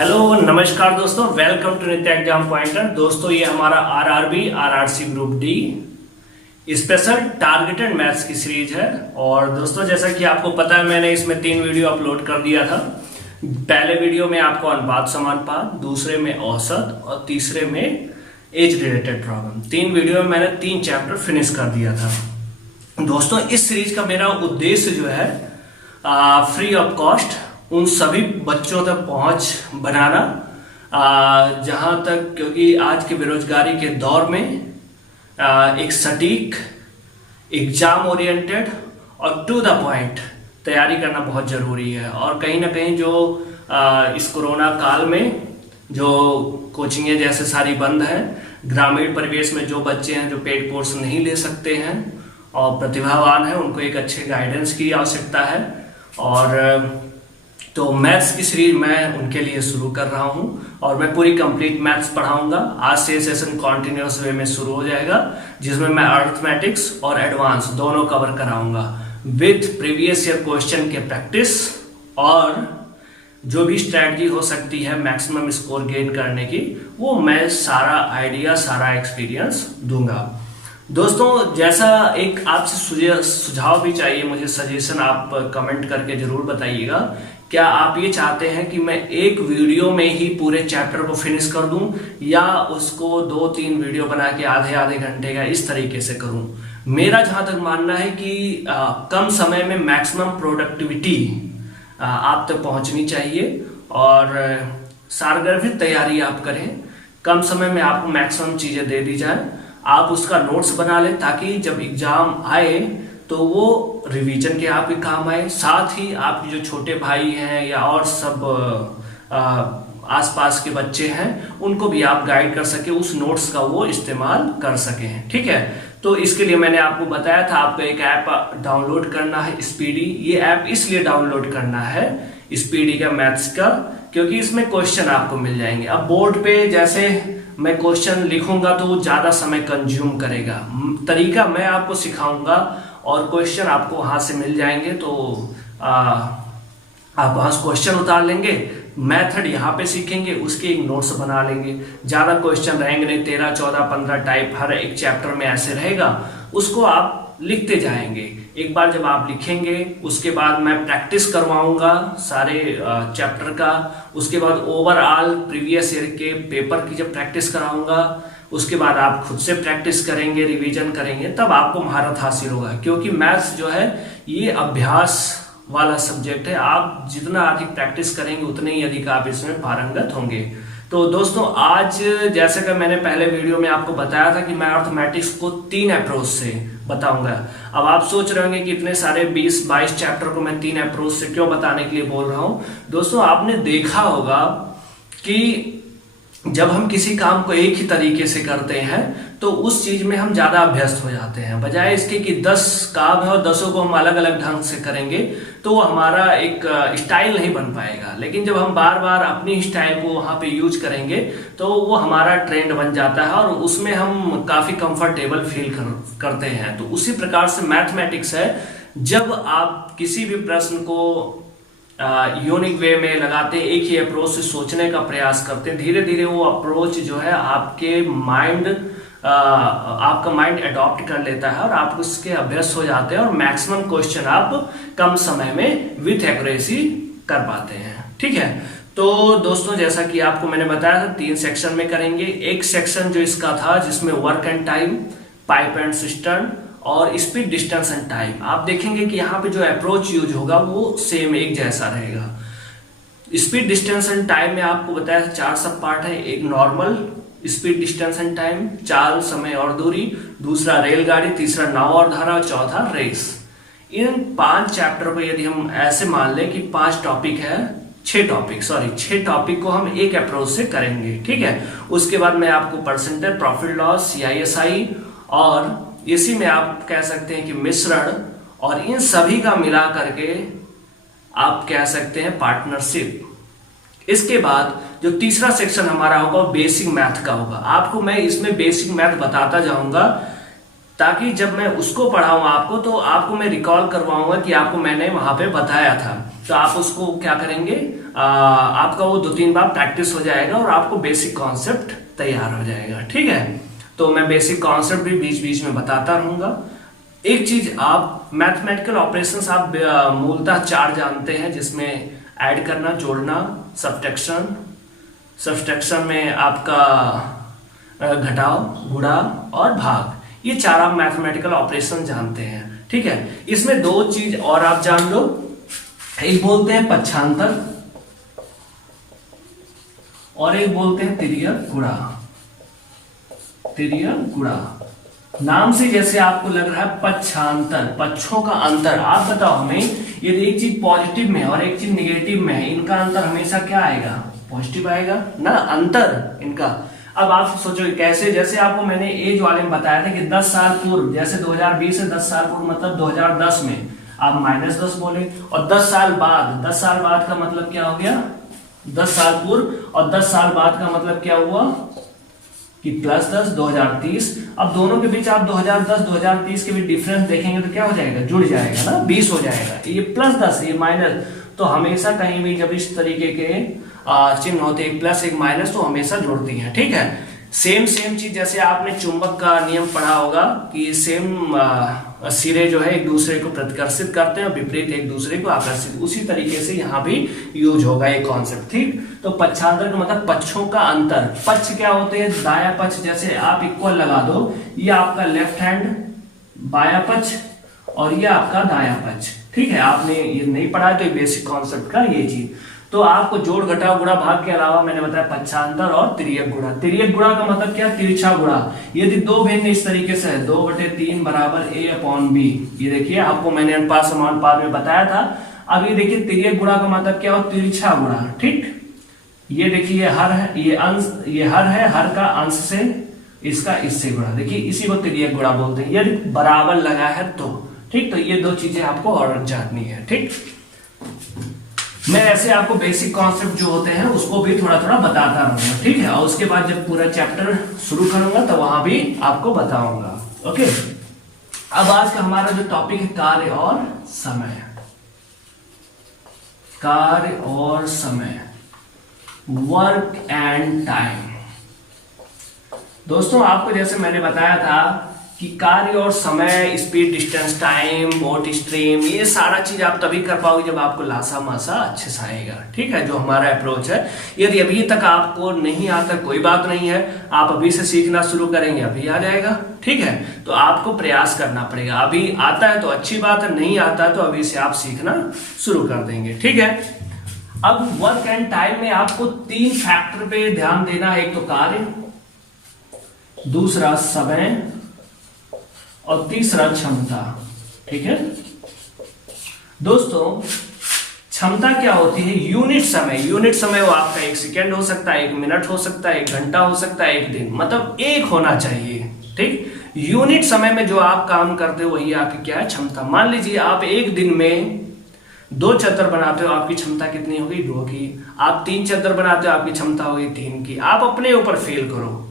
Hello नमस्कार दोस्तों, welcome to नित्य एग्जाम पॉइंटर। दोस्तों ये हमारा RRB RRC group D special targeted maths की सीरीज है। और दोस्तों जैसा कि आपको पता है, मैंने इसमें 3 वीडियो अपलोड कर दिया था। पहले वीडियो में आपको अनुपात समानुपात, दूसरे में औसत और तीसरे में एज रिलेटेड प्रॉब्लम। 3 वीडियो में मैंने 3 चैप्टर फिनिश कर दिया था। दोस्तों इस सीरीज का मेरा उद्देश्य जो है फ्री ऑफ कॉस्ट उन सभी बच्चों तक पहुंच बनाना, जहां तक, क्योंकि आज के बेरोजगारी के दौर में एक सटीक एग्जाम ओरिएंटेड और टू द पॉइंट तैयारी करना बहुत जरूरी है। और कहीं ना कहीं जो इस कोरोना काल में जो कोचिंगें जैसे सारी बंद हैं, ग्रामीण परिवेश में जो बच्चे हैं जो पेड कोर्स नहीं ले सकते हैं और प्रतिभावान हैं, उनको एक अच्छे गाइडेंस की आवश्यकता है। और तो मैथ्स की सीरीज मैं उनके लिए शुरू कर रहा हूं और मैं पूरी कंप्लीट मैथ्स पढ़ाऊंगा। आज से सेशन कॉन्टिन्यूअस वे में शुरू हो जाएगा, जिसमें मैं अरिथमेटिक्स और एडवांस दोनों कवर कराऊंगा विथ प्रीवियस ईयर क्वेश्चन के प्रैक्टिस, और जो भी स्ट्रैटेजी हो सकती है मैक्सिमम स्कोर गेन करने की, वो मैं सारा आइडिया, सारा एक्सपीरियंस दूंगा। दोस्तों जैसा एक आपसे सुझाव भी चाहिए, मुझे सजेशन आप कमेंट करके जरूर बताइएगा। क्या आप ये चाहते हैं कि मैं एक वीडियो में ही पूरे चैप्टर को फिनिश कर दूं, या उसको 2-3 वीडियो बना के आधे आधे घंटे का इस तरीके से करूं? मेरा जहां तक मानना है कि कम समय में मैक्सिमम प्रोडक्टिविटी आप तक पहुंचनी चाहिए और सारगर्भित तैयारी आप करें। कम समय में आपको मैक्सिमम चीजें दे दी जाए, आप उसका नोट्स बना लें ताकि जब एग्जाम आए तो वो रिवीजन के आपके काम आए। साथ ही आपके जो छोटे भाई हैं या और सब आसपास के बच्चे हैं, उनको भी आप गाइड कर सके, उस नोट्स का वो इस्तेमाल कर सकें। ठीक है, तो इसके लिए मैंने आपको बताया था आपको एक ऐप डाउनलोड करना है, स्पीडी। ये ऐप इसलिए डाउनलोड करना है स्पीडी का, मैथ्स का, क्योंकि इसमें क्वेश्चन आपको मिल जाएंगे। अब बोर्ड पे जैसे मैं क्वेश्चन लिखूंगा तो वो ज्यादा समय कंज्यूम करेगा। तरीका मैं आपको सिखाऊंगा और क्वेश्चन आपको वहां से मिल जाएंगे, तो आप वहां से क्वेश्चन उतार लेंगे, मेथड यहाँ पे सीखेंगे, उसके एक नोट्स बना लेंगे। ज्यादा क्वेश्चन रहेंगे नहीं, 13, 14, 15 टाइप हर एक चैप्टर में ऐसे रहेगा, उसको आप लिखते जाएंगे। एक बार जब आप लिखेंगे, उसके बाद मैं प्रैक्टिस करवाऊंगा सारे चैप्टर का। उसके बाद ओवरऑल प्रीवियस ईयर के पेपर की जब प्रैक्टिस कराऊंगा, उसके बाद आप खुद से प्रैक्टिस करेंगे, रिवीजन करेंगे, तब आपको महारत हासिल होगा। क्योंकि मैथ्स जो है ये अभ्यास वाला सब्जेक्ट है, आप जितना अधिक प्रैक्टिस करेंगे उतने ही अधिक आप इसमें पारंगत होंगे। तो दोस्तों आज जैसे कि मैंने पहले वीडियो में आपको बताया था कि मैं अरिथमेटिक्स को 3 अप्रोच से बताऊंगा। अब आप सोच रहे होंगे कि इतने सारे 20-22 चैप्टर को मैं 3 अप्रोच से क्यों बताने के लिए बोल रहा हूं। दोस्तों आपने देखा होगा कि जब हम किसी काम को एक ही तरीके से करते हैं तो उस चीज में हम ज्यादा अभ्यस्त हो जाते हैं, बजाय इसके कि 10 काम है और 10 को हम अलग अलग ढंग से करेंगे तो वो हमारा एक स्टाइल नहीं बन पाएगा। लेकिन जब हम बार बार अपनी स्टाइल को वहां पे यूज करेंगे तो वो हमारा ट्रेंड बन जाता है और उसमें हम काफी कंफर्टेबल फील करते हैं। तो उसी प्रकार से मैथमेटिक्स है, जब आप किसी भी प्रश्न को यूनिक वे में लगाते, एक ही अप्रोच से सोचने का प्रयास करते, धीरे धीरे वो अप्रोच जो है आपका माइंड अडॉप्ट कर लेता है और आप उसके अभ्यस्त हो जाते हैं और मैक्सिमम क्वेश्चन आप कम समय में विथ एक्यूरेसी कर पाते हैं। ठीक है, तो दोस्तों जैसा कि आपको मैंने बताया था 3 सेक्शन में करेंगे। एक सेक्शन जो इसका था जिसमें work and time, pipe and cistern और स्पीड, डिस्टेंस एंड टाइम। आप देखेंगे कि यहाँ पे जो अप्रोच यूज होगा वो सेम एक जैसा रहेगा। स्पीड, डिस्टेंस एंड टाइम में आपको बताया 4 सब पार्ट है। एक normal speed, distance and time, चाल, समय और दूरी, दूसरा रेलगाड़ी, तीसरा नाव और धारा, चौथा रेस। इन 5 चैप्टर को यदि हम ऐसे मान लें कि 5 टॉपिक है, 6 टॉपिक को हम एक अप्रोच से करेंगे। ठीक है, उसके बाद मैं आपको परसेंटेज, प्रॉफिट लॉस, CISI और इसी में आप कह सकते हैं कि मिश्रण, और इन सभी का मिला करके आप कह सकते हैं पार्टनरशिप। इसके बाद जो तीसरा सेक्शन हमारा होगा वो बेसिक मैथ का होगा। आपको मैं इसमें बेसिक मैथ बताता जाऊंगा ताकि जब मैं उसको पढ़ाऊंगा आपको तो आपको मैं रिकॉल करवाऊंगा कि आपको मैंने वहां पे बताया था। तो आप उसको क्या करेंगे, आपका वो 2-3 बार प्रैक्टिस हो जाएगा और आपको बेसिक कॉन्सेप्ट तैयार हो जाएगा। ठीक है, तो मैं बेसिक कॉन्सेप्ट भी बीच बीच में बताता रहूंगा। एक चीज, आप मैथमेटिकल ऑपरेशंस आप मूलतः 4 जानते हैं, जिसमें ऐड करना, जोड़ना, सब्ट्रैक्शन, सब्ट्रैक्शन में आपका घटाव, गुणा और भाग, ये 4 आप मैथमेटिकल ऑपरेशन जानते हैं। ठीक है, इसमें 2 चीज और आप जान लो, एक बोलते हैं पक्षांतर और एक बोलते हैं तिर्यक गुणा। तिर्यक गुणा नाम से जैसे आपको लग रहा है पक्षांतर, पक्षों का अंतर। आप बताओ हमें, यदि एक चीज पॉजिटिव में और एक चीज निगेटिव में है, इनका अंतर हमेशा क्या आएगा, पॉजिटिव आएगा ना, अंतर इनका। अब आप सोचो कैसे, जैसे आपको मैंने एज वाले में बताया था कि 10 साल पूर्व, जैसे 2020 से 10 साल पूर्व मतलब 2010 में आप -10 बोले, और 10 साल बाद, 10 साल बाद का मतलब क्या हो गया, 10 साल पूर्व, और 10 साल बाद का मतलब क्या हुआ कि +10, 2030। अब दोनों के बीच आप 2010 2030 के बीच डिफरेंस देखेंगे तो क्या हो जाएगा, जुड़ जाएगा ना, 20 हो जाएगा। ये +10 ये माइनस, तो हमेशा कहीं भी जब इस तरीके के चिन्ह होते हैं, एक प्लस एक माइनस, तो हमेशा जोड़ती हैं। ठीक है, सेम चीज जैसे आपने चुंबक का नियम पढ़ा होगा कि सेम सिरे जो है एक दूसरे को प्रतिकर्षित करते हैं और विपरीत एक दूसरे को आकर्षित, उसी तरीके से यहाँ भी यूज होगा ये कॉन्सेप्ट। ठीक, तो पक्षांतर का मतलब पक्षों का अंतर। पक्ष क्या होते हैं, दाया पक्ष, जैसे आप इक्वल लगा दो, ये आपका लेफ्ट हैंड बाया पक्ष और ये आपका दाया पक्ष। ठीक है, आपने ये नहीं पढ़ा तो ये बेसिक कॉन्सेप्ट का ये चीज। तो आपको जोड़, घटाव, गुणा, भाग के अलावा मैंने बताया पक्षांतर और तिर्यक गुणा। तिर्यक गुणा का मतलब क्या, तिरछा गुणा। यदि 2 भिन्न इस तरीके से है, 2/3 बराबर a/b, ये देखिए आपको मैंने अनुपात समानुपात में बताया था। अब ये देखिए तिर्यक गुणा का मतलब क्या हो, तिरछा गुणा। ठीक, ये देखिए हर है, ये अंश, ये हर है, हर का अंश से इसका इससे गुणा, देखिए इसी को तिर्यक गुणा बोलते हैं, यदि बराबर लगा है तो। ठीक, तो ये 2 चीजें आपको और जाननी है। ठीक, मैं ऐसे आपको बेसिक कॉन्सेप्ट जो होते हैं उसको भी थोड़ा थोड़ा बताता रहूंगा। ठीक है, और उसके बाद जब पूरा चैप्टर शुरू करूंगा तो वहां भी आपको बताऊंगा। ओके, अब आज का हमारा जो टॉपिक है कार्य और समय। कार्य और समय, वर्क एंड टाइम। दोस्तों आपको जैसे मैंने बताया था कि कार्य और समय, speed, distance, time, boat stream, ये सारा चीज आप तभी कर पाओगे जब आपको लासा मासा अच्छे से आएगा। ठीक है, जो हमारा अप्रोच है। यदि अभी तक आपको नहीं आता कोई बात नहीं है, आप अभी से सीखना शुरू करेंगे, अभी आ जाएगा। ठीक है, तो आपको प्रयास करना पड़ेगा। अभी आता है तो अच्छी बात है, नहीं आता है तो अभी से आप सीखना शुरू कर देंगे। ठीक है, अब वर्क एंड टाइम में आपको 3 फैक्टर पे ध्यान देना है। एक तो कार्य, दूसरा समय और तीसरा क्षमता। ठीक है दोस्तों, क्षमता क्या होती है, यूनिट समय। यूनिट समय वो आपका 1 सेकेंड हो सकता है, 1 मिनट हो सकता है, 1 घंटा हो सकता है, 1 दिन, मतलब 1 होना चाहिए। ठीक, यूनिट समय में जो आप काम करते हो वही आपकी क्या है, क्षमता। मान लीजिए आप 1 दिन में 2 चद्दर बनाते हो, आपकी क्षमता कितनी होगी, 2 की। आप 3 चद्दर बनाते हो, आपकी क्षमता होगी 3 की। आप अपने ऊपर फेल करो।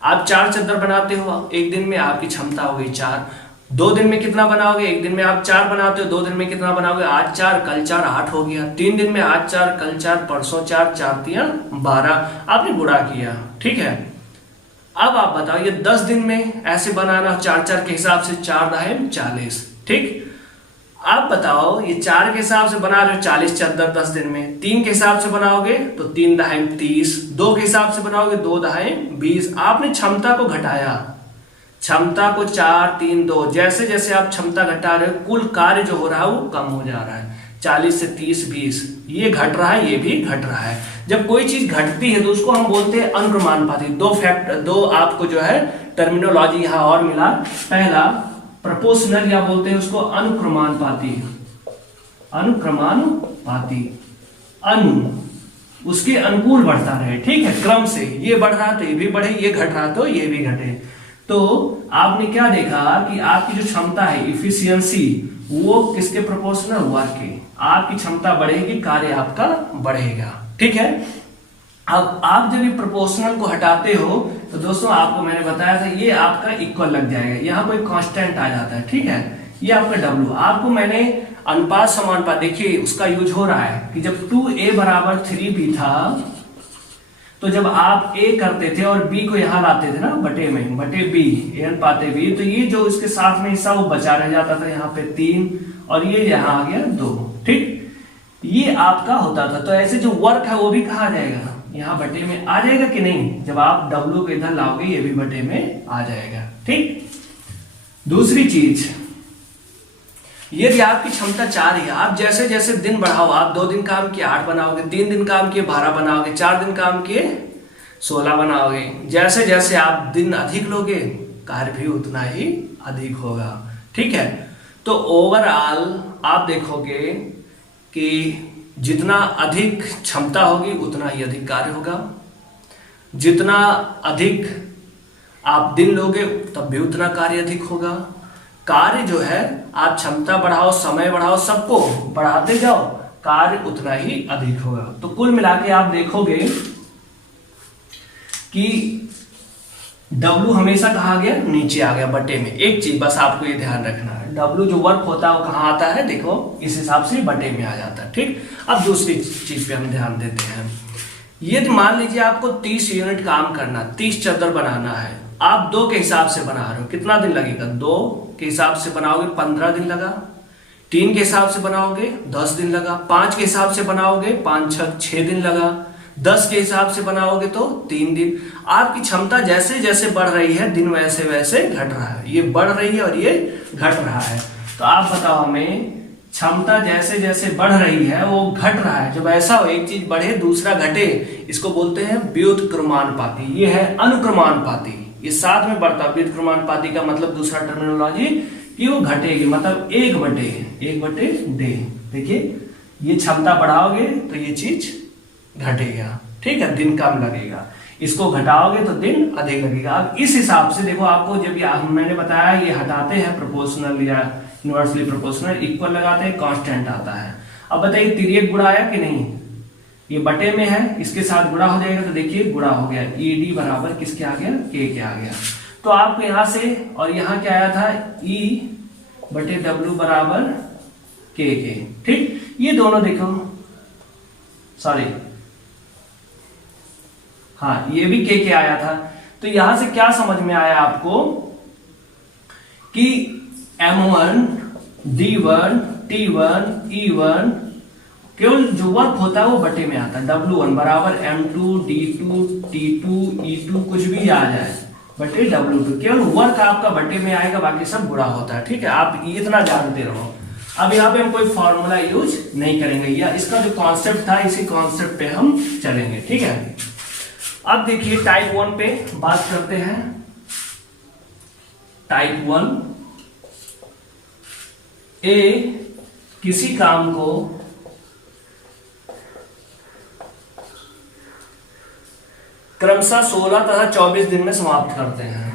आप 4 चद्दर बनाते हो 1 दिन में, आपकी क्षमता हो गई 4। 2 दिन में कितना बनाओगे, 1 दिन में आप 4 बनाते हो, 2 दिन में कितना बनाओगे, आज 4 कल 4 8 हो गया। 3 दिन में आज 4 कल 4 परसों 4 4 3 12, आपने गुणा किया। ठीक है, अब आप बताओ ये 10 दिन में ऐसे बनाना, 4 4 के हिसाब से, 4 दाहें 40। ठीक, आप बताओ ये 4 के हिसाब से बना रहे हो 40 चद्दर 10 दिन में, 3 के हिसाब से बनाओगे तो 3 दाहें 30, 2 के हिसाब से बनाओगे 2 दाहें 20। आपने क्षमता को घटाया, क्षमता को 4 3 2, जैसे जैसे आप क्षमता घटा रहे हो कुल कार्य जो हो रहा है वो कम हो जा रहा है। 40 से 30 20, ये घट रहा है, ये भी घट रहा है। जब कोई चीज घटती है तो उसको हम बोलते हैं अनुक्रमानुपाती। 2 आपको जो है टर्मिनोलॉजी यहाँ और मिला। पहला प्रोपोर्शनल, या बोलते हैं उसको अनुक्रमानुपाती। अनुक्रमानुपाती, उसके अनुकूल बढ़ता रहे। ठीक है, क्रम से ये बढ़ रहा तो ये भी बढ़े, ये घट रहा तो ये भी घटे। तो आपने क्या देखा कि आपकी जो क्षमता है, इफिशियंसी, वो किसके प्रोपोर्शनल, वर्क के। आपकी क्षमता बढ़ेगी, कार्य आपका बढ़ेगा। ठीक है, अब आप जब ये प्रोपोर्शनल को हटाते हो तो दोस्तों आपको मैंने बताया था ये आपका इक्वल लग जाएगा, यहाँ कोई कांस्टेंट आ जाता है, ठीक है। ये आपका W, आपको मैंने अनुपात समानुपात देखिए उसका यूज हो रहा है कि जब 2a बराबर 3b था तो जब आप a करते थे और b को यहाँ लाते थे ना बटे में, बटे b, a अनुपात b, तो ये जो इसके साथ में हिस्सा वो बचा रह जाता था, यहाँ पे 3 और ये यहाँ आ गया 2, ठीक। ये आपका होता था। तो ऐसे जो वर्क है वो भी कहा जाएगा, यहाँ बटे में आ जाएगा कि नहीं, जब आप W को इधर लाओगे ये भी बटे में आ जाएगा, ठीक। दूसरी चीज, यदि आपकी क्षमता 4 है, आप जैसे जैसे दिन बढ़ाओ, आप 2 दिन काम किए 8 बनाओगे, 3 दिन काम किए 12 बनाओगे, 4 दिन काम किए 16 बनाओगे, जैसे जैसे आप दिन अधिक लोगे कार्य भी उतना ही अधिक होगा, ठीक है। तो ओवरऑल आप देखोगे कि जितना अधिक क्षमता होगी उतना ही अधिक कार्य होगा, जितना अधिक आप दिन लोगे तब भी उतना कार्य अधिक होगा। कार्य जो है आप क्षमता बढ़ाओ, समय बढ़ाओ, सबको बढ़ाते जाओ, कार्य उतना ही अधिक होगा। तो कुल मिला के आप देखोगे कि W हमेशा कहा गया नीचे आ गया बटे में। एक चीज बस आपको ये ध्यान रखना है, W जो वर्क होता है वो कहाँ आता है, देखो इस हिसाब से बटे में आ जाता है, ठीक। अब दूसरी चीज पे हम ध्यान देते हैं। ये मान लीजिए आपको 30 यूनिट काम करना, 30 चादर बनाना है, आप 2 के हिसाब से बना रहे हो, कितना दिन लगेगा, 2 के हिसाब से बनाओगे 15 दिन लगा, 3 के हिसाब से बनाओगे 10 दिन लगा, 5 के हिसाब से बनाओगे 5 6 दिन लगा, 10 के हिसाब से बनाओगे तो 3 दिन। आपकी क्षमता जैसे जैसे बढ़ रही है दिन वैसे वैसे घट रहा है, ये बढ़ रही है और ये घट रहा है। तो आप बताओ हमें, क्षमता जैसे जैसे बढ़ रही है वो घट रहा है, जब ऐसा हो एक चीज बढ़े दूसरा घटे, इसको बोलते हैं व्युत्क्रमानुपाती, ये है अनुक्रमानुपाती, ये साथ में बढ़ता है। व्युत्क्रमानुपाती का मतलब दूसरा टर्मिनोलॉजी कि वो घटेगी, मतलब 1/1/d। देखिए ये क्षमता बढ़ाओगे तो ये चीज घटेगा, ठीक है, दिन कम लगेगा, इसको घटाओगे तो दिन अधिक लगेगा। अब इस हिसाब से देखो, आपको जब मैंने बताया ये हटाते हैं प्रोपोर्शनल या इनवर्सली प्रोपोर्शनल, इक्वल लगाते हैं, कांस्टेंट आता है। अब बताइए तिर्यक गुणा आया कि नहीं, ये बटे में है, इसके साथ गुणा हो जाएगा, तो देखिए गुणा हो गया, ED बराबर किसके आ गया, K के आ गया। तो आपको यहां से और यहां क्या आया था, E/W बराबर K के, ठीक। ये दोनों देखो, सॉरी हाँ ये भी K के आया था। तो यहां से क्या समझ में आया आपको कि M1 D1 T1 E1 केवल जो वर्क होता है वो बटे में आता है। W1 बराबर M2 D2 T2 E2 कुछ भी आ जाए बटे W2, केवल वर्क आपका बटे में आएगा, बाकी सब गुणा होता है, ठीक है। आप इतना जानते रहो। अब यहाँ पे हम कोई फॉर्मूला यूज नहीं करेंगे, या इसका जो कॉन्सेप्ट था इसी कॉन्सेप्ट पे हम चलेंगे, ठीक है। अब देखिए टाइप 1 पे बात करते हैं। टाइप 1 ए किसी काम को क्रमशः 16 तथा 24 दिन में समाप्त करते हैं,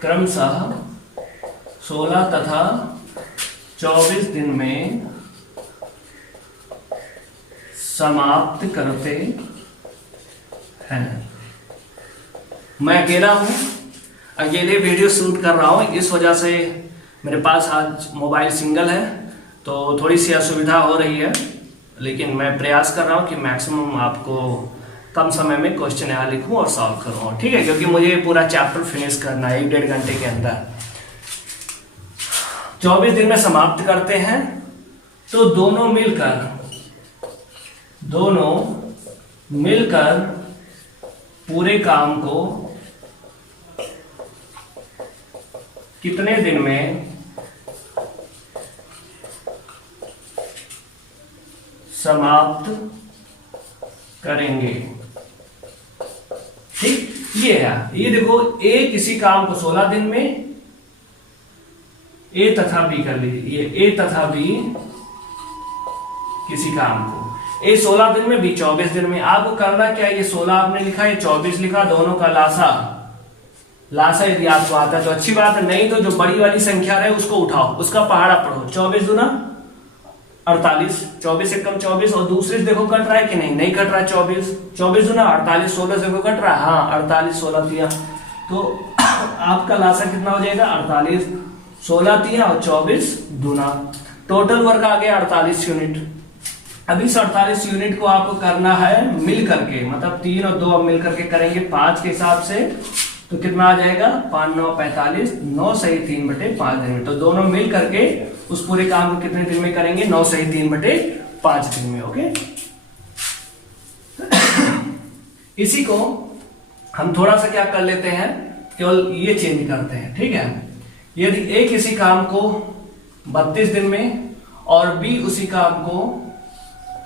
क्रमशः 16 तथा 24 दिन में समाप्त करते हैं। मैं अकेला हूं, अकेले वीडियो शूट कर रहा हूं, इस वजह से मेरे पास आज मोबाइल सिंगल है, तो थोड़ी सी असुविधा हो रही है, लेकिन मैं प्रयास कर रहा हूं कि मैक्सिमम आपको कम समय में क्वेश्चन यहाँ लिखूं और सॉल्व करूं, ठीक है, क्योंकि मुझे पूरा चैप्टर फिनिश करना है 1-1.5 घंटे के अंदर। 24 दिन में समाप्त करते हैं, तो दोनों मिलकर पूरे काम को कितने दिन में समाप्त करेंगे, ठीक। ये है, ये देखो ए किसी काम को 16 दिन में, ए तथा बी कर लीजिए, ये ए तथा बी किसी काम को, ए 16 दिन में, बी 24 दिन में। आपको करना क्या है, ये 16 आपने लिखा, ये 24 लिखा, दोनों का लासा यदि आपको आता है तो अच्छी बात है, नहीं तो जो बड़ी वाली संख्या रहे उसको उठाओ, उसका पहाड़ा पढ़ो। 24 दूना 48, 24 एकम 24, और दूसरे से देखो कट रहा है कि नहीं, नहीं कट रहा है। 24 24 दूना 48, 16 से देखो कट रहा है, हाँ 48 16 तिया, तो आपका लासा कितना हो जाएगा 48, 16 तिया और 24 दूना, टोटल वर्क आ गया 48 यूनिट। अब इस 48 यूनिट को आपको करना है मिल करके, मतलब 3 और 2 अब मिल करके करेंगे 5 के हिसाब से, तो कितना आ जाएगा 5 9 45, 9 सही 3 बटे 5 दिन में। तो दोनों मिल करके उस पूरे काम को कितने दिन में करेंगे, 9 सही 3 बटे 5 दिन में। ओके, इसी को हम थोड़ा सा क्या कर लेते हैं, केवल ये चेंज करते हैं, ठीक है। यदि ए किसी काम को 32 दिन में और बी उसी काम को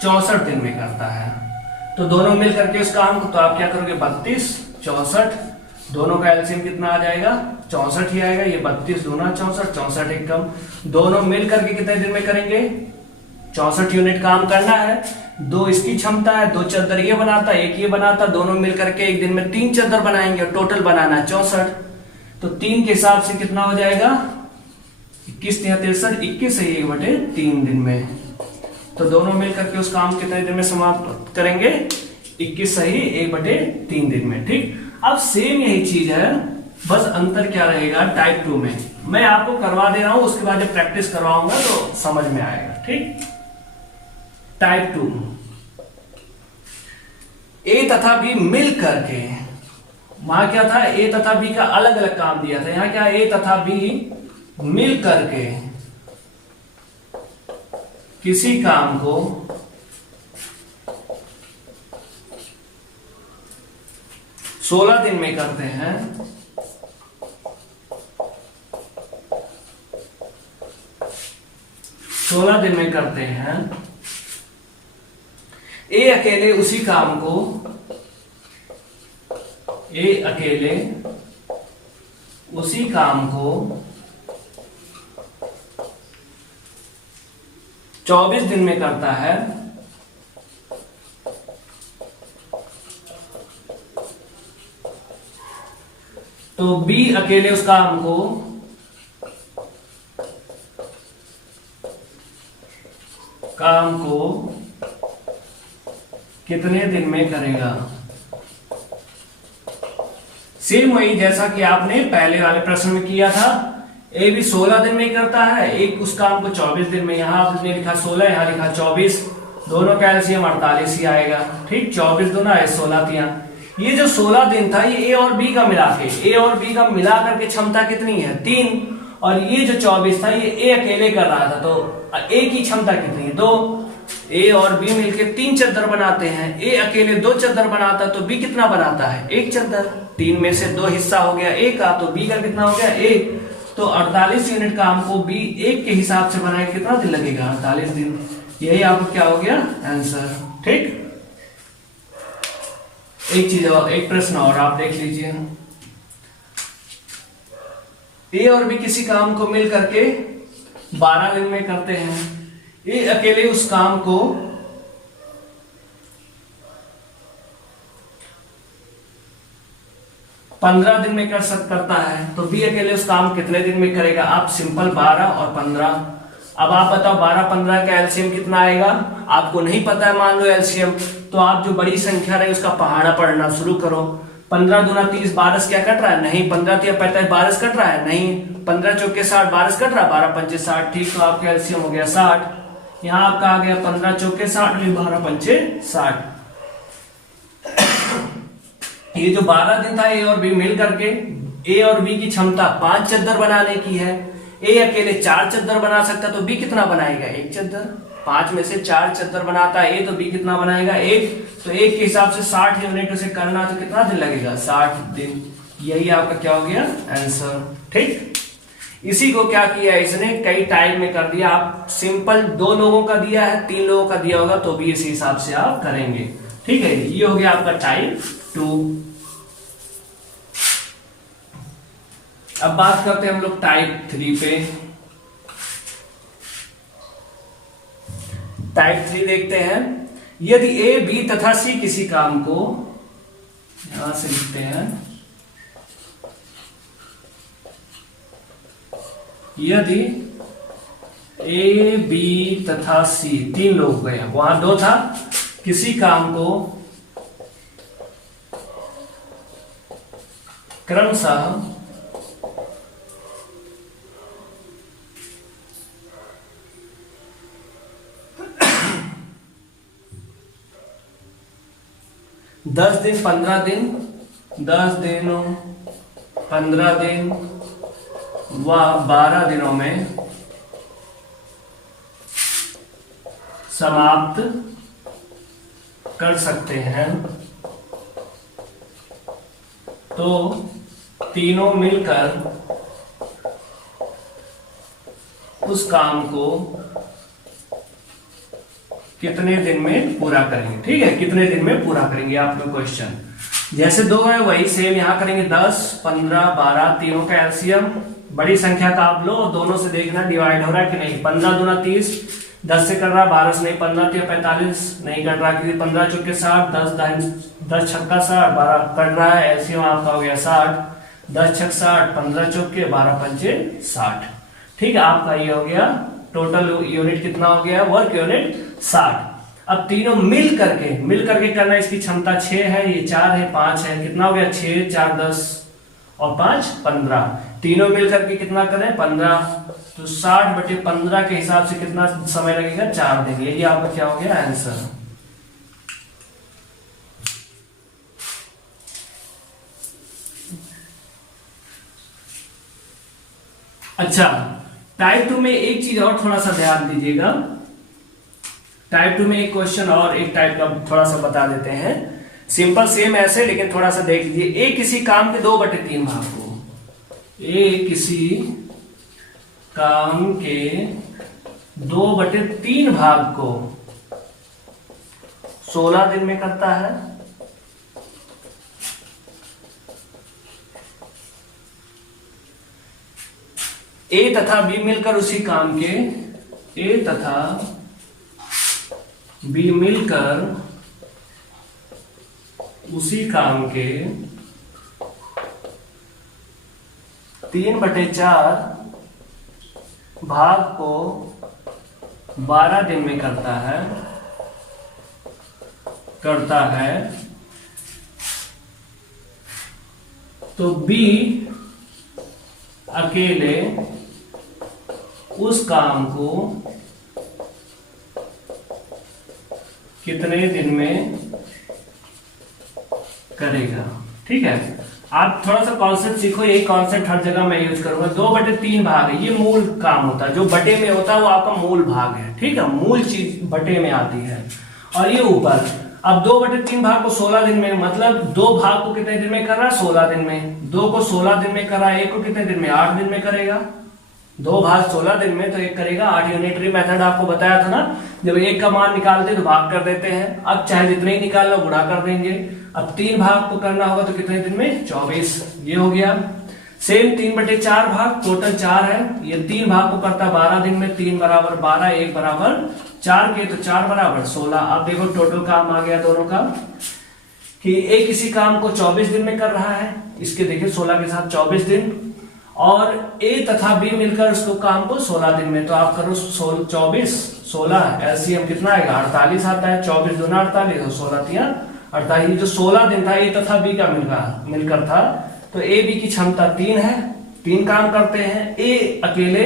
64 दिन में करता है, तो दोनों मिल करके उस काम को, तो आप क्या करोगे 32 64, दोनों का एलसीएम कितना आ जाएगा 64 ही आएगा। ये 32 दूना 64, 64 एक कम, दोनों मिल करके कितने दिन में करेंगे 64 यूनिट काम करना है। 2 इसकी क्षमता है, 2 चद्दर ये बनाता, 1 ये बनाता, दोनों मिल करके एक दिन में 3 चद्दर बनाएंगे और टोटल बनाना है 64। तो 3 के हिसाब से कितना हो जाएगा 21 63, 21 सही 1 बटे 3 दिन में। तो दोनों मिल करके उस काम कितने दिन में समाप्त करेंगे 21 सही 1 बटे 3 दिन में। ठीक, अब सेम यही चीज है, बस अंतर क्या रहेगा टाइप 2 में, मैं आपको करवा दे रहा हूं, उसके बाद जब प्रैक्टिस करवाऊंगा तो समझ में आएगा। ठीक, टाइप 2 ए तथा बी मिल करके, वहां क्या था ए तथा बी का अलग अलग काम दिया था, यहां क्या ए तथा बी मिल करके किसी काम को 16 दिन में करते हैं, 16 दिन में करते हैं। ए अकेले उसी काम को, ए अकेले उसी काम को 24 दिन में करता है, तो बी अकेले उस काम को कितने दिन में करेगा। सेम वही जैसा कि आपने पहले वाले प्रश्न में किया था, ए भी 16 दिन में करता है, एक उस काम को 24 दिन में, यहां आपने लिखा 16, यहां लिखा 24, दोनों का एलसीएम 48 ही आएगा। ठीक, 24 दूना है 16 तिया, ये जो 16 दिन था ये ए और बी का मिला के, ए और बी का मिला करके क्षमता कितनी है 3, और ये जो 24 था ये ए अकेले कर रहा था, तो ए की क्षमता कितनी है 2, ए और बी मिलके 3 चद्दर बनाते हैं, ए अकेले 2 चद्दर बनाता, तो बी कितना बनाता है 1 चद्दर, 3 में से 2 हिस्सा हो गया ए का, तो बी का कितना हो गया 1, तो 48 यूनिट काम को बी 1 के हिसाब से बनाए कितना दिन लगेगा 48 दिन, यही आपको क्या हो गया आंसर। ठीक, एक चीज और, एक प्रश्न और आप देख लीजिए, ए और बी किसी काम को मिल करके 12 दिन में करते हैं, ए अकेले उस काम को 15 दिन में करता है, तो बी अकेले उस काम कितने दिन में करेगा। आप सिंपल 12 और 15, अब आप बताओ 12 15 का एलसीएम कितना आएगा, आपको नहीं पता है मान लो एलसीएम, तो आप जो बड़ी संख्या रहे उसका पहाड़ा पढ़ना शुरू करो। 15 दूना 30, 12 क्या कट रहा है नहीं, 15 तिया 45, 12 कट रहा है नहीं, 15 चौके 60, 12 कट रहा है 12 पंचे 60। ठीक, तो आपका एलसीएम हो गया 60, यहां आपका आ गया 15 चौके 60 में 12 पंचे 60। ये जो 12 दिन था ए और बी मिल करके, ए और बी की क्षमता 5 चद्दर बनाने की है, ए अकेले 4 चद्दर बना सकता, तो बी कितना बनाएगा 1 चद्दर, 5 में से 4 चद्दर बनाता है ए, तो बी कितना बनाएगा 1, तो 1 के हिसाब से 60 यूनिट उसे करना, तो कितना दिन लगेगा 60 दिन, यही आपका क्या हो गया आंसर। ठीक, इसी को क्या किया इसने कई टाइप में कर दिया, आप सिंपल 2 लोगों का दिया है 3 लोगों का दिया होगा तो भी इसी हिसाब से आप करेंगे। ठीक है, ये हो गया आपका टाइप 2। अब बात करते हैं हम लोग टाइप 3 पे। टाइप 3 देखते हैं, यदि ए बी तथा सी किसी काम को, यहां से लिखते हैं, यदि ए बी तथा सी, 3 लोग गए, वहां 2 था, किसी काम को क्रमशः 10 दिन 15 दिन 10 दिनों 15 दिन व 12 दिनों में समाप्त कर सकते हैं, तो तीनों मिलकर उस काम को कितने दिन में पूरा करेंगे। ठीक है, कितने दिन में पूरा करेंगे आपका क्वेश्चन। जैसे 2 है वही सेम यहां करेंगे, 10 15 12 तीनों का एलसीएम, बड़ी संख्या का आप लो, दोनों से देखना डिवाइड हो रहा है कि नहीं। 15 दूना 30, 10 से कर रहा, 12 से नहीं, 15 3 45 नहीं कर रहा, क्योंकि 15 चौके 60, 10 छक्का 60, 12 कट रहा है, एलसीएम आपका हो गया 60, 10 छक 60, 15 चौके 12 पंचे 60। ठीक है, आपका ये हो गया टोटल यूनिट कितना हो गया, वर्क यूनिट 60। अब तीनों मिल करके करना, इसकी क्षमता 6 है, ये 4 है, 5 है, कितना हो गया 6 4 10 और 5 15। तीनों मिल करके कितना करें 15, तो 60/15 के हिसाब से कितना समय लगेगा 4 दिन। ये आपका क्या हो गया आंसर। अच्छा, टाइप 2 में एक चीज और थोड़ा सा ध्यान दीजिएगा। टाइप 2 में एक क्वेश्चन और एक टाइप का थोड़ा सा बता देते हैं, सिंपल सेम ऐसे, लेकिन थोड़ा सा देख लीजिए। ए किसी काम के 2/3 भाग को, ए किसी काम के 2/3 भाग को 16 दिन में करता है, ए तथा बी मिलकर उसी काम के, ए तथा बी मिलकर उसी काम के 3/4 भाग को 12 दिन में करता है, तो बी अकेले उस काम को कितने दिन में करेगा। ठीक है, आप थोड़ा सा कॉन्सेप्ट सीखो, यही कॉन्सेप्ट हर जगह मैं यूज करूंगा। 2/3 भाग है, ये मूल काम होता है, जो बटे में होता है वो आपका मूल भाग है। ठीक है, मूल चीज बटे में आती है, और ये ऊपर। अब 2/3 भाग को 16 दिन में, मतलब 2 भाग को कितने दिन में कर रहा है 16 दिन में, 2 को 16 दिन में कर रहा है, 1 को कितने दिन में 8 दिन में करेगा। 2 भाग 16 दिन में तो 1 करेगा 8। यूनिटरी मेथड आपको बताया था ना, जब 1 का मान निकालते तो भाग कर देते हैं, अब चाहे जितने ही निकाल लो गुणा कर देंगे। अब 3 भाग को करना होगा तो कितने दिन में 24, ये हो गया। सेम 3/4 भाग, टोटल 4 है, ये 3 भाग को करता 12 दिन में, 3 बराबर 12, 1 बराबर 4 के, तो 4 बराबर 16। अब देखो टोटल काम आ गया दोनों का, कि एक किसी काम को 24 दिन में कर रहा है, इसके देखिए 16 के साथ 24 दिन, और ए तथा बी मिलकर उसको काम को 16 दिन में, तो आप करो 24 16, एलसीएम कितना आएगा 48 आता है, 24 दूना 48 और 16 तिया 48। जो 16 दिन था ए तथा बी का मिलकर था, तो ए बी की क्षमता 3 है, 3 काम करते हैं, ए अकेले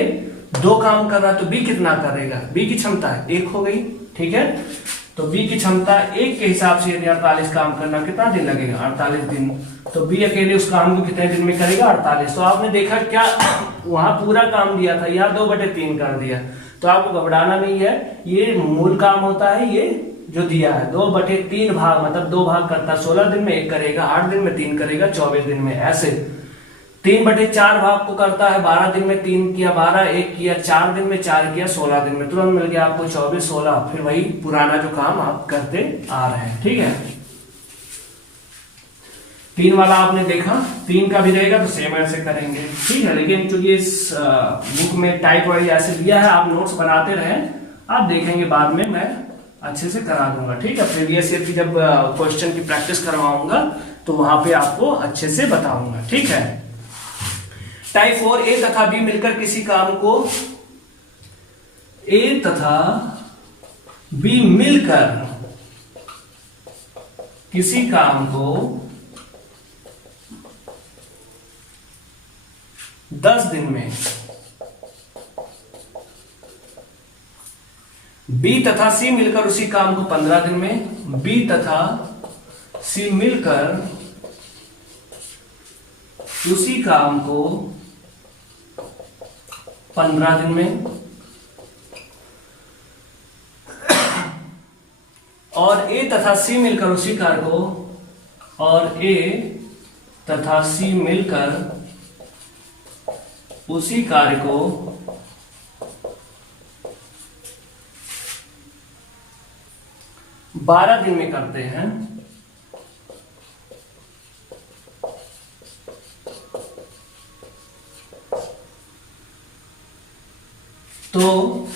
2 काम कर रहा है, तो बी कितना करेगा, बी की क्षमता 1 हो गई। ठीक है, तो बी की क्षमता 1 के हिसाब से यदि 48 काम करना कितना दिन लगेगा 48 दिन, तो बी अकेले उस काम को कितने दिन में करेगा 48। तो आपने देखा क्या वहां पूरा काम दिया था, यहाँ 2/3 कर दिया, तो आपको घबराना नहीं है, ये मूल काम होता है, ये जो दिया है 2/3 भाग, मतलब 2 भाग करता है 16 दिन में, 1 करेगा 8 दिन में, 3 करेगा 24 दिन में। ऐसे 3/4 भाग को करता है 12 दिन में, 3 किया 12, 1 किया 4 दिन में, 4 किया 16 दिन में, तुरंत मिल गया आपको 24 16, फिर वही पुराना जो काम आप करते आ रहे हैं। ठीक है, 3 वाला आपने देखा, 3 का भी रहेगा तो सेम ऐसे करेंगे। ठीक है, लेकिन चूंकि इस बुक में टाइप वाइज ऐसे दिया है, आप नोट्स बनाते रहे, आप देखेंगे बाद में मैं अच्छे से करा दूंगा। ठीक है, प्रीवियस ईयर की जब क्वेश्चन की प्रैक्टिस करवाऊंगा तो वहां पे आपको अच्छे से बताऊंगा। ठीक है, टाइप 4 ए तथा बी मिलकर किसी काम को ए तथा बी मिलकर किसी काम को 10 दिन में, बी तथा सी मिलकर उसी काम को 15 दिन में, बी तथा सी मिलकर उसी काम को 15 दिन में, और ए तथा सी मिलकर उसी कार्य को, और ए तथा सी मिलकर उसी कार्य को 12 दिन में करते हैं, तो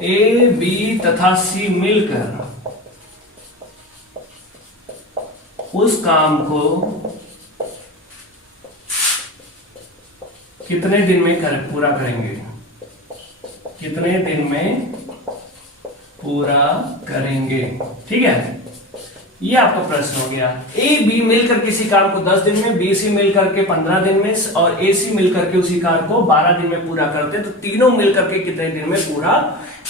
ए बी तथा सी मिलकर उस काम को कितने दिन में पूरा करेंगे, कितने दिन में पूरा करेंगे। ठीक है, ये आपका प्रश्न हो गया। ए बी मिलकर किसी काम को 10 दिन में, बी सी मिलकर के 15 दिन में, और ए सी मिलकर के उसी कार्य को 12 दिन में पूरा करते, तो तीनों मिलकर के कितने दिन में पूरा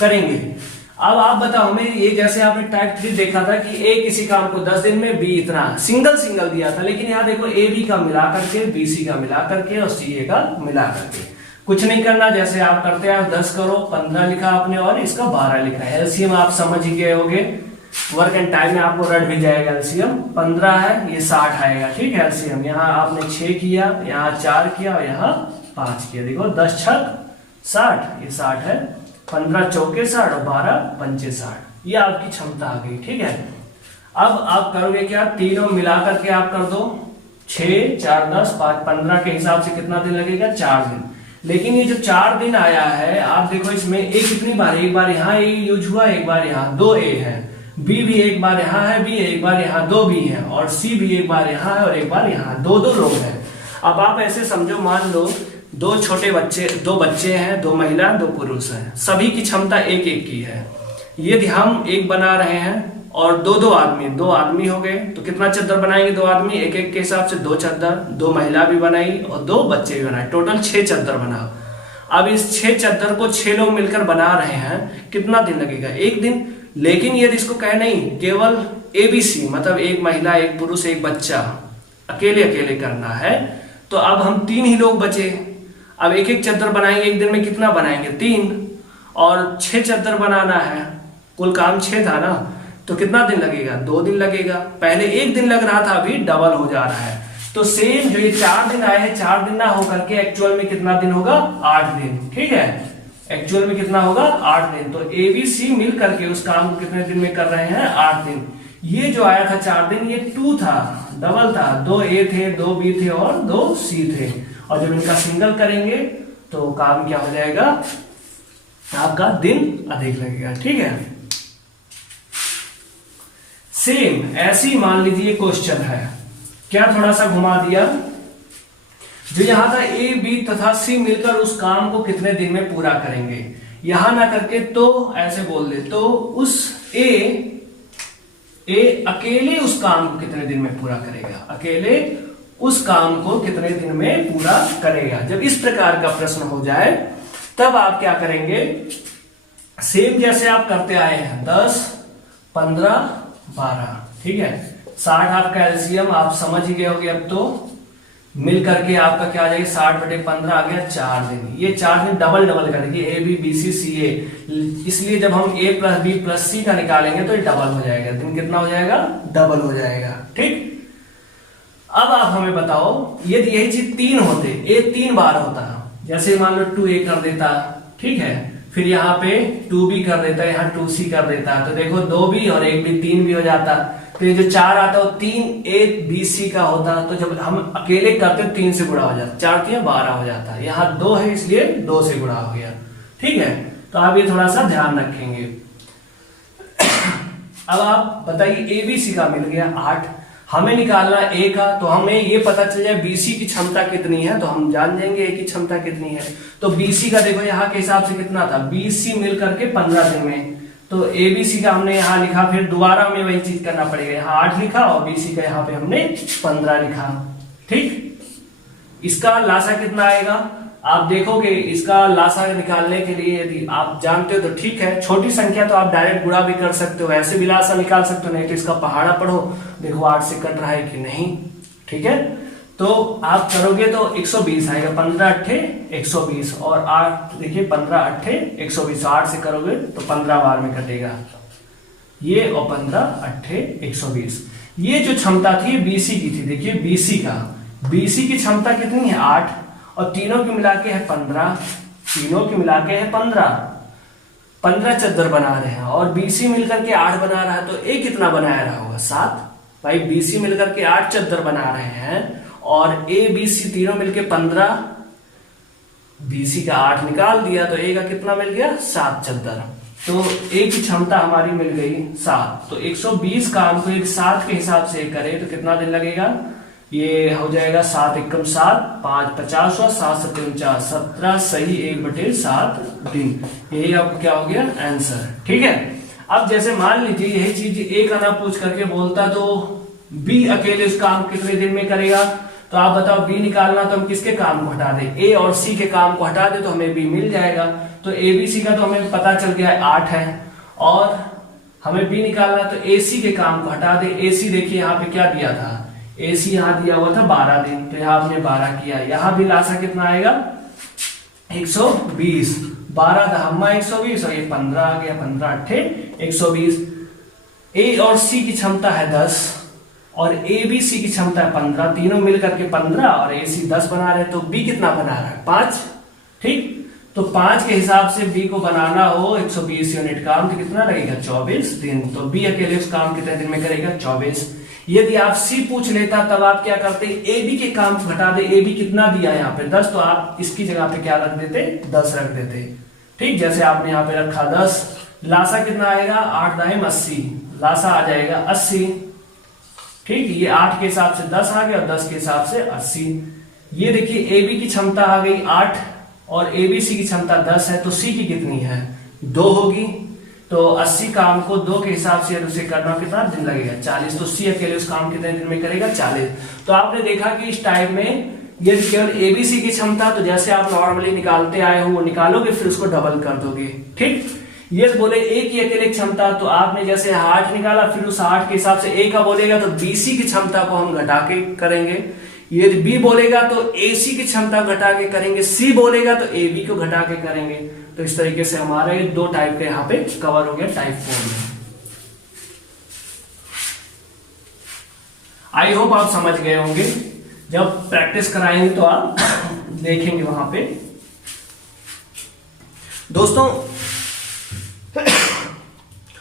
करेंगे। अब आप बताओ, हमें ये जैसे आपने टाइप 3 देखा था कि ए किसी काम को 10 दिन में, बी इतना सिंगल सिंगल दिया था, लेकिन यहाँ देखो ए बी का मिला करके, बी सी का मिला करके और सी ए का मिला करके। कुछ नहीं करना, जैसे आप करते हैं 10 करो, 15 लिखा आपने और इसका 12 लिखा है। एलसीएम आप समझ ही गए होगे, वर्क एंड टाइम में आपको रट भी जाएगा। एलसीएम 15 है, ये 60 आएगा। ठीक है, एलसीएम यहाँ आपने 6 किया, यहाँ 4 किया और यहाँ 5 किया। देखो 10 छक 60, ये 60 है, 15 चौके 60 और 12 पंचे 60, ये आपकी क्षमता आ गई। ठीक है, अब आप करोगे क्या, तीनों मिला करके आप कर दो, 6 4 10 5 15 के हिसाब से कितना दिन लगेगा, 4 दिन। लेकिन ये जो 4 दिन आया है, आप देखो इसमें ए कितनी बार, एक बार यहाँ ए यूज हुआ, एक बार यहाँ 2 ए है, बी भी एक बार यहाँ है, बी एक बार यहाँ 2 बी है, और सी भी एक बार यहाँ है और एक बार यहाँ, 2 लोग हैं। अब आप ऐसे समझो, मान लो 2 छोटे बच्चे, 2 बच्चे हैं, 2 महिला 2 पुरुष हैं, सभी की क्षमता एक एक की है। यदि हम एक बना रहे हैं और 2 आदमी हो गए, तो कितना चद्दर बनाएंगे, 2 आदमी एक एक के हिसाब से 2 चद्दर, 2 महिला भी बनाई और 2 बच्चे भी बनाए, टोटल 6 चद्दर बना। अब इस 6 चद्दर को 6 लोग मिलकर बना रहे हैं, कितना दिन लगेगा, 1 दिन। लेकिन यदि इसको कहे नहीं, केवल ABC मतलब एक महिला एक पुरुष एक बच्चा अकेले अकेले करना है, तो अब हम 3 ही लोग बचे। अब एक एक चद्दर बनाएंगे, एक दिन में कितना बनाएंगे, 3, और 6 चद्दर बनाना है, कुल काम 6 था ना, तो कितना दिन लगेगा, 2 दिन लगेगा। पहले 1 दिन लग रहा था, अभी डबल हो जा रहा है। तो सेम जो ये 4 दिन आए हैं, 4 दिन ना होकर के एक्चुअल में कितना दिन होगा, 8 दिन। ठीक है, एक्चुअल में कितना होगा, 8 दिन। तो ABC मिल करके उस काम को कितने दिन में कर रहे हैं, 8 दिन। ये जो आया था 4 दिन, ये 2 था, डबल था, 2 A थे, 2 B थे और 2 C थे। और जब इनका सिंगल करेंगे तो काम क्या हो जाएगा, आपका दिन अधिक लगेगा। ठीक है, सेम ऐसी मान लीजिए क्वेश्चन है, क्या थोड़ा सा घुमा दिया, जो यहां था ए बी तथा सी मिलकर उस काम को कितने दिन में पूरा करेंगे, यहां ना करके तो ऐसे बोल दे, तो उस ए अकेले उस काम को कितने दिन में पूरा करेगा, अकेले उस काम को कितने दिन में पूरा करेगा। जब इस प्रकार का प्रश्न हो जाए तब आप क्या करेंगे, सेम जैसे आप करते आए हैं, 10 15 12। ठीक है, 60 आपका एलसीएम आप समझ ही गए होगे। अब तो मिल करके आपका क्या आ जाएगा, 60/15 आ गया, 4 दिन। ये 4 दिन डबल डबल करेंगे, ए बी बी सी सी ए, इसलिए जब हम A + B + C का निकालेंगे तो ये डबल हो जाएगा, दिन कितना हो जाएगा, डबल हो जाएगा। ठीक, अब आप हमें बताओ, यदि यही चीज 3 होते, A 3 बार होता, जैसे मान लो 2A कर देता, ठीक है, फिर यहाँ पे 2B कर देता, यहाँ 2C कर देता, तो देखो 2B और 1B 3 भी हो जाता। तो ये जो 4 आता है वो 3ABC का होता, तो जब हम अकेले करते 3 से गुणा हो जाता, 4 3 12 हो जाता है। यहाँ 2 है इसलिए 2 से गुणा हो गया। ठीक है, तो आप ये थोड़ा सा ध्यान रखेंगे। अब आप बताइए ABC का मिल गया 8, हमें निकालना ए का, तो हमें ये पता चल जाए बीसी की क्षमता कितनी है, तो हम जान जाएंगे ए की क्षमता कितनी है। तो बीसी का देखो यहाँ के हिसाब से कितना था, बीसी मिल करके 15 दिन में, तो एबीसी का हमने यहाँ लिखा, फिर दोबारा हमें वही चीज करना पड़ेगा, यहाँ 8 लिखा और बीसी का यहाँ पे हमने 15 लिखा। ठीक, इसका लासा कितना आएगा आप देखोगे। इसका लासा निकालने के लिए यदि आप जानते हो तो ठीक है, छोटी संख्या तो आप डायरेक्ट गुणा भी कर सकते हो, ऐसे भी लासा निकाल सकते हो, नहीं तो इसका पहाड़ा पढ़ो, देखो 8 से कट रहा है कि नहीं। ठीक है, तो आप करोगे तो 120 आएगा, 15 अट्ठे 120 और 8 देखिए 15 अट्ठे 120, 8 से करोगे तो 15 बार में कटेगा ये, और 15 अट्ठे 120। ये जो क्षमता थी बीसी की थी, देखिए बीसी की क्षमता कितनी है 8, और तीनों की मिला के है 15, तीनों की मिला के है 15 चद्दर बना रहे हैं, और बीसी मिलकर के 8 बना रहा है, तो ए कितना बनाया रहा होगा 7। भाई बीसी मिलकर के 8 चद्दर बना रहे हैं और ए बीसी तीनों मिलके 15, बीसी का 8 निकाल दिया तो ए का कितना मिल गया 7 चद्दर, तो ए की क्षमता हमारी मिल गई 7। तो 120 काम को 7 के हिसाब से करें तो कितना दिन लगेगा, ये हो जाएगा 7 एकम 7, 5 50 हुआ, 7 7 49, 17 सही 1/7 दिन, यही आपको क्या हो गया आंसर। ठीक है, अब जैसे मान लीजिए यही चीज ए का ना पूछ करके बोलता तो बी अकेले उस काम कितने दिन में करेगा, तो आप बताओ बी निकालना, तो हम किसके काम को हटा दें, ए और सी के काम को हटा दे तो हमें बी मिल जाएगा। तो ए बी सी का तो हमें पता चल गया 8 है, और हमें बी निकालना तो ए सी के काम को हटा दे। ए सी देखिए यहाँ पे क्या दिया था, ए सी यहाँ दिया हुआ था 12 दिन, तो यहाँ हमने 12 किया, यहाँ भी लासा कितना आएगा 120, 12 दहम्मा 120 और ये 15 आ गया, 15 अट्ठे 120। ए और सी की क्षमता है 10 और ए बी सी की क्षमता है 15, तीनों मिलकर के 15 और ए सी 10 बना रहे हैं, तो बी कितना बना रहा है 5। ठीक, तो 5 के हिसाब से बी को बनाना हो 120 यूनिट काम तो कितना लगेगा 24 दिन, तो बी अकेले उस काम कितने दिन में करेगा 24। यदि आप सी पूछ लेता तब आप क्या करते, ए बी के काम घटा दे, ए बी कितना दिया यहाँ पे 10, तो आप इसकी जगह पे क्या रख देते 10 रख देते। ठीक, जैसे आपने यहाँ पे रखा 10, लासा कितना आएगा 8 दाएम 80, लासा आ जाएगा 80। ठीक, ये 8 के हिसाब से 10 आ गया और 10 के हिसाब से 80। ये देखिए ए बी की क्षमता आ गई 8 और ए बी सी की क्षमता 10 है, तो सी की कितनी है 2 होगी, तो 80 काम को 2 के हिसाब से उसे करना कितना दिन लगेगा 40, तो सी अकेले उस काम कितने दिन में करेगा 40। तो आपने देखा कि इस टाइप में यदि केवल एबीसी की क्षमता, तो जैसे आप नॉर्मली निकालते आए हो वो निकालोगे फिर उसको डबल कर दोगे। ठीक, ये बोले ए की अकेले क्षमता, तो आपने जैसे 8 निकाला फिर उस 8 के हिसाब से ए का बोलेगा तो बीसी की क्षमता को हम घटा के करेंगे, यदि बी बोलेगा तो एसी की क्षमता घटा के करेंगे, सी बोलेगा तो ए बी को घटा के करेंगे। तो इस तरीके से हमारे 2 टाइप के यहाँ पे कवर हो गया टाइप 4 में। आई होप आप समझ गए होंगे, जब प्रैक्टिस कराएंगे तो आप देखेंगे वहां पे। दोस्तों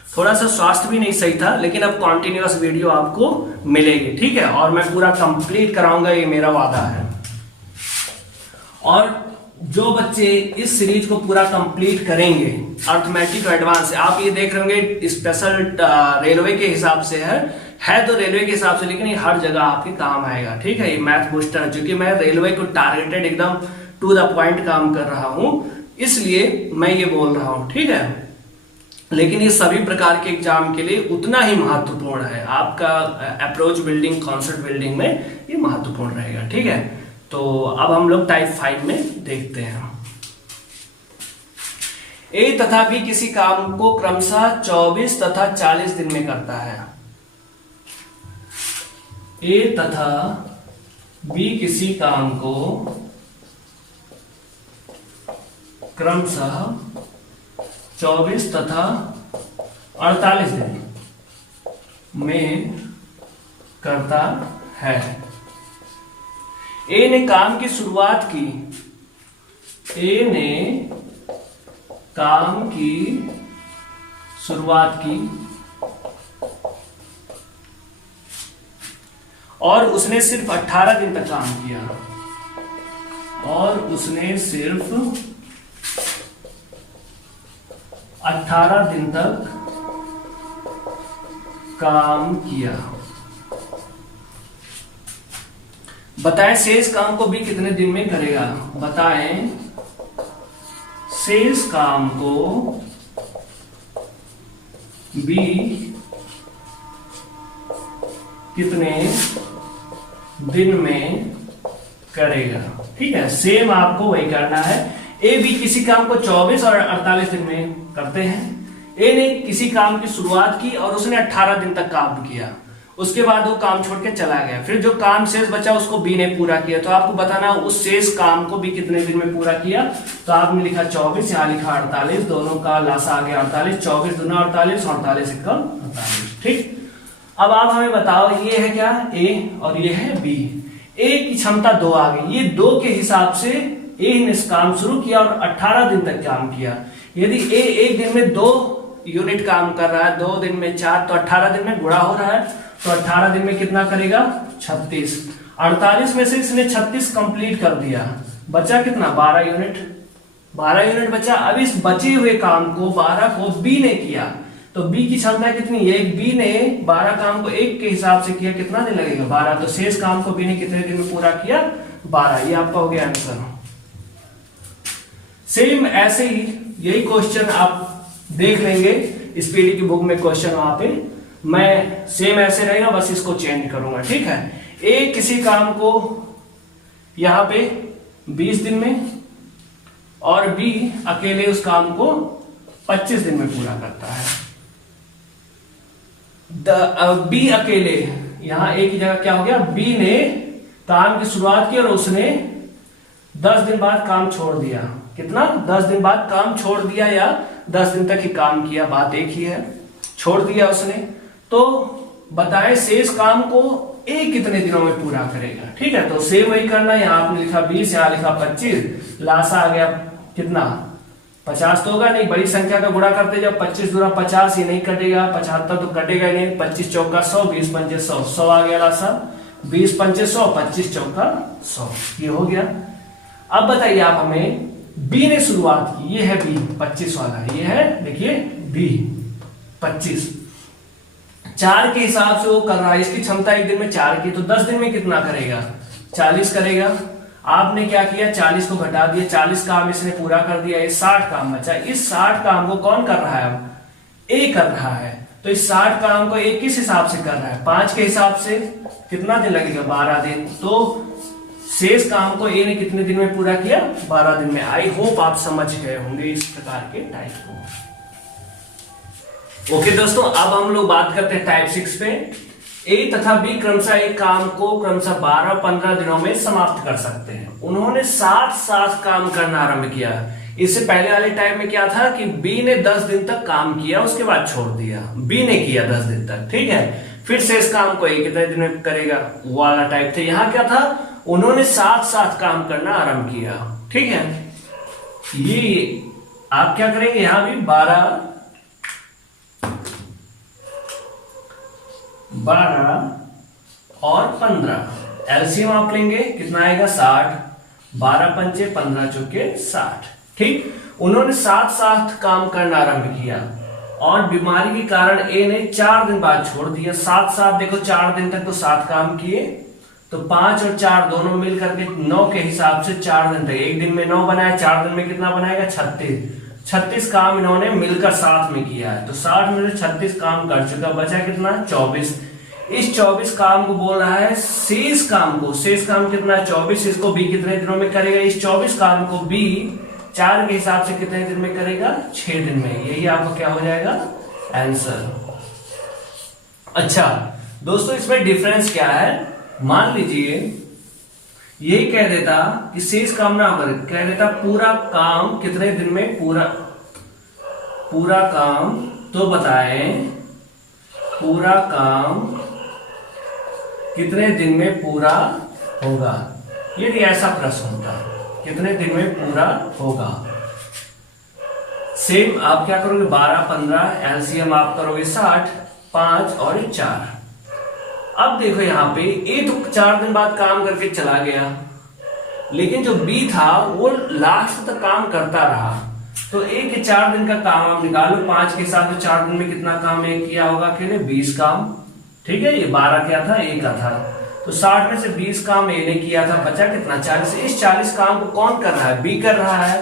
थोड़ा सा स्वास्थ्य भी नहीं सही था, लेकिन अब कॉन्टिन्यूअस वीडियो आपको मिलेगी, ठीक है, और मैं पूरा कंप्लीट कराऊंगा, ये मेरा वादा है। और जो बच्चे इस सीरीज को पूरा कंप्लीट करेंगे अर्थमेटिक और एडवांस, आप ये देख रहे होंगे स्पेशल रेलवे के हिसाब से है तो रेलवे के हिसाब से, लेकिन ये हर जगह आपके काम आएगा। ठीक है, ये मैथ बूस्टर है, क्योंकि मैं रेलवे को टारगेटेड एकदम टू द पॉइंट काम कर रहा हूं, इसलिए मैं ये बोल रहा हूं। ठीक है, लेकिन ये सभी प्रकार के एग्जाम के लिए उतना ही महत्वपूर्ण है, आपका अप्रोच बिल्डिंग, कॉन्सेप्ट बिल्डिंग में ये महत्वपूर्ण रहेगा। ठीक है, तो अब हम लोग टाइप 5 में देखते हैं। ए तथा बी किसी काम को क्रमशः 24 तथा 40 दिन में करता है। ए तथा बी किसी काम को क्रमशः 24 तथा 48 दिन में करता है। ए ने काम की शुरुआत की, ए ने काम की शुरुआत की और उसने सिर्फ 18 दिन तक काम किया, और उसने सिर्फ 18 दिन तक काम किया। बताएं शेष काम को बी कितने दिन में करेगा। बताएं शेष काम को बी कितने दिन में करेगा। ठीक है, सेम आपको वही करना है। ए बी किसी काम को 24 और 48 दिन में करते हैं। ए ने किसी काम की शुरुआत की और उसने 18 दिन तक काम किया, उसके बाद वो काम छोड़ के चला गया। फिर जो काम शेष बचा उसको बी ने पूरा किया, तो आपको बताना उस शेष काम को बी कितने दिन में पूरा किया। तो आपने लिखा 24, यहाँ लिखा 48, दोनों का लासा आ गया 48, 24 दूना 48, 48 एकम 48। ठीक, अब आप हमें बताओ ये है क्या ए और ये है बी। ए की क्षमता 2 आ गई, ये 2 के हिसाब से ए ने काम शुरू किया और 18 दिन तक काम किया। यदि ए एक दिन में 2 यूनिट काम कर रहा है, 2 दिन में 4, तो 18 दिन में गुणा हो रहा है, तो 18 दिन में कितना करेगा 36। 48 में से इसने 36 कंप्लीट कर दिया, बचा कितना 12 यूनिट। 12 यूनिट बचा। अब इस बचे हुए काम को 12 को बी ने किया, तो बी की क्षमता कितनी है, एक बी ने 12 काम को 1 के हिसाब से किया, कितना दिन लगेगा 12। तो शेष काम को बी ने कितने दिन में पूरा किया 12। ये आपका हो गया आंसर। सेम ऐसे ही यही क्वेश्चन आप देख लेंगे इस पीडी की बुक में, क्वेश्चन वहां पे मैं सेम ऐसे रहेगा, बस इसको चेंज करूंगा। ठीक है, ए किसी काम को यहां पे 20 दिन में और बी अकेले उस काम को 25 दिन में पूरा करता है। बी अकेले, यहां एक ही जगह क्या हो गया, बी ने काम की शुरुआत की और उसने 10 दिन बाद काम छोड़ दिया। कितना 10 दिन बाद काम छोड़ दिया या 10 दिन तक ही काम किया, बात एक ही है, छोड़ दिया उसने। तो बताएं शेष काम को ए कितने दिनों में पूरा करेगा। ठीक है, तो सेम वही करना है। यहां आपने लिखा 20, यहां लिखा 25, लासा आ गया कितना 50 तो होगा नहीं, बड़ी संख्या का गुणा करते जब 25 दूना 50, ये नहीं कटेगा, 75 तो कटेगा नहीं, 25 चौका 100, 20 पंचे 100, 100 आ गया लासा, 20 पंचे 100, 25 चौका 100, ये हो गया। अब बताइए आप हमें बी ने शुरुआत की, ये है बी 25 वाला, ये है देखिए बी 25, 4 के हिसाब से वो कर रहा है, इसकी क्षमता एक दिन में 4 की, तो 10 दिन में कितना करेगा 40 करेगा। आपने क्या किया 40 को घटा दिया, 40 काम इसने पूरा कर दिया, ये 60 काम बचा। इस 60 काम को कौन कर रहा है, अब ए कर रहा है। तो इस 60 काम को ए किस हिसाब से कर रहा है, 5 के हिसाब से। कितना दिन लगेगा 12 दिन। तो शेष काम को ए ने कितने दिन में पूरा किया 12 दिन में। आई होप आप समझ गए होंगे इस प्रकार के टाइप को। ओके दोस्तों, अब हम लोग बात करते हैं टाइप 6 पे। ए तथा बी क्रमशः एक काम को क्रमशः 12-15 दिनों में समाप्त कर सकते हैं। उन्होंने साथ काम करना आरंभ किया। इससे पहले वाले टाइप में क्या था कि बी ने 10 दिन तक काम किया, उसके बाद छोड़ दिया। बी ने किया 10 दिन तक, ठीक है, फिर शेष काम को ए कितने दिन में करेगा, वो वाला टाइप थे। यहां क्या था, उन्होंने साथ काम करना आरंभ किया। ठीक है, ये आप क्या करेंगे, यहां भी 12 और 15 एलसीएम आप लेंगे, कितना आएगा 60, 12 पंचे 15 चौके 60। ठीक, उन्होंने साथ काम करना आरंभ किया और बीमारी के कारण ए ने 4 दिन बाद छोड़ दिया। साथ देखो 4 दिन तक तो 7 काम किए, तो 5 और 4 दोनों मिल करके 9 के हिसाब से 4 दिन तक, एक दिन में 9 बनाया, 4 दिन में कितना बनाएगा 36 काम इन्होंने मिलकर साथ में किया है। तो 60 में 36 काम कर चुका, बचा कितना 24। इस 24 काम को बोल रहा है शेष काम को। शेष काम कितना है 24, इसको बी कितने दिनों में करेगा। इस 24 काम को बी 4 के हिसाब से कितने दिन में करेगा 6 दिन में। यही आपको क्या हो जाएगा आंसर। अच्छा दोस्तों, इसमें डिफरेंस क्या है, मान लीजिए यही कह देता कि शेष काम ना कर, कह देता पूरा काम कितने दिन में पूरा काम, तो बताएं पूरा काम कितने दिन में पूरा होगा। यदि ऐसा प्रश्न होता कितने दिन में पूरा होगा। सेम आप क्या करोगे 12-15 एलसीएम आप करोगे 60, 5 और 4। अब देखो यहां पे ए तो 4 दिन बाद काम करके चला गया, लेकिन जो बी था वो लास्ट तक काम करता रहा। तो ए के 4 दिन का काम आप निकालो, 5 के साथ 4 दिन में कितना काम ए किया होगा, अकेले 20 काम। ठीक है, ये 12 क्या था, ए का था, तो तो 60 में से 20 काम ए ने किया था, बचा कितना 40। इस 40 काम को कौन कर रहा है, बी कर रहा है।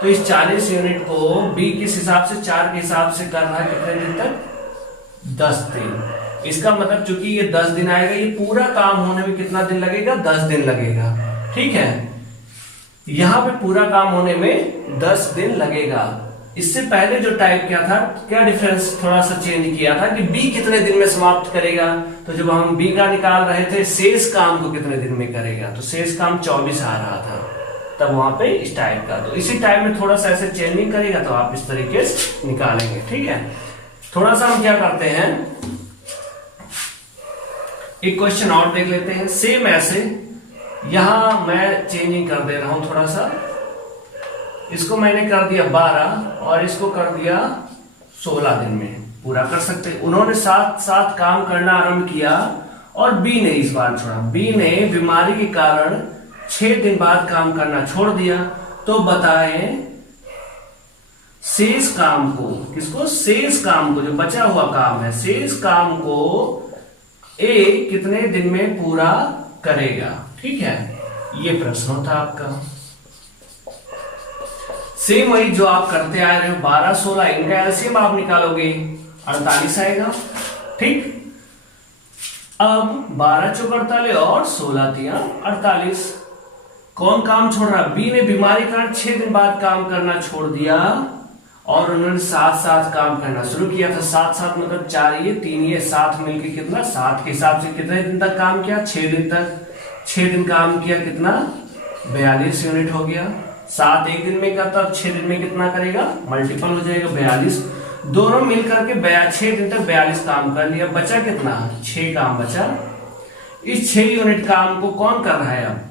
तो इस 40 यूनिट को बी किस हिसाब से, 4 के हिसाब से कर रहा है, कितने दिन तक, 10 दिन। इसका मतलब चूंकि ये 10 दिन आएगा, ये पूरा काम होने में कितना दिन लगेगा, 10 दिन लगेगा। ठीक है, यहां पे पूरा काम होने में 10 दिन लगेगा। इससे पहले जो टाइप क्या था, क्या डिफरेंस थोड़ा सा चेंज किया था कि बी कितने दिन में समाप्त करेगा। तो जब हम बी का निकाल रहे थे, शेष काम को कितने दिन में करेगा, तो शेष काम 24 आ रहा था तब वहां पे इस टाइप का। तो इसी टाइप में थोड़ा सा ऐसे चेंजिंग करेगा तो आप इस तरीके से निकालेंगे। ठीक है, थोड़ा सा हम क्या करते हैं, एक क्वेश्चन और देख लेते हैं। सेम ऐसे यहां मैं चेंजिंग कर दे रहा हूं थोड़ा सा, इसको मैंने कर दिया 12 और इसको कर दिया 16 दिन में पूरा कर सकते हैं। उन्होंने साथ साथ काम करना आरंभ किया और बी ने इस बार छोड़ा। बी ने बीमारी के कारण 6 दिन बाद काम करना छोड़ दिया। तो बताएं शेष काम को, किसको, शेष काम को, जो बचा हुआ काम है, शेष काम को ए कितने दिन में पूरा करेगा। ठीक है, ये प्रश्न था आपका। सेम वही जो आप करते आ रहे हो, 12 16 इनका एलसीएम आप निकालोगे, 48 आएगा। ठीक, अब 12 चौक 48 और 16 तिया 48। कौन काम छोड़ रहा, बी ने बीमारी के कारण 6 दिन बाद काम करना छोड़ दिया और उन्होंने साथ साथ काम करना शुरू किया था। साथ साथ मतलब 4 ये 3 ये 7 मिलके कितना, 7 के हिसाब से कितने दिन तक काम किया, 6 दिन तक। 6 दिन काम किया, कितना, 42 यूनिट हो गया। 7 एक दिन में करता, 6 दिन में कितना करेगा, मल्टीपल हो जाएगा 42। दोनों मिलकर के 6 दिन तक 42 काम कर लिया। बचा कितना, 6 काम बचा। इस 6 यूनिट काम को कौन कर रहा है, अब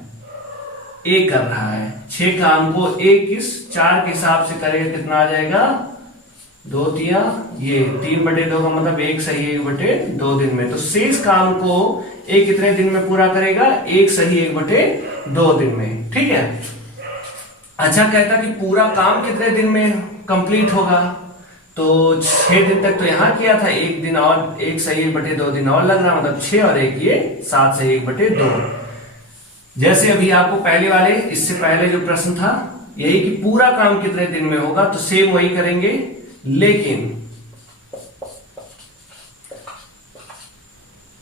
ए कर रहा है। 6 काम को ए किस 4 के हिसाब से करेगा, कितना आ जाएगा, 2 तिया ये 3/2 का मतलब 1 सही 1/2 दिन में। तो शेष काम को ए कितने दिन में पूरा करेगा, 1 सही 1/2 दिन में। ठीक है, अच्छा कहता कि पूरा काम कितने दिन में कंप्लीट होगा, तो 6 दिन तक तो यहां किया था, 1 दिन और 1 सही 1/2 दिन और लग रहा, मतलब 6 और 1 ये 7 सही 1/2। जैसे अभी आपको पहले वाले, इससे पहले जो प्रश्न था यही कि पूरा काम कितने दिन में होगा, तो सेम वही करेंगे। लेकिन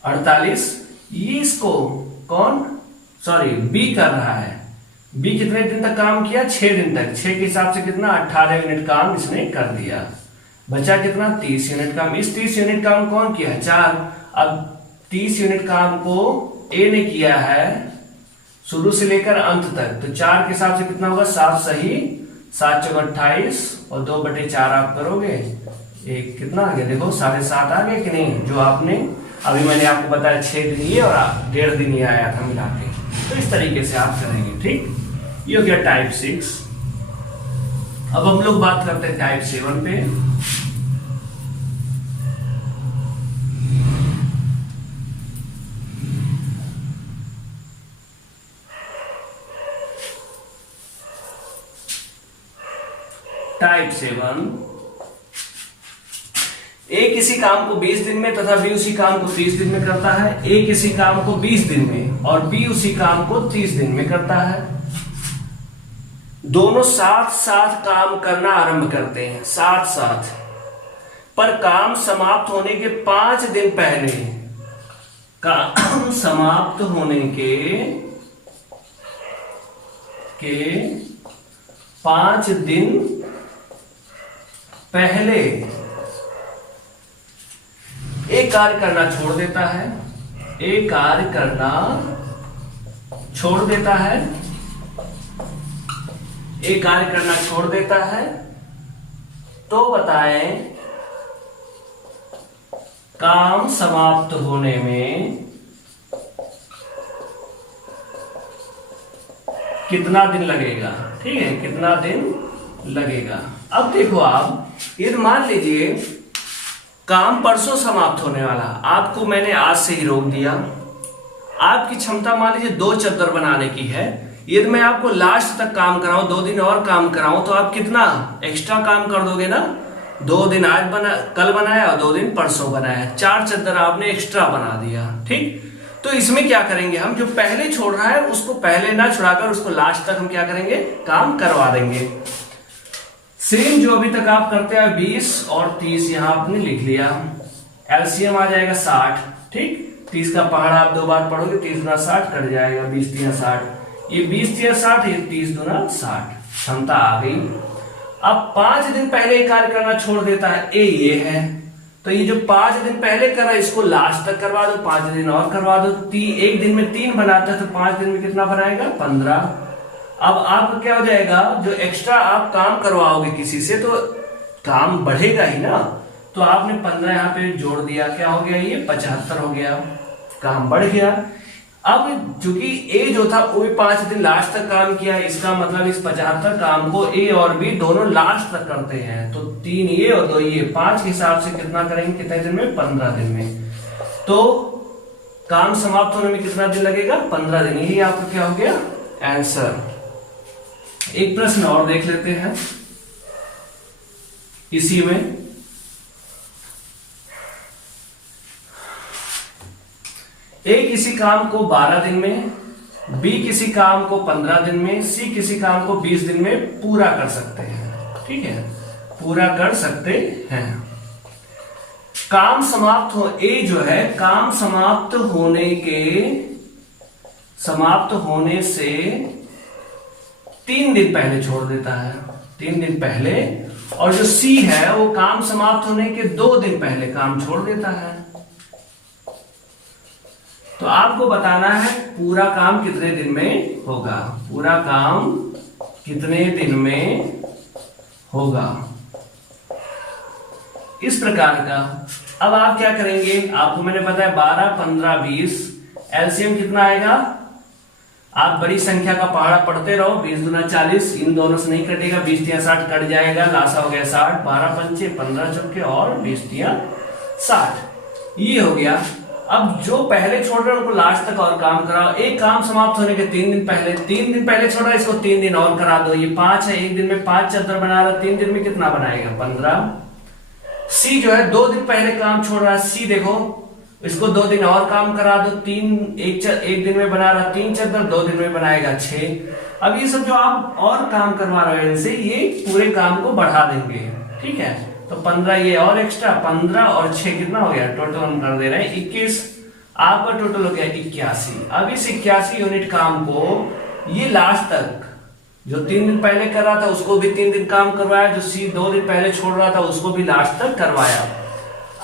48 ये इसको कौन, सॉरी बी कर रहा है। बी कितने दिन तक काम किया, 6 दिन तक। 6 के हिसाब से कितना, 18 यूनिट काम इसने कर दिया। बचा कितना, 30 यूनिट काम। इस 30 यूनिट काम कौन किया है, 4। अब 30 यूनिट काम को ए ने किया है शुरू से लेकर अंत तक, तो 4 के हिसाब से कितना होगा, 7 सही 7 चौक 28 और 2/4 आप करोगे, एक कितना आ गया, देखो 7.5 आ गया कि नहीं। जो आपने अभी मैंने आपको बताया 6 दिन ये और 1.5 दिन ये आया था मिला के। तो इस तरीके से आप करेंगे। ठीक, ये हो गया टाइप 6। अब हम लोग बात करते हैं टाइप 7 पे। टाइप 7, ए किसी काम को 20 दिन में तथा बी उसी काम को 30 दिन में करता है। ए किसी काम को 20 दिन में और बी उसी काम को 30 दिन में करता है। दोनों साथ साथ काम करना आरंभ करते हैं, साथ साथ, पर काम समाप्त होने के 5 दिन पहले, काम समाप्त होने के 5 दिन पहले एक कार्य करना छोड़ देता है, एक कार्य करना छोड़ देता है, एक कार्य करना छोड़ देता है। तो बताएं काम समाप्त होने में कितना दिन लगेगा। ठीक है, कितना दिन लगेगा। अब देखो आप, ये मान लीजिए काम परसों समाप्त होने वाला, आपको मैंने आज से ही रोक दिया। आपकी क्षमता मान लीजिए 2 चद्दर बनाने की है, यदि मैं आपको लास्ट तक काम कराऊं, 2 दिन और काम कराऊं, तो आप कितना एक्स्ट्रा काम कर दोगे ना। 2 दिन कल बनाया और 2 दिन परसों बनाया, 4 चद्दर आपने एक्स्ट्रा बना दिया। ठीक, तो इसमें क्या करेंगे, हम जो पहले छोड़ रहा है उसको पहले ना छुड़ाकर उसको लास्ट तक हम क्या करेंगे, काम करवा देंगे। सेम जो अभी तक आप करते हैं 20 और 30 यहां आपने लिख लिया, एलसीएम आ जाएगा 60, ठीक। 30 का पहाड़ा आप 2 बार पढ़ोगे, 30 गुना 60 कट जाएगा, 20 तिया 60, ये 20 तिया 60, ये 30 गुना 60, क्षमता आ गई। अब 5 दिन पहले कार्य करना छोड़ देता है, ए ये है, तो ये जो 5 दिन पहले करा इसको लास्ट तक करवा दो, 5 दिन और करवा दो। एक दिन में 3 बनाता है तो 5 दिन में कितना बनाएगा, 15। अब आपका क्या हो जाएगा, जो एक्स्ट्रा आप काम करवाओगे किसी से तो काम बढ़ेगा ही ना, तो आपने 15 यहाँ पे जोड़ दिया, क्या हो गया, ये 75 हो गया, काम बढ़ गया। अब चूंकि ए जो था वो भी 5 दिन लास्ट तक काम किया, इसका मतलब इस 75 काम को ए और बी दोनों लास्ट तक करते हैं, तो 3 ये और 2 ये, 5 के हिसाब से कितना करेंगे, कितने दिन में, 15 दिन में। तो काम समाप्त होने में कितना दिन लगेगा, 15 दिन। यही आपका क्या हो गया आंसर। एक प्रश्न और देख लेते हैं इसी में। ए किसी काम को 12 दिन में, बी किसी काम को 15 दिन में, सी किसी काम को 20 दिन में पूरा कर सकते हैं, ठीक है, पूरा कर सकते हैं। काम समाप्त हो, ए जो है काम समाप्त होने से 3 दिन पहले छोड़ देता है, 3 दिन पहले। और जो सी है वो काम समाप्त होने के 2 दिन पहले काम छोड़ देता है। तो आपको बताना है पूरा काम कितने दिन में होगा, पूरा काम कितने दिन में होगा, इस प्रकार का। अब आप क्या करेंगे, आपको मैंने बताया 12, 15, 20, एलसीएम कितना आएगा, आप बड़ी संख्या का पहाड़ा पढ़ते रहो, 20 गुना 40, इन दोनों से नहीं कटेगा, 20 तिया 60 कट जाएगा, लासा हो गया 60, 12 पंचे 15 चौके और 20 तिया 60, ये हो गया। अब जो पहले छोड़ रहे हैं उनको लास्ट तक और काम कराओ। एक काम समाप्त होने के 3 दिन पहले, 3 दिन पहले छोड़ रहा है इसको 3 दिन और करा दो, ये 5 है, एक दिन में 5 चद्दर बना रहा, 3 दिन में कितना बनाएगा, 15। सी जो है 2 दिन पहले काम छोड़ रहा है, सी देखो इसको 2 दिन और काम करा दो, एक दिन में बना रहा 3 चद्दर, 2 दिन में बनाएगा 6। अब ये सब जो आप और काम करवा रहे हो इनसे, ये पूरे काम को बढ़ा देंगे, ठीक है। तो 15 ये और एक्स्ट्रा, 15 और 6 कितना हो गया, टोटल हम कर दे रहे हैं 21, आपका टोटल हो गया 81। अब इस 81 यूनिट काम को ये लास्ट तक, जो 3 दिन पहले कर रहा था उसको भी 3 दिन काम करवाया, जो सी 2 दिन पहले छोड़ रहा था उसको भी लास्ट तक करवाया।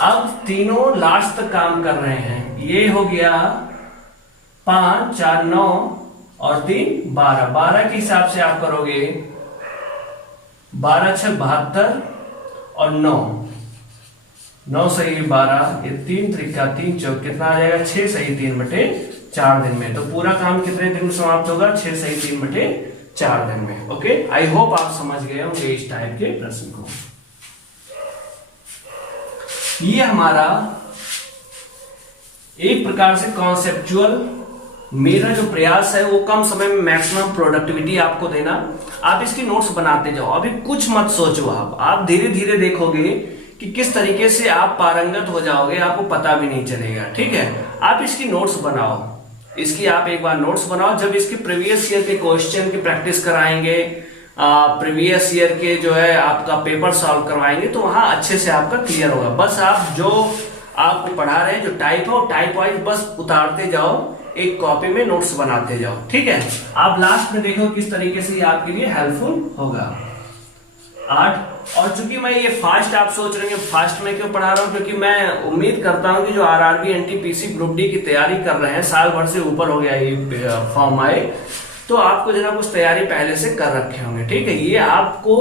अब तीनों लास्ट तक काम कर रहे हैं, ये हो गया 5, 4, 9 और 3, 12। 12 के हिसाब से आप करोगे 12 6 72 और 9 सही 12, ये 3 त्रिका 3 चौक कितना आ जाएगा, 6 सही 3/4 दिन में। तो पूरा काम कितने दिन में समाप्त होगा, 6 सही 3/4 दिन में। ओके, आई होप आप समझ गए होंगे इस टाइप के प्रश्न को। ये हमारा एक प्रकार से कॉन्सेप्चुअल, मेरा जो प्रयास है वो कम समय में मैक्सिमम प्रोडक्टिविटी आपको देना। आप इसकी नोट्स बनाते जाओ, अभी कुछ मत सोचो, आप धीरे धीरे देखोगे कि किस तरीके से आप पारंगत हो जाओगे, आपको पता भी नहीं चलेगा, ठीक है। आप इसकी नोट्स बनाओ, इसकी आप एक बार नोट्स बनाओ, जब इसके प्रीवियस ईयर के क्वेश्चन की प्रैक्टिस कराएंगे, प्रीवियस ईयर के जो है आपका पेपर सॉल्व करवाएंगे, तो वहां अच्छे से आपका क्लियर होगा। बस आप जो आपको पढ़ा रहे हैं, जो टाइप हो टाइप वाइज बस उतारते जाओ, एक कॉपी में नोट्स बनाते जाओ, ठीक है। आप लास्ट में देखो किस तरीके से ये आपके लिए हेल्पफुल होगा। 8 और चूंकि मैं ये फास्ट, आप सोच रहे हैं फास्ट में क्यों पढ़ा रहा हूं, क्योंकि मैं उम्मीद करता हूं कि जो आरआरबी एनटीपीसी ग्रुप डी की तैयारी कर रहे हैं, साल भर से ऊपर हो गया ये फॉर्म आए, तो आपको जना कुछ तैयारी पहले से कर रखे होंगे, ठीक है। ये आपको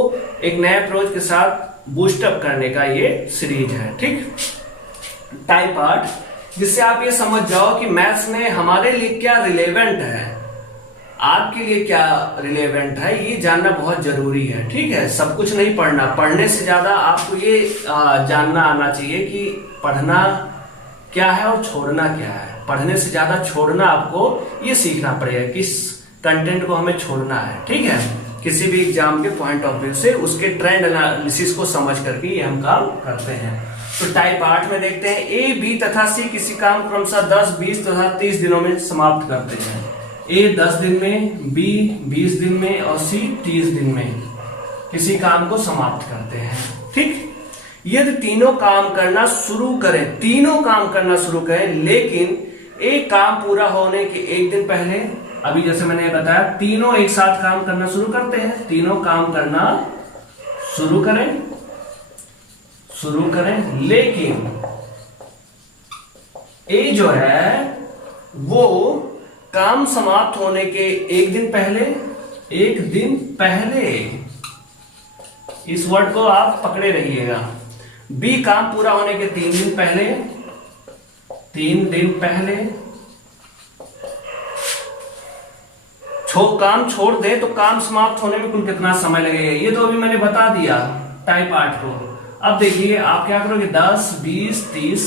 एक नए अप्रोच के साथ बूस्टअप करने का ये सीरीज है, ठीक। टाइप 8, जिससे आप ये समझ जाओ कि मैथ्स में हमारे लिए क्या रिलेवेंट है, आपके लिए क्या रिलेवेंट है, ये जानना बहुत जरूरी है, ठीक है। सब कुछ नहीं पढ़ना, पढ़ने से ज्यादा आपको ये जानना आना चाहिए कि पढ़ना क्या है और छोड़ना क्या है। पढ़ने से ज्यादा छोड़ना, आपको ये सीखना पड़ेगा किस कंटेंट को हमें छोड़ना है, ठीक है। किसी भी एग्जाम के पॉइंट ऑफ व्यू से उसके ट्रेंड एनालिसिस को समझ करके ये हम काम करते हैं। तो टाइप 8 में देखते हैं ए, बी तथा सी किसी काम क्रमशः 10, 20 तथा 30 दिनों में समाप्त करते हैं। ए 10 दिन में, बी 20 दिन में और सी 30 दिन में किसी काम को समाप्त करते हैं। ठीक, यदि तीनों काम करना शुरू करें, लेकिन एक काम पूरा होने के एक दिन पहले, अभी जैसे मैंने बताया तीनों एक साथ काम करना शुरू करते हैं, तीनों काम करना शुरू करें, लेकिन ए जो है वो काम समाप्त होने के एक दिन पहले, इस वर्ड को आप पकड़े रहिएगा। बी काम पूरा होने के 3 दिन पहले काम छोड़ दे तो काम समाप्त होने में कुल कितना समय लगेगा, ये तो अभी मैंने बता दिया टाइप 8 को। अब देखिए आप क्या करोगे, 10, 20, 30,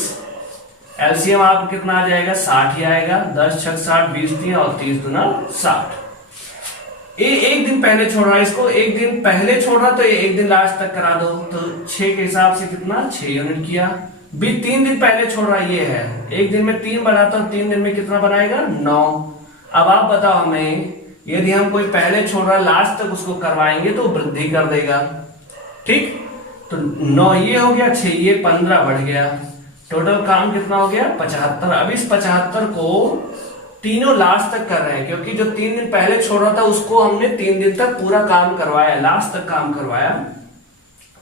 एलसीएम आपको कितना आ जाएगा, 60 ही आएगा। 10 6 60, 20 3 और 30 दूना 60। ए एक दिन पहले छोड़ रहा है, इसको एक दिन पहले छोड़ रहा तो एक दिन लास्ट तक करा दो, तो 6 के हिसाब से कितना 6 यूनिट किया। बी 3 दिन पहले छोड़ रहा है, ये है एक दिन में 3 बनाता हूं, 3 दिन में कितना बनाएगा 9। अब आप बताओ हमें, यदि हम कोई पहले छोड़ रहा लास्ट तक उसको करवाएंगे तो वृद्धि कर देगा। ठीक, तो 9 ये हो गया, 6 ये 15 बढ़ गया, टोटल काम कितना हो गया 75। अब इस 75 को तीनों लास्ट तक कर रहे हैं, क्योंकि जो 3 दिन पहले छोड़ रहा था उसको हमने 3 दिन तक पूरा काम करवाया, लास्ट तक काम करवाया।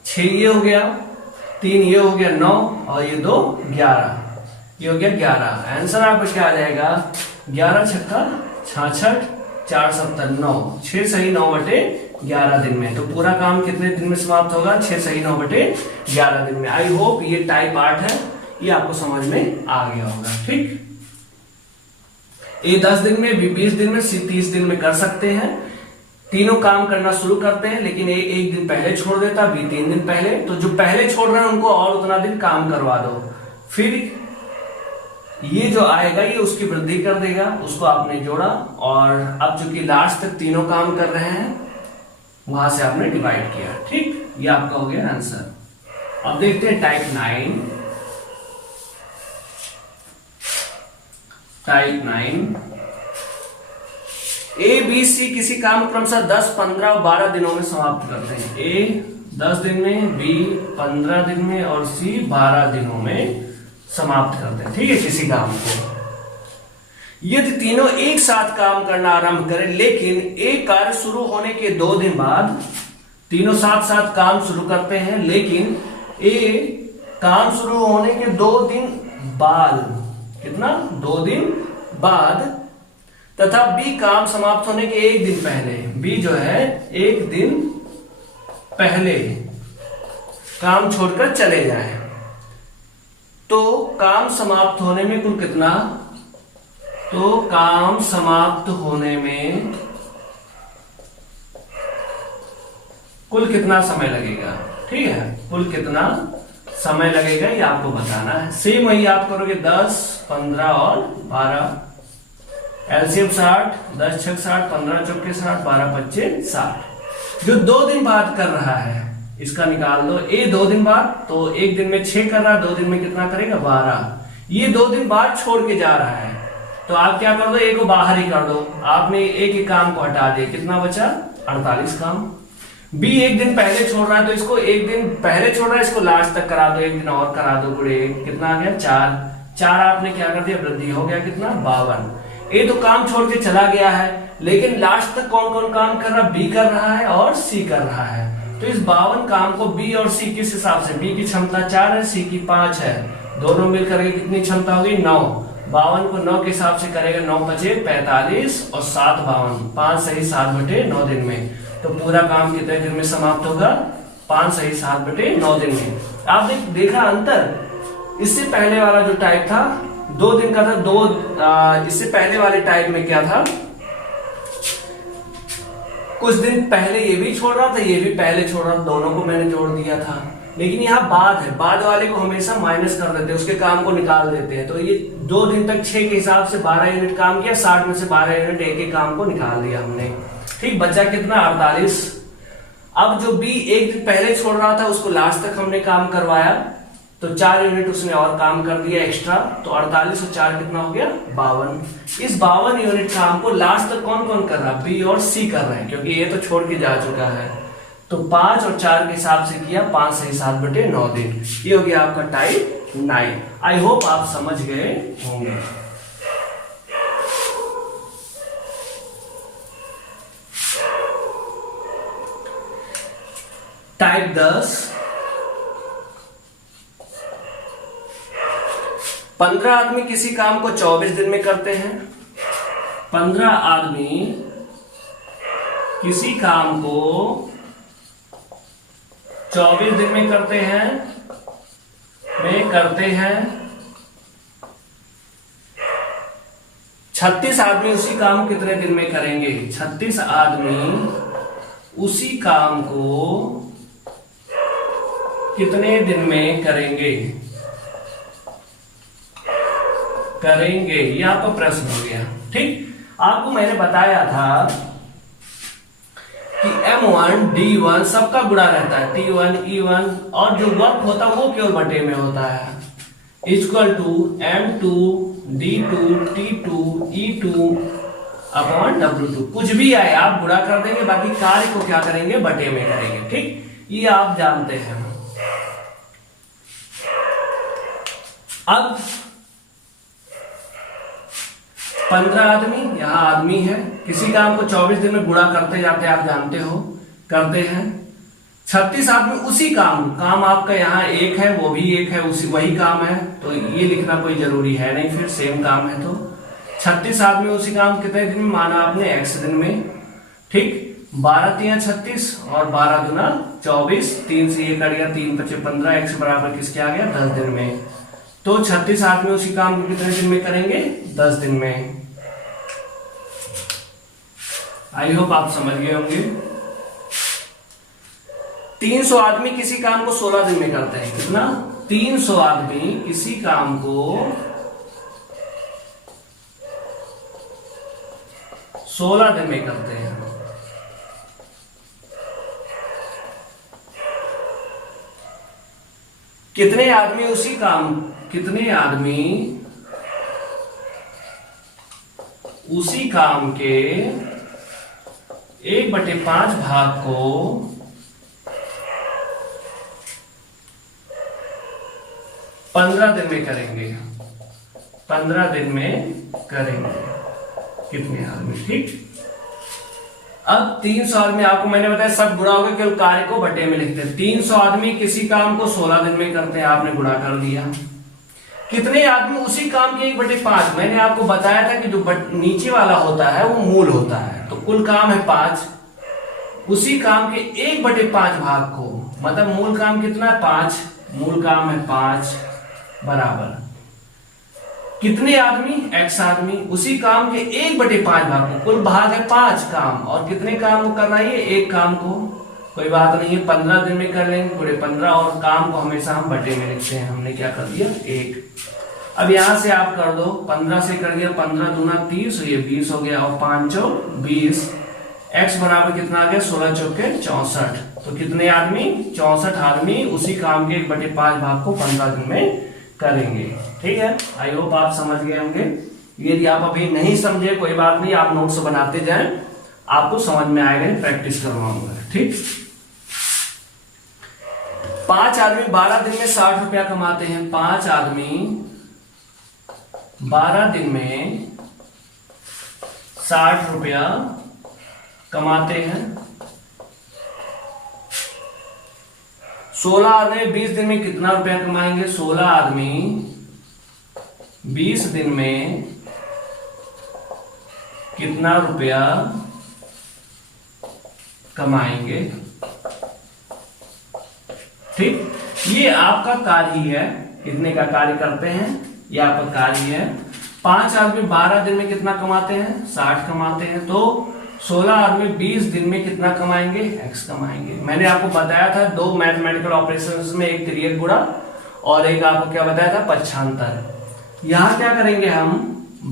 6 ये हो गया, 3 ये हो गया 9 और ये 2 11, ये हो गया 11। आंसर आपका क्या आ जाएगा, 11 छक्का 66, 4 7 9, 6 सही 9/11 दिन में। तो पूरा काम कितने दिन में समाप्त होगा, 6 सही 9/11 दिन में। आई होप ये टाइप 8 है, ये आपको समझ में आ गया होगा। ठीक, ए 10 दिन में, बी 20 दिन में, सी 30 दिन में कर सकते हैं। तीनों काम करना शुरू करते हैं, लेकिन ए एक दिन पहले छोड़ देता, बी 3 दिन पहले। तो जो पहले छोड़ रहे हैं उनको और उतना दिन काम करवा दो, फिर ये जो आएगा ये उसकी वृद्धि कर देगा, उसको आपने जोड़ा। और अब चूंकि लास्ट तक तीनों काम कर रहे हैं, वहां से आपने डिवाइड किया। ठीक, ये आपका हो गया आंसर। अब देखते हैं type 9। Type 9, A B C किसी काम क्रमशः 10, 15 और 12 दिनों में समाप्त करते हैं। ए 10 दिन में, बी 15 दिन में और सी 12 दिनों में समाप्त करते हैं। ठीक है, किसी काम को यदि तीनों एक साथ काम करना आरंभ करें, लेकिन एक कार्य शुरू होने के 2 दिन बाद, तीनों साथ साथ काम शुरू करते हैं, लेकिन ए काम शुरू होने के 2 दिन बाद, कितना 2 दिन बाद, तथा बी काम समाप्त होने के 1 दिन पहले, बी जो है 1 दिन पहले काम छोड़कर चले जाए, तो काम समाप्त होने में कुल कितना, तो काम समाप्त होने में कुल कितना समय लगेगा। ठीक है, कुल कितना समय लगेगा ये आपको बताना है। सेम वही आप करोगे, 10, 15 और 12, एलसीएम 60, 10 6 60, 15 चौके 60, 12 25 60। जो 2 दिन बाद कर रहा है इसका निकाल दो। ए 2 दिन बाद, तो 1 दिन में 6 कर रहा है, 2 दिन में कितना करेगा 12। ये 2 दिन बाद छोड़ के जा रहा है, तो आप क्या कर दो, ए को बाहर ही कर दो। आपने एक ही काम को हटा दिया, कितना बचा 48 काम। बी 1 दिन पहले छोड़ रहा है, तो इसको 1 दिन पहले छोड़ रहा है, इसको लास्ट तक करा दो, 1 दिन और करा दो, पूरे कितना आ गया 4। आपने क्या कर दिया, वृद्धि हो गया कितना 52। ए तो काम छोड़ के चला गया है, लेकिन लास्ट तक कौन कौन काम कर रहा है, बी कर रहा है और सी कर रहा है। तो इस 52 काम को बी और सी किस हिसाब से, बी की क्षमता 4 है, सी की 5 है, दोनों मिलकर के कितनी क्षमता होगी 9। 52 को 9 के हिसाब से करेगा, 9 5 45 और 7 52, 5 सही 7/9 दिन में। तो पूरा काम कितने दिन में समाप्त होगा, 5 सही 7/9 दिन में। आप देखा अंतर, इससे पहले वाला जो टाइप था 2 दिन का था, इससे पहले वाले टाइप में क्या था, कुछ दिन पहले ये भी छोड़ रहा था, ये भी पहले छोड़ रहा था, दोनों को मैंने जोड़ दिया था। लेकिन यहाँ बाद है, बाद वाले को हमेशा माइनस कर देते हैं, उसके काम को निकाल देते हैं। तो ये 2 दिन तक 6 के हिसाब से 12 यूनिट काम किया, 60 में से 12 यूनिट एक एक काम को निकाल दिया हमने। ठीक, बचा कितना 48। अब जो बी 1 दिन पहले छोड़ रहा था उसको लास्ट तक हमने काम करवाया, तो 4 यूनिट उसने और काम कर दिया एक्स्ट्रा, तो 48 और 4 कितना हो गया 52। इस 52 यूनिट काम को लास्ट तक कौन कौन कर रहा है, बी और सी कर रहे हैं, क्योंकि ये तो छोड़ के जा चुका है। तो 5 और 4 के हिसाब से किया, 5 से 7/9 दिन। ये हो गया आपका टाइप 9। आई होप आप समझ गए होंगे। टाइप 10, 15 आदमी किसी काम को 24 दिन में करते हैं। 15 आदमी किसी काम को 24 दिन में करते हैं, 36 आदमी उसी काम को कितने दिन में करेंगे? 36 आदमी उसी काम को कितने दिन में करेंगे? ये आपका प्रश्न हो गया। ठीक, आपको मैंने बताया था कि M1 D1 सबका गुणा रहता है, T1 E1, और जो वर्क होता है वो केवल बटे में होता है, equal to M2 D2 T2 E2 upon W2। कुछ भी आए आप गुणा कर देंगे, बाकी कार्य को क्या करेंगे, बटे में करेंगे। ठीक, ये आप जानते हैं। अब 15 आदमी, यहां आदमी है, किसी काम को 24 दिन में गुणा करते जाते, आप जानते हो, करते हैं। 36 आदमी उसी काम आपका यहाँ एक है, वो भी एक है, उसी वही काम है, तो ये लिखना कोई जरूरी है नहीं, फिर सेम काम है। तो 36 आदमी उसी काम कितने दिन में माना आपने, x दिन में। ठीक, 12 3 36 और 12 दूना 24, 3 से ये कट गया, 3 5 15, x बराबर किसके आ गया, 10 दिन में। तो 36 आदमी उसी काम को कितने दिन में करेंगे, 10 दिन में। आई होप आप समझ गए होंगे। 300 आदमी किसी काम को 16 दिन में करते हैं। कितना? 300 आदमी किसी काम को 16 दिन में करते हैं। कितने आदमी उसी काम के 1/5 भाग को 15 दिन में करेंगे। 15 दिन में करेंगे कितने आदमी? ठीक, अब 300 आदमी, आपको मैंने बताया सब गुणा होगा, केवल कार्य को बटे में लिखते हैं। 300 आदमी किसी काम को 16 दिन में करते हैं, आपने गुणा कर दिया। कितने आदमी उसी काम के 1/5? मैंने आपको बताया था कि जो नीचे वाला होता है वो मूल होता है, तो कुल काम है 5, उसी काम के 1/5 भाग को, मतलब मूल काम कितना है 5, मूल काम है 5 बराबर कितने आदमी, x आदमी उसी काम के 1/5 भाग को, कुल भाग है 5 काम, और कितने काम को करना है, एक काम को, कोई बात नहीं है, 15 दिन में कर लेंगे पूरे 15, और काम को हमेशा हम बटे में लिखते हैं। हमने क्या कर दिया, 1। अब यहां से आप कर दो, 15 से कर दिया, 15 दूना 30, ये 20 हो गया, और 5 चौक 20, x बराबर कितना आ गया, 16 चौके 64। तो कितने आदमी, 64 आदमी उसी काम के 1/5 भाग को 15 दिन में करेंगे। ठीक है, आई होप आप समझ गए होंगे। यदि आप अभी नहीं समझे कोई बात नहीं, आप नोट्स बनाते जाएं, आपको समझ में आएगा, प्रैक्टिस करवाऊंगा। ठीक, 5 आदमी 12 दिन में 60 रुपया कमाते हैं। 5 आदमी 12 दिन में 60 रुपया कमाते हैं। 16 आदमी 20 दिन में कितना रुपया कमाएंगे? 16 आदमी 20 दिन में कितना रुपया कमाएंगे? ठीक, ये आपका कार्य ही है, कितने का कार्य करते हैं, ये आपका कार्य है। 5 आदमी 12 दिन में कितना कमाते हैं? 60 कमाते हैं। तो 16 आदमी 20 दिन में कितना कमाएंगे? x कमाएंगे। मैंने आपको बताया था 2 मैथमेटिकल ऑपरेशंस में, एक तिर्यक गुणा और एक आपको क्या बताया था, पक्षांतर। यहां क्या करेंगे हम,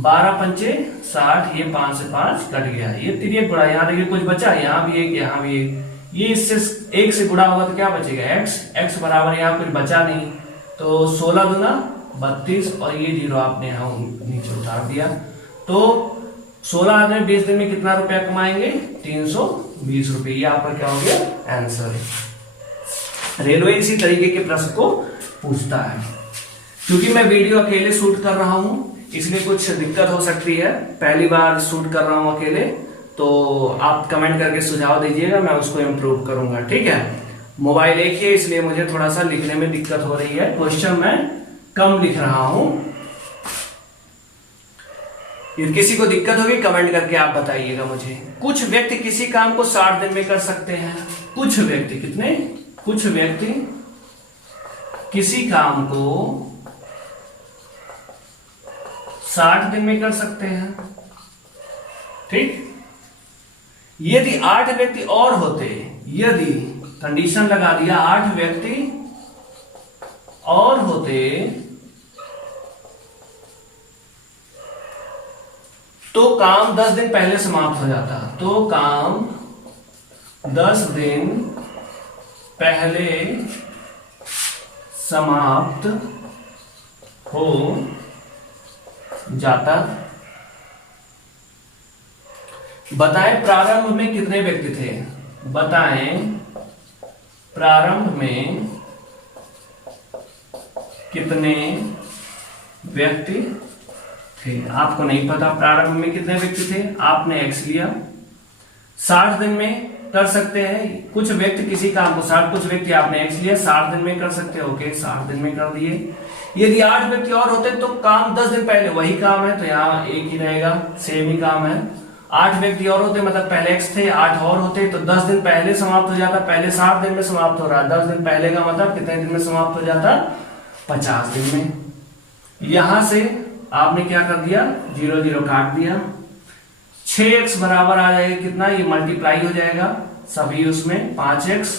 12 पंचे 60, ये 5 से 5 कट गया, ये तिर्यक गुणा। यहाँ देखिए कुछ बचा, यहाँ भी एक, यहाँ भी एक, ये इससे 1 से गुणा होगा तो क्या बचेगा, x बराबर यहाँ कुछ बचा नहीं, तो 16 दूना 32 और ये 0 आपने यहाँ नीचे उतार दिया। तो 16 आदमी 20 दिन में कितना रुपया कमाएंगे? 320 रुपये। ये आपका क्या हो गया? आंसर है। रेलवे इसी तरीके के प्रश्न को पूछता है। क्योंकि मैं वीडियो अकेले शूट कर रहा हूं इसलिए कुछ दिक्कत हो सकती है, पहली बार शूट कर रहा हूं अकेले, तो आप कमेंट करके सुझाव दीजिएगा, मैं उसको इम्प्रूव करूंगा। ठीक है, मोबाइल एक ही है इसलिए मुझे थोड़ा सा लिखने में दिक्कत हो रही है, क्वेश्चन मैं कम लिख रहा हूं। किसी को दिक्कत होगी कमेंट करके आप बताइएगा मुझे। कुछ व्यक्ति किसी काम को 60 दिन में कर सकते हैं। कुछ व्यक्ति कितने? कुछ व्यक्ति किसी काम को 60 दिन में कर सकते हैं। ठीक, यदि 8 व्यक्ति और होते, यदि कंडीशन लगा दिया 8 व्यक्ति और होते तो काम 10 दिन पहले समाप्त हो जाता। तो काम 10 दिन पहले समाप्त हो जाता। बताएं प्रारंभ में कितने व्यक्ति थे? बताएं प्रारंभ में कितने व्यक्ति थे? आपको नहीं पता प्रारंभ में कितने व्यक्ति थे, आपने एक्स लिया। 60 दिन में कर सकते हैं कुछ व्यक्ति किसी काम को, 60 कुछ व्यक्ति आपने एक्स लिया, 60 दिन में कर सकते हैं। ओके, 60 दिन में कर दिए। यदि 8 व्यक्ति और होते तो काम 10 दिन पहले, वही काम है तो यहाँ एक ही रहेगा, सेम ही काम है। 8 व्यक्ति और होते मतलब पहले एक्स थे, 8 और होते तो 10 दिन पहले समाप्त हो जाता। पहले 60 दिन में समाप्त हो रहा, 10 दिन पहले का मतलब कितने दिन में समाप्त हो जाता? 50 दिन में। यहां से आपने क्या कर दिया? 0 0 काट दिया। 6x बराबर आ जाएगा कितना? ये मल्टीप्लाई हो जाएगा सभी उसमें 5x,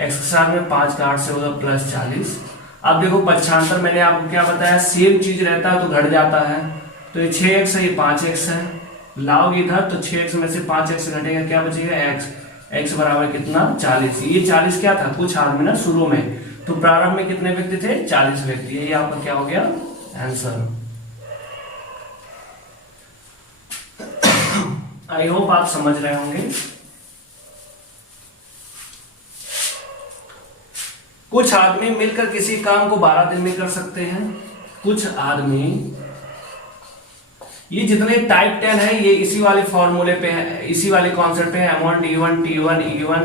x के साथ में 5 का 8 से होगा प्लस 40। अब देखो पक्षांतर मैंने आपको क्या बताया, सेम चीज रहता है तो घट जाता है। तो ये 6x है, ये 5x है, लाओगे इधर तो 6x में से 5x घटेगा, क्या बचेगा? x। x बराबर कितना? 40। ये 40 क्या था? कुछ आदमी ना शुरू में, तो प्रारंभ में कितने व्यक्ति थे? 40 व्यक्ति। ये आपका क्या हो गया? आंसर। आई होप आप समझ रहे होंगे। कुछ आदमी मिलकर किसी काम को 12 दिन में कर सकते हैं। कुछ आदमी, ये जितने टाइप 10 है ये इसी वाले फॉर्मूले पे है, इसी वाले कॉन्सेप्ट पे है। अमॉन D1 T1 E1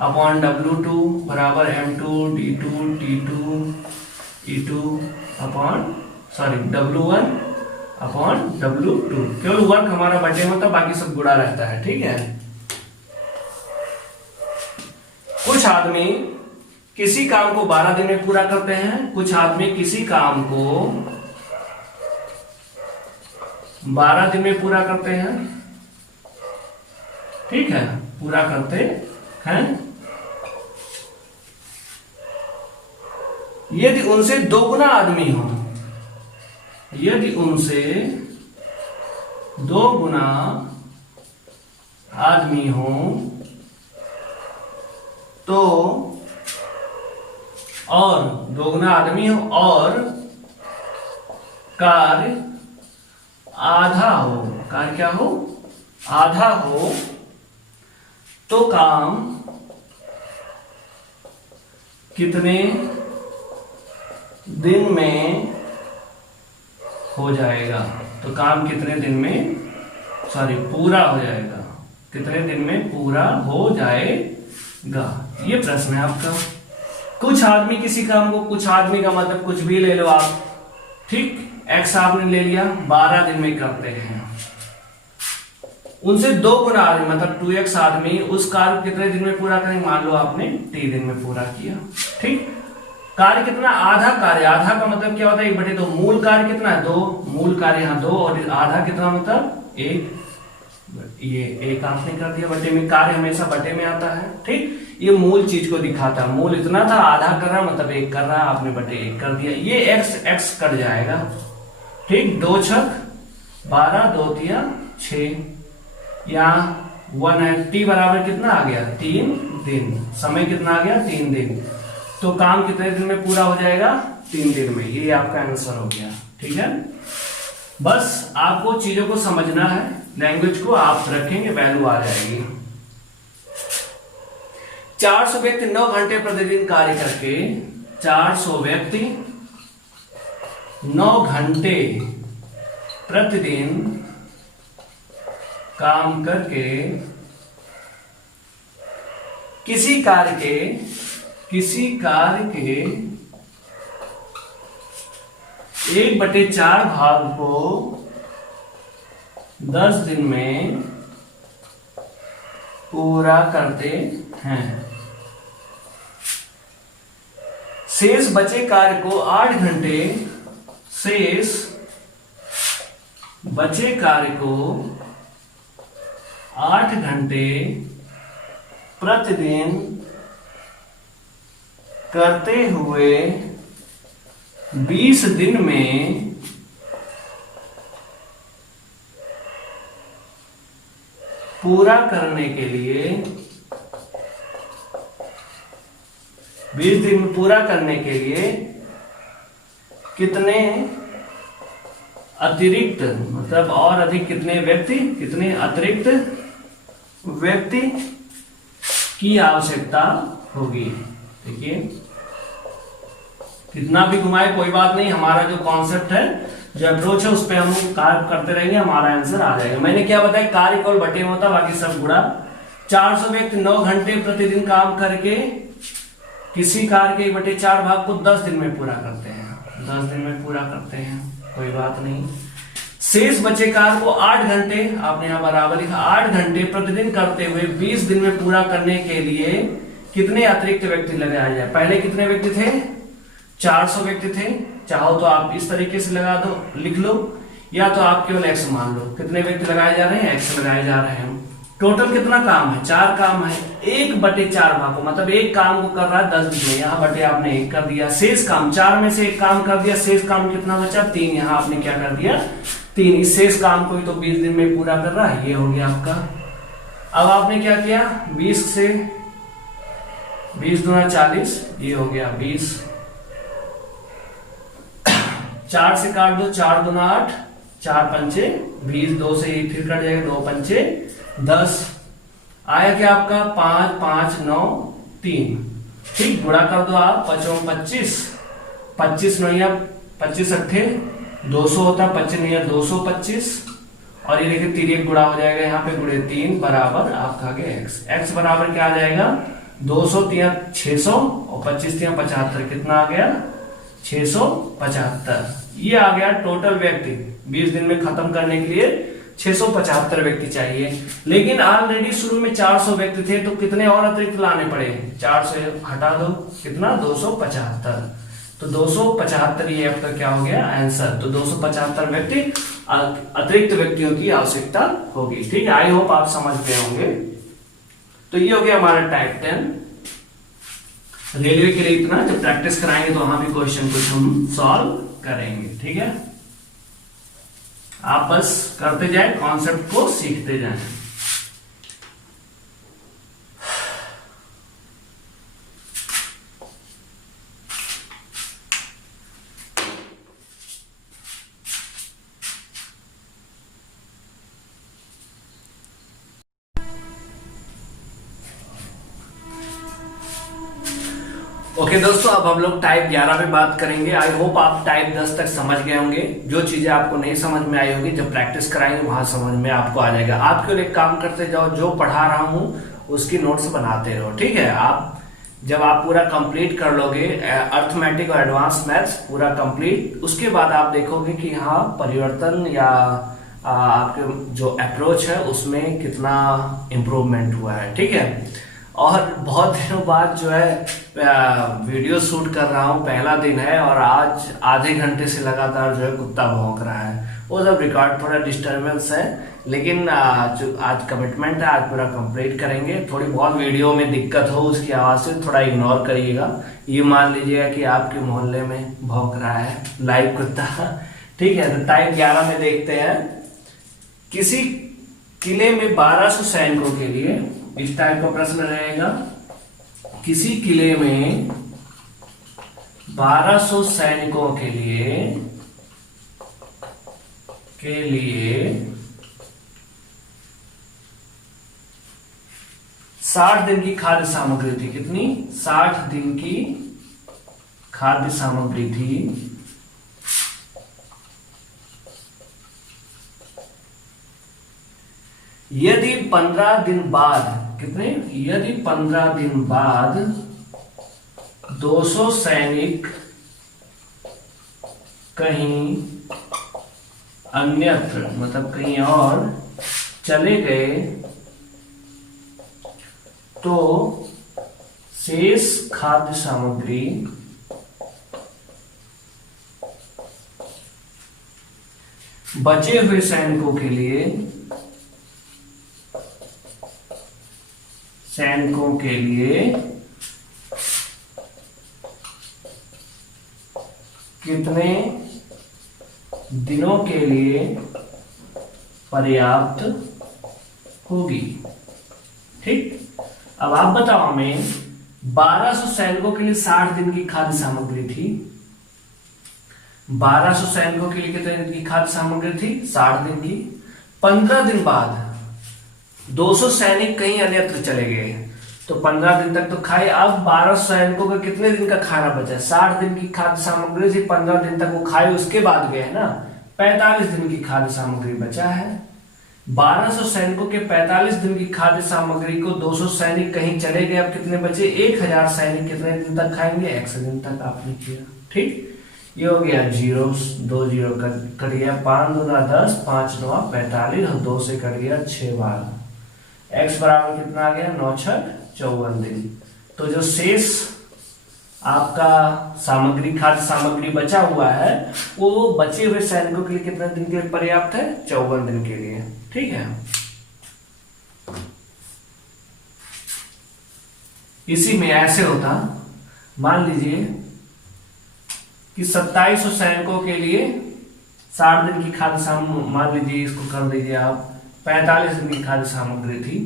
upon W2 बराबर M2 D2 T2 E2 upon W1 upon W2। केवल वर्क हमारा बटे में होता, बाकी सब गुणा रहता है। ठीक है, कुछ आदमी किसी काम को 12 दिन में पूरा करते हैं। कुछ आदमी किसी काम को 12 दिन में पूरा करते हैं। ठीक है, पूरा करते हैं। यदि उनसे 2 गुना आदमी हो, यदि उनसे 2 गुना आदमी हो तो, और 2 गुना आदमी हो और कार्य आधा हो, कार्य क्या हो? आधा हो, तो काम कितने दिन में हो जाएगा? तो काम कितने दिन में, पूरा हो जाएगा, कितने दिन में पूरा हो जाएगा? ये प्रश्न है आपका। कुछ आदमी किसी काम को, कुछ आदमी का मतलब कुछ भी ले लो आप। ठीक, एक्स आपने ले लिया, 12 दिन में करते हैं। उनसे 2 गुना आदमी मतलब 2x आदमी उस कार्य कितने दिन में पूरा करेंगे? मान लो आपने 3 दिन में पूरा किया। ठीक, कार्य कितना? आधा कार्य। आधा का मतलब क्या होता है? 1/2। मूल कार्य कितना है? 2। मूल कार्य यहाँ 2 और आधा कितना मतलब 1। ये 1 आपने कर दिया बटे में, कार्य हमेशा बटे में आता है। ठीक, ये मूल चीज को दिखाता है। मूल इतना था, आधा कर रहा मतलब 1 कर रहा, आपने बटे 1 कर दिया। ये x कट जाएगा। ठीक, 2 छक 12, 2 तिया 6, यहाँ 1 है। t बराबर कितना आ गया? 3 दिन। समय कितना आ गया? 3 दिन। तो काम कितने दिन में पूरा हो जाएगा? 3 दिन में। ये आपका आंसर हो गया। ठीक है, बस आपको चीजों को समझना है, लैंग्वेज को आप रखेंगे, वैल्यू आ जाएगी। 400 व्यक्ति 9 घंटे प्रतिदिन कार्य करके, 400 व्यक्ति 9 घंटे प्रतिदिन काम करके किसी कार्य के 1/4 भाग को 10 दिन में पूरा करते हैं। शेष बचे कार्य को 8 घंटे, शेष बचे कार्य को 8 घंटे प्रतिदिन करते हुए 20 दिन में पूरा करने के लिए 20 दिन में पूरा करने के लिए कितने अतिरिक्त, मतलब और अधिक कितने अतिरिक्त व्यक्ति की आवश्यकता होगी। देखिए, कितना भी घुमाए कोई बात नहीं, हमारा जो कॉन्सेप्ट है, जो अप्रोच है, उस पर हम कार्य करते रहेंगे, हमारा आंसर आ जाएगा। मैंने क्या बताया, कार्य केवल बटे में होता, बाकी सब गुणा। 400 व्यक्ति 9 घंटे प्रतिदिन काम करके किसी कार्य के 1/4 भाग को 10 दिन में पूरा करते हैं। 10 दिन में पूरा करते हैं, कोई बात नहीं। शेष बचे कार्य को 8 घंटे, आपने यहां बराबर लिखा, 8 घंटे प्रतिदिन करते हुए 20 दिन में पूरा करने के लिए कितने अतिरिक्त व्यक्ति लगाए जाए। पहले कितने व्यक्ति थे, 400 व्यक्ति थे। चाहो तो आप इस तरीके से लगा दो, लिख लो, या तो आप केवल x मान लो। कितने व्यक्ति लगाए जा रहे हैं, x लगाए जा रहे हैं। टोटल कितना काम है, 4 काम है। 1/4 भाग को, मतलब एक काम को कर रहा है 10 दिन में, यहाँ बटे आपने 1 कर दिया। शेष काम 4 में से 1 काम कर दिया, शेष काम कितना बचा, 3। यहाँ आपने क्या कर दिया, 3। इस शेष काम को ही तो 20 दिन में पूरा कर रहा है, ये हो गया आपका। अब आपने क्या किया, 20 से 20 दूना 40, ये हो गया 20। 4 से काट दो, 4 दूना 8, 4 पंचे 20, 2 से 1 फिर कट जाएगा, 2 पंचे 10। आया क्या आपका 5, 5, 9, 3। ठीक, गुणा कर दो आप, 5 25, 25 नैया 25 अट्ठे 200 होता, 25 नैया 225, और ये देखिए 3 गुणा हो जाएगा, यहाँ पे गुणे 3 बराबर आपका आ गया x। x बराबर क्या आ जाएगा, 200 3 600 और 25 3 75, कितना आ गया 675। ये आ गया टोटल व्यक्ति। 20 दिन में खत्म करने के लिए 675 व्यक्ति चाहिए, लेकिन ऑलरेडी शुरू में 400 व्यक्ति थे, तो कितने और अतिरिक्त लाने पड़े। 4 से हटा दो, कितना 275। तो 275 ये आपका क्या हो गया आंसर। तो 275 व्यक्ति अतिरिक्त व्यक्तियों की आवश्यकता होगी। ठीक है, आई होप आप समझ गए होंगे। तो ये हो गया हमारा टाइप 10 रेलवे के लिए इतना। जब प्रैक्टिस कराएंगे तो वहां भी क्वेश्चन कुछ हम सॉल्व करेंगे। ठीक है, आप बस करते जाए, कॉन्सेप्ट को सीखते जाएं। ओके दोस्तों, अब हम लोग टाइप 11 पे बात करेंगे। आई होप आप टाइप 10 तक समझ गए होंगे। जो चीजें आपको नहीं समझ में आई होगी, जब प्रैक्टिस कराएंगे वहां समझ में आपको आ जाएगा। आप केवल एक काम करते जाओ, जो पढ़ा रहा हूं उसकी नोट्स बनाते रहो। ठीक है, आप जब आप पूरा कंप्लीट कर लोगे अर्थमेटिक और एडवांस मैथ्स पूरा कंप्लीट, उसके बाद आप देखोगे कि हाँ परिवर्तन या आपके जो अप्रोच है उसमें कितना इम्प्रूवमेंट हुआ है। ठीक है, और बहुत दिनों बाद जो है वीडियो शूट कर रहा हूँ, पहला दिन है और आज आधे घंटे से लगातार जो है कुत्ता भौंक रहा है। वो सब रिकॉर्ड थोड़ा डिस्टर्बेंस है, लेकिन जो आज कमिटमेंट है, आज पूरा कंप्लीट करेंगे। थोड़ी बहुत वीडियो में दिक्कत हो उसकी आवाज से थोड़ा इग्नोर करिएगा। ये मान लीजिएगा कि आपके मोहल्ले में भौंक रहा है लाइव कुत्ता। ठीक है, तो टाइप 11 में देखते हैं। किसी किले में 1200 सैनिकों के लिए, इस टाइप का प्रश्न रहेगा। किसी किले में 1200 सैनिकों के लिए 60 दिन की खाद्य सामग्री थी। कितनी? 60 दिन की खाद्य सामग्री थी। यदि 15 दिन बाद, कितने? यदि 15 दिन बाद 200 सैनिक कहीं अन्यत्र, मतलब कहीं और चले गए, तो शेष खाद्य सामग्री बचे हुए सैनिकों के लिए कितने दिनों के लिए पर्याप्त होगी। ठीक, अब आप बताओ हमें, 1200 सैनिकों के लिए 60 दिन की खाद्य सामग्री थी। 1200 सैनिकों के लिए कितने दिन की खाद्य सामग्री थी? 60 दिन की। 15 दिन बाद 200 सैनिक कहीं अन्यत्र चले गए, तो 15 दिन तक तो खाए। अब 1200 सैनिकों का कितने दिन का खाना बचा? 60 दिन की खाद्य सामग्री थी, 15 दिन तक वो खाए, उसके बाद गए ना, 45 दिन की खाद्य सामग्री बचा है। 1200 सैनिकों के 45 दिन की खाद्य सामग्री को 200 सैनिक कहीं चले गए, अब कितने बचे? 1000 सैनिक कितने दिन तक खाएंगे? 100 दिन तक आपने किया। ठीक, ये हो गया 0, 2 0 कट गया, 5 दूना 10, 5 9 45 और 2 से कट गया 6 12। x बराबर कितना आ गया? 9 6 54 दिन। तो जो शेष आपका सामग्री, खाद्य सामग्री बचा हुआ है, वो बचे हुए सैनिकों के लिए कितने दिन के लिए पर्याप्त है? 54 दिन के लिए। ठीक है, इसी में ऐसे होता, मान लीजिए कि 2700 सैनिकों के लिए 60 दिन की खाद्य सामग्री, मान लीजिए इसको कर दीजिए आप, 45 दिन की खाद्य सामग्री थी।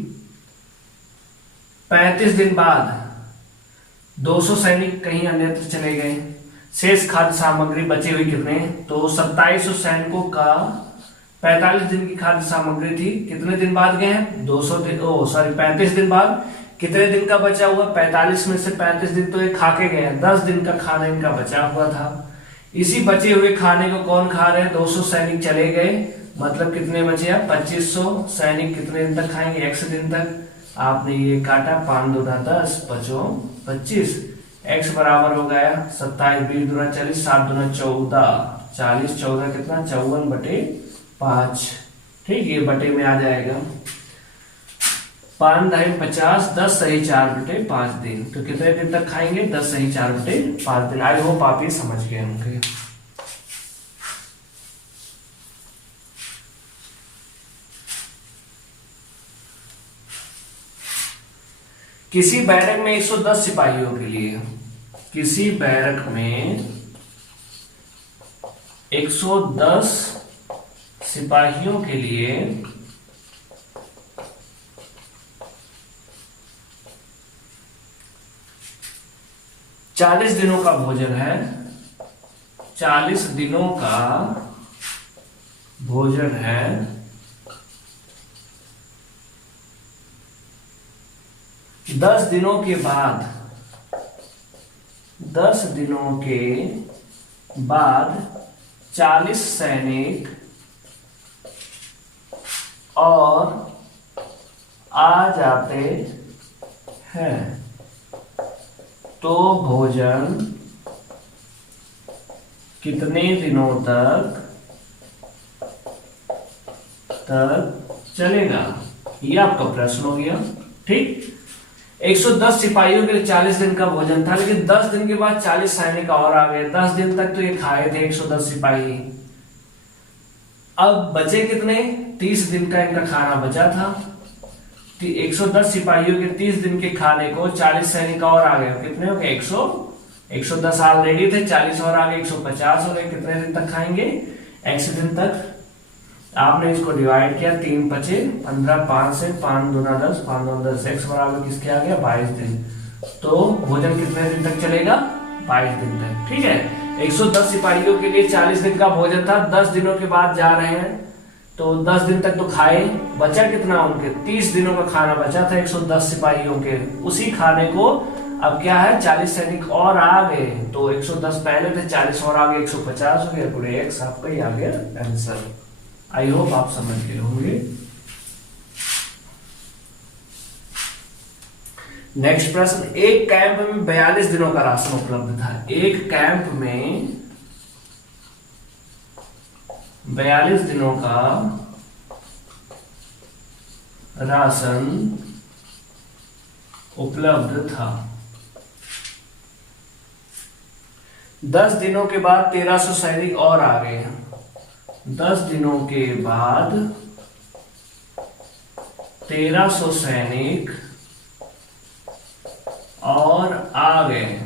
35 दिन बाद 200 सैनिक कहीं अन्यत्र चले गए, शेष खाद्य सामग्री बची हुई कितने? तो 2700 सैनिकों का 45 दिन की खाद्य सामग्री थी, कितने दिन बाद गए हैं? 200 दिन, 35 दिन बाद। कितने दिन का बचा हुआ? 45 में से 35 दिन तो ये खा के गए हैं, 10 दिन का खाना इनका बचा हुआ था। इसी बचे हुए खाने को कौन खा रहे हैं? 200 सैनिक चले गए, मतलब कितने बचे? 2500 सैनिक कितने दिन तक खाएंगे? 100 दिन तक। आपने ये काटा, 5 दूना 10, 5 25, x बराबर हो गया 27 20 दूना 40, 7 दूना 14, 40 14 कितना? 54/5। ठीक, ये बटे में आ जाएगा। 5 ढाई 50, 10 सही 4/5 दिन। तो कितने दिन तक खाएंगे? 10 सही 4/5 दिन। आई होप आप ये समझ गए होंगे। किसी बैरक में 110 सिपाहियों के लिए, किसी बैरक में 110 सिपाहियों के लिए 40 दिनों का भोजन है। 40 दिनों का भोजन है। 10 दिनों के बाद, 10 दिनों के बाद 40 सैनिक और आ जाते हैं, तो भोजन कितने दिनों तक चलेगा? ये आपका प्रश्न हो गया। ठीक, 110 सिपाहियों के लिए 40 दिन का भोजन था, लेकिन 10 दिन के बाद 40 सैनिक और आ गए। 10 दिन तक तो ये खाए थे 110 सिपाही। अब बचे कितने? 30 दिन का इनका खाना बचा था। 110 सिपाहियों के 30 दिन के खाने को 40 सैनिक और आ गए, कितने हो गए? 110 ऑलरेडी थे, 40 और आ गए, 150 हो गए। कितने दिन तक खाएंगे? 100 दिन तक। आपने इसको डिवाइड किया, 3 5 15, 5 से 5 दूना 10, 5 दूना 10, x बराबर किसके आ गया? 22 दिन। तो भोजन कितने दिन तक चलेगा? 22 दिन तक, ठीक है। 110 सिपाहियों के लिए 40 दिन का भोजन था। 10 दिनों के बाद जा रहे हैं तो 10 दिन तक तो खाए, बचा कितना उनके 30 दिनों का खाना बचा था 110 सिपाहियों के। उसी खाने को अब क्या है 40 सैनिक और आ गए, तो 110 पहले थे 40 और आ गए 150 हो गया, पूरे एक्स आपका ही आ गया आंसर। आई होप आप समझ गए होंगे। नेक्स्ट प्रश्न, एक कैंप में 42 दिनों का राशन उपलब्ध था। एक कैंप में 42 दिनों का राशन उपलब्ध था। 10 दिनों के बाद 1300 सैनिक और आ गए। 10 दिनों के बाद 1300 सैनिक और आ गए।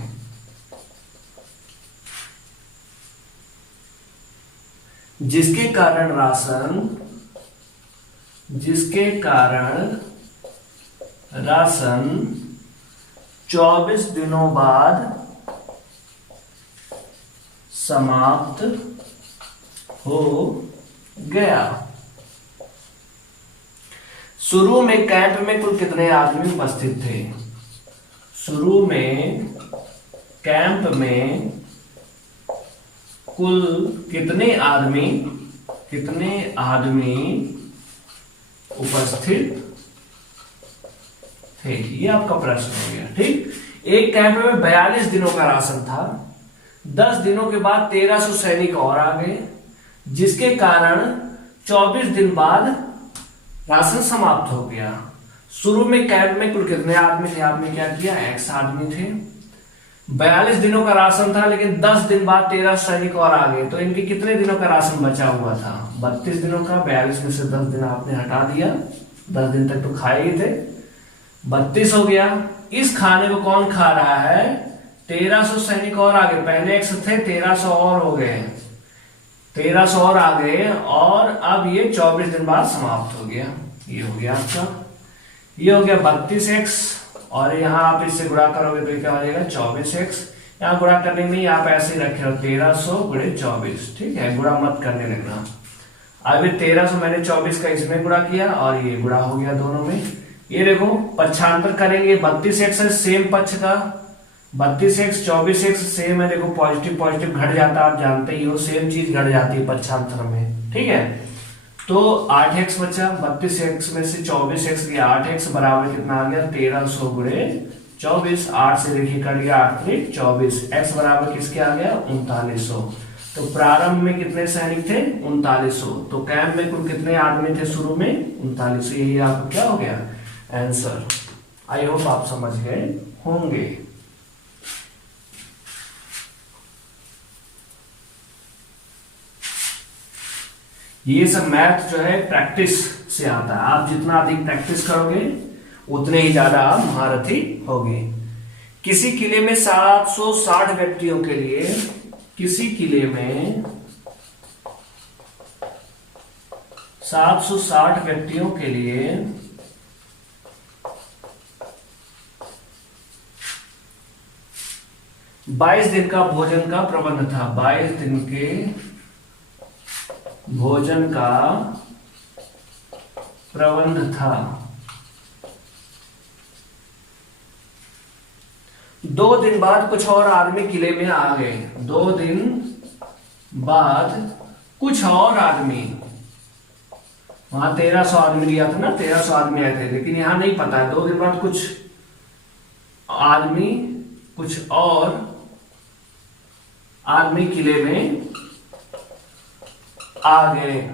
जिसके कारण राशन 24 दिनों बाद समाप्त हो गया। शुरू में कैंप में कुल कितने आदमी उपस्थित थे? शुरू में कैंप में कुल कितने आदमी उपस्थित थे? ये आपका प्रश्न हो गया, ठीक। एक कैंप में 42 दिनों का राशन था। 10 दिनों के बाद 1300 सैनिक और आ गए, जिसके कारण 24 दिन बाद राशन समाप्त हो गया। शुरू में कैंप में कुल कितने आदमी थे? आपने क्या किया, एक्स आदमी थे। 42 दिनों का राशन था, लेकिन 10 दिन बाद 13 सैनिक और आ गए, तो इनके कितने दिनों का राशन बचा हुआ था? 32 दिनों का। 42 में से 10 दिन आपने हटा दिया, 10 दिन तक तो खाए ही थे, 32 हो गया। इस खाने को कौन खा रहा है? 1300 सैनिक और आ गए, पहले एक्स थे 1300 और हो गए, 1300 और आ गए, और अब ये 24 दिन बाद समाप्त हो गया। ये हो गया आपका, ये हो गया 32x, और यहाँ आप इससे गुणा करोगे तो क्या हो जाएगा 24x। यहाँ गुणा करने में आप ऐसे ही रखे हो 1300 गुणे 24, ठीक है, गुणा मत करने लगना। अभी 1300 मैंने 24 का इसमें गुणा किया और ये गुणा हो गया दोनों में। ये देखो पक्षांतर करेंगे, 32x है सेम पक्ष का, 32x 24x सेम है, देखो पॉजिटिव पॉजिटिव घट जाता है, आप जानते ही हो सेम चीज घट जाती है पक्षांतर में, ठीक है। तो 8x बचा, 32x में से 24x गया, 8x बराबर कितना आ गया 1300 गुणे 24, 8 से देखिए कट गया 8 3 24, x बराबर किसके आ गया 3900। तो प्रारंभ में कितने सैनिक थे 3900, तो कैंप में कुल कितने आदमी थे शुरू में 3900। यही आपको क्या हो गया आंसर। आई होप आप समझ गए होंगे। ये सब मैथ जो है प्रैक्टिस से आता है, आप जितना अधिक प्रैक्टिस करोगे उतने ही ज्यादा आप महारथी होगे। किसी किले में 760 व्यक्तियों के लिए, किसी किले में 760 व्यक्तियों के लिए 22 दिन का भोजन का प्रबंध था। 22 दिन के भोजन का प्रबंध था। 2 दिन बाद कुछ और आदमी किले में आ गए। 2 दिन बाद कुछ और आदमी, वहां 1300 आदमी लिया था ना, 1300 आदमी आए थे, लेकिन यहां नहीं पता है। 2 दिन बाद कुछ आदमी, कुछ और आदमी किले में आ गए,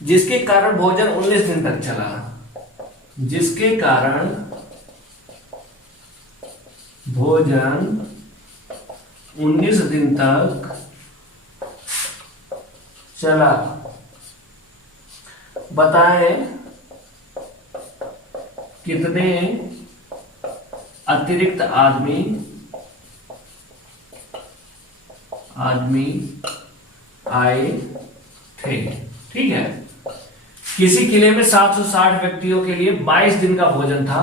जिसके कारण भोजन 19 दिन तक चला। जिसके कारण भोजन 19 दिन तक चला। बताएं कितने अतिरिक्त आदमी आए थे, ठीक है। किसी किले में 760 व्यक्तियों के लिए 22 दिन का भोजन था।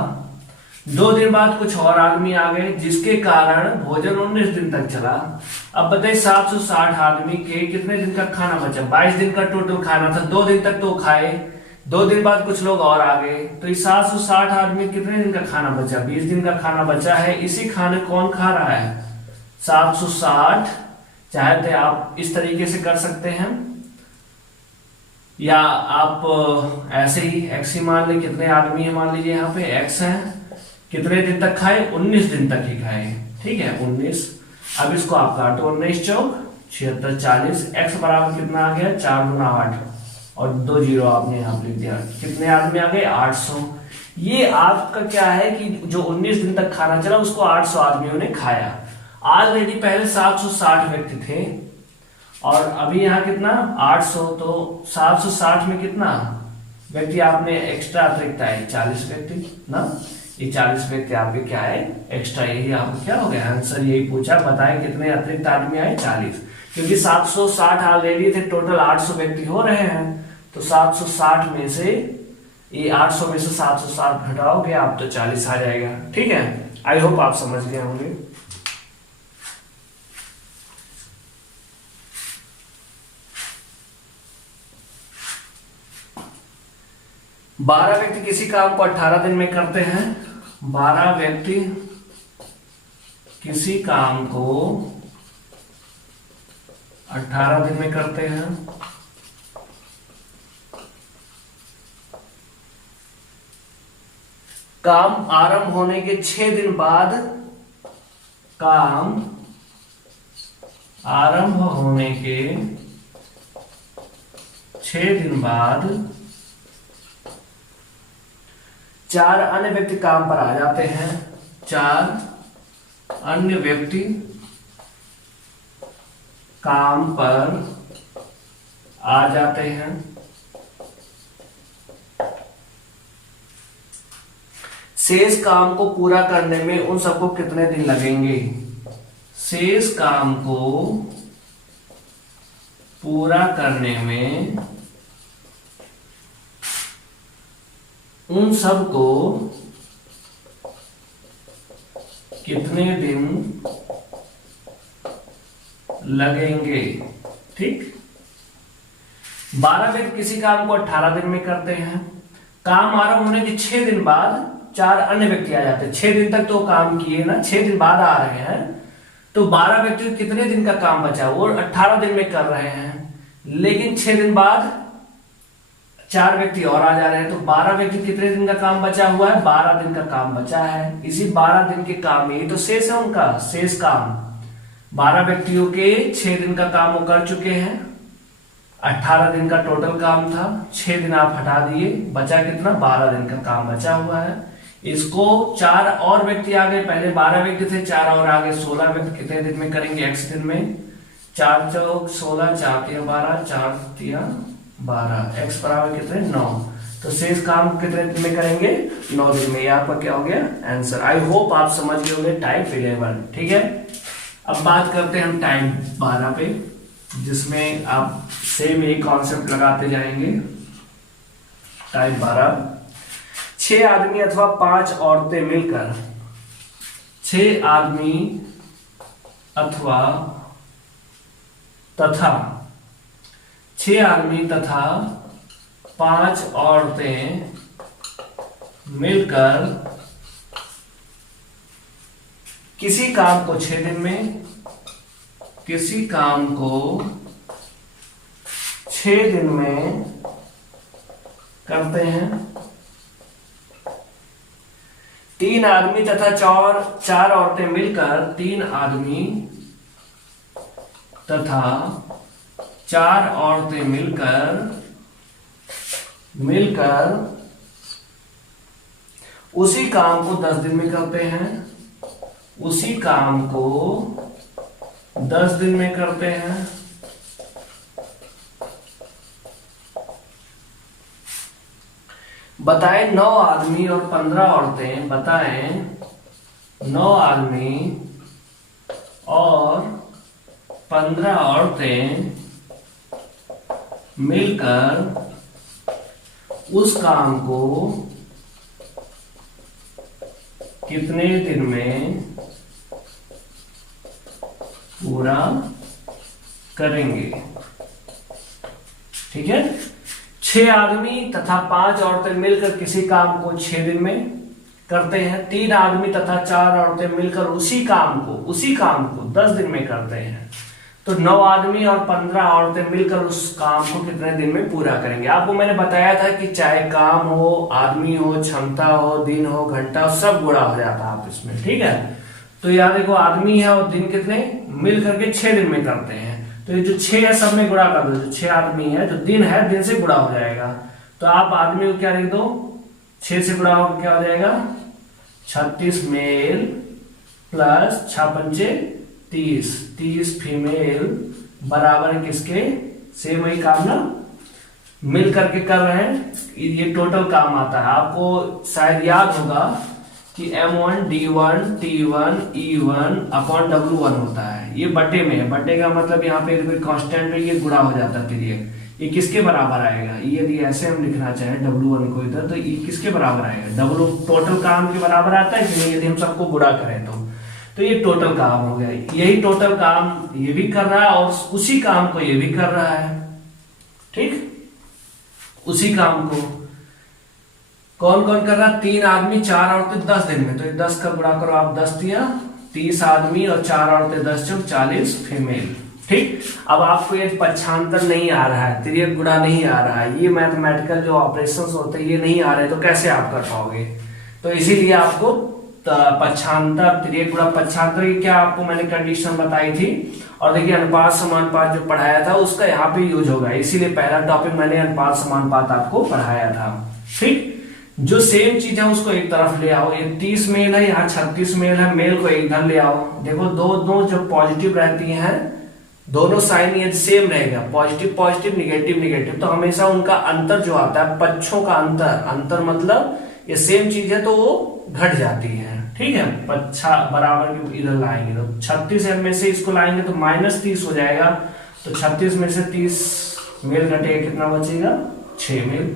2 दिन बाद कुछ और आदमी आ गए जिसके कारण भोजन 19 दिन तक चला। अब बताइए 760 आदमी के कितने दिन का खाना बचा? 22 दिन का टोटल खाना था, 2 दिन तक तो खाए, 2 दिन बाद कुछ लोग और आ गए, तो ये 760 आदमी कितने दिन का खाना बचा? 20 दिन का खाना बचा है। इसी खाने कौन खा रहा है? 760। चाहे तो आप इस तरीके से कर सकते हैं, या आप ऐसे ही एक्स ही मान ले। कितने आदमी है मान लीजिए, यहाँ पे एक्स है, कितने दिन तक खाए? 19 दिन तक ही खाए, ठीक है 19। अब इसको आप काटो, 19 चौक 76 40, एक्स बराबर कितना आ गया? 4 गुना 8 और 2 जीरो आपने यहाँ पे लिख दिया। कितने आदमी आ गए? 800। ये आपका क्या है कि जो 19 दिन तक खाना चला उसको 800 आदमियों ने खाया। ऑलरेडी पहले 760 व्यक्ति थे और अभी यहाँ कितना? 800। तो 760 में कितना व्यक्ति आपने एक्स्ट्रा अतिरिक्त आए? 40 व्यक्ति ना। ये 40 व्यक्ति आपके क्या है? एक्स्ट्रा। यही आपको क्या हो गया? आंसर यही पूछा, बताए कितने अतिरिक्त आदमी आए? 40। क्योंकि 760 ऑलरेडी थे, टोटल 800 व्यक्ति हो रहे हैं, तो 760 में से ये 800 में से 760 घटाओगे आप तो 40 आ जाएगा। ठीक है, आई होप आप समझ गए होंगे। बारह व्यक्ति किसी काम को 18 दिन में करते हैं। 12 व्यक्ति किसी काम को 18 दिन में करते हैं। काम आरंभ होने के 6 दिन बाद, काम आरंभ होने के 6 दिन बाद 4 अन्य व्यक्ति काम पर आ जाते हैं। 4 अन्य व्यक्ति काम पर आ जाते हैं। शेष काम को पूरा करने में उन सबको कितने दिन लगेंगे? शेष काम को पूरा करने में उन सबको कितने दिन लगेंगे? ठीक, 12 व्यक्ति किसी काम को 18 दिन में करते हैं। काम आरंभ होने के 6 दिन बाद 4 अन्य व्यक्ति आ जाते हैं। 6 दिन तक तो काम किए ना, 6 दिन बाद आ रहे हैं, तो 12 व्यक्ति कितने दिन का काम बचा? वो 18 दिन में कर रहे हैं, लेकिन 6 दिन बाद 4 व्यक्ति और आ जा रहे हैं, तो 12 व्यक्ति कितने दिन का काम बचा हुआ है? 12 दिन का काम बचा है। इसी 12 दिन के काम में, तो शेष है उनका शेष काम। 12 व्यक्तियों के 6 दिन का काम वो कर चुके हैं। 18 दिन का टोटल काम था, 6 दिन आप हटा दिए, बचा कितना? 12 दिन का काम बचा हुआ है। इसको 4 और व्यक्ति आ गए, पहले 12 व्यक्ति थे, 4 और आ गए, 16 व्यक्ति कितने दिन में करेंगे? x दिन में। 4 चौक 16, 4 तिया 12, 4 तिया 12, x बराबर कितने? 9। तो शेष काम कितने दिन में करेंगे? 9 दिन में। ये आपका क्या हो गया? आंसर। आई होप आप समझ गए होंगे टाइप 11। ठीक है, अब बात करते हैं हम टाइप 12 पे, जिसमें आप सेम यही कॉन्सेप्ट लगाते जाएंगे। टाइप 12, 6 आदमी अथवा 5 औरतें मिलकर, 6 आदमी अथवा तथा 6 आदमी तथा 5 औरतें मिलकर किसी काम को 6 दिन में, किसी काम को 6 दिन में करते हैं। 3 आदमी तथा 4 औरतें मिलकर, 3 आदमी तथा 4 औरतें मिलकर उसी काम को 10 दिन में करते हैं। उसी काम को 10 दिन में करते हैं। बताएं 9 आदमी और 15 औरतें, बताएं 9 आदमी और 15 औरतें मिलकर उस काम को कितने दिन में पूरा करेंगे। ठीक है, 6 आदमी तथा 5 औरतें मिलकर किसी काम को 6 दिन में करते हैं। 3 आदमी तथा 4 औरतें मिलकर उसी काम को 10 दिन में करते हैं। तो 9 आदमी और 15 औरतें मिलकर उस काम को कितने दिन में पूरा करेंगे। आपको मैंने बताया था कि चाहे काम हो, आदमी हो, क्षमता हो, दिन हो, घंटा हो, सब गुणा हो जाता है आपस में। ठीक है, तो यहाँ देखो आदमी है और दिन कितने मिल करके 6 दिन में करते हैं। तो ये जो 6 है सब में गुणा कर दो। जो 6 आदमी है, जो दिन है, दिन से गुणा हो जाएगा। तो आप आदमी को क्या लिख दो, 6 से गुणा होकर क्या हो जाएगा, 36 मेल प्लस 6 पंचे 30 फीमेल बराबर किसके, सेम वही काम ना, मिल करके कर रहे हैं। ये टोटल काम आता है। आपको शायद याद होगा कि M1 D1 T1 E1 upon W1 होता है। ये बटे में है, बटे का मतलब यहाँ पे कोई कांस्टेंट है, ये गुणा हो जाता है तिर्यक। ये किसके बराबर आएगा, यदि ऐसे हम लिखना चाहें W1 को इधर, तो ये किसके बराबर आएगा, W टोटल काम के बराबर आता है कि नहीं, यदि हम सबको गुणा करें तो ये टोटल काम हो गया। यही टोटल काम ये भी कर रहा है और उसी काम को ये भी कर रहा है। ठीक, उसी काम को कौन कौन कर रहा है, 3 आदमी 4 औरतें 10 दिन में। तो ये 10 का गुणा करो आप, 10 दिया 30 आदमी और 4 औरतें 10 चौक 40 फीमेल। ठीक, अब आपको ये पक्षांतर नहीं आ रहा है, तिर्यक गुणा नहीं आ रहा है, ये मैथमेटिकल जो ऑपरेशंस होते हैं ये नहीं आ रहे, तो कैसे आप कर पाओगे। तो इसीलिए आपको पक्षांतर, तिर्यक गुणा पक्षांतर की क्या आपको मैंने कंडीशन बताई थी। और देखिए अनुपात समानुपात जो पढ़ाया था उसका यहाँ पे यूज होगा, इसीलिए पहला टॉपिक मैंने अनुपात समानुपात आपको पढ़ाया था। ठीक, जो सेम चीज है उसको एक तरफ ले आओ। ये 30 मेल है, यहाँ 36 मेल है, मेल को इधर ले आओ। देखो दो जो पॉजिटिव रहती हैं, दोनों साइन ये सेम रहेगा, पॉजिटिव पॉजिटिव निगेटिव निगेटिव, तो हमेशा उनका अंतर जो आता है, पक्षों का अंतर मतलब ये सेम चीज है तो वो घट जाती है। ठीक है, पच्छा बराबर के इधर लाएंगे तो 36 में से इसको लाएंगे तो -30 हो जाएगा। तो 36 में से 30 मेल घटेगा, कितना बचेगा, 6 मेल।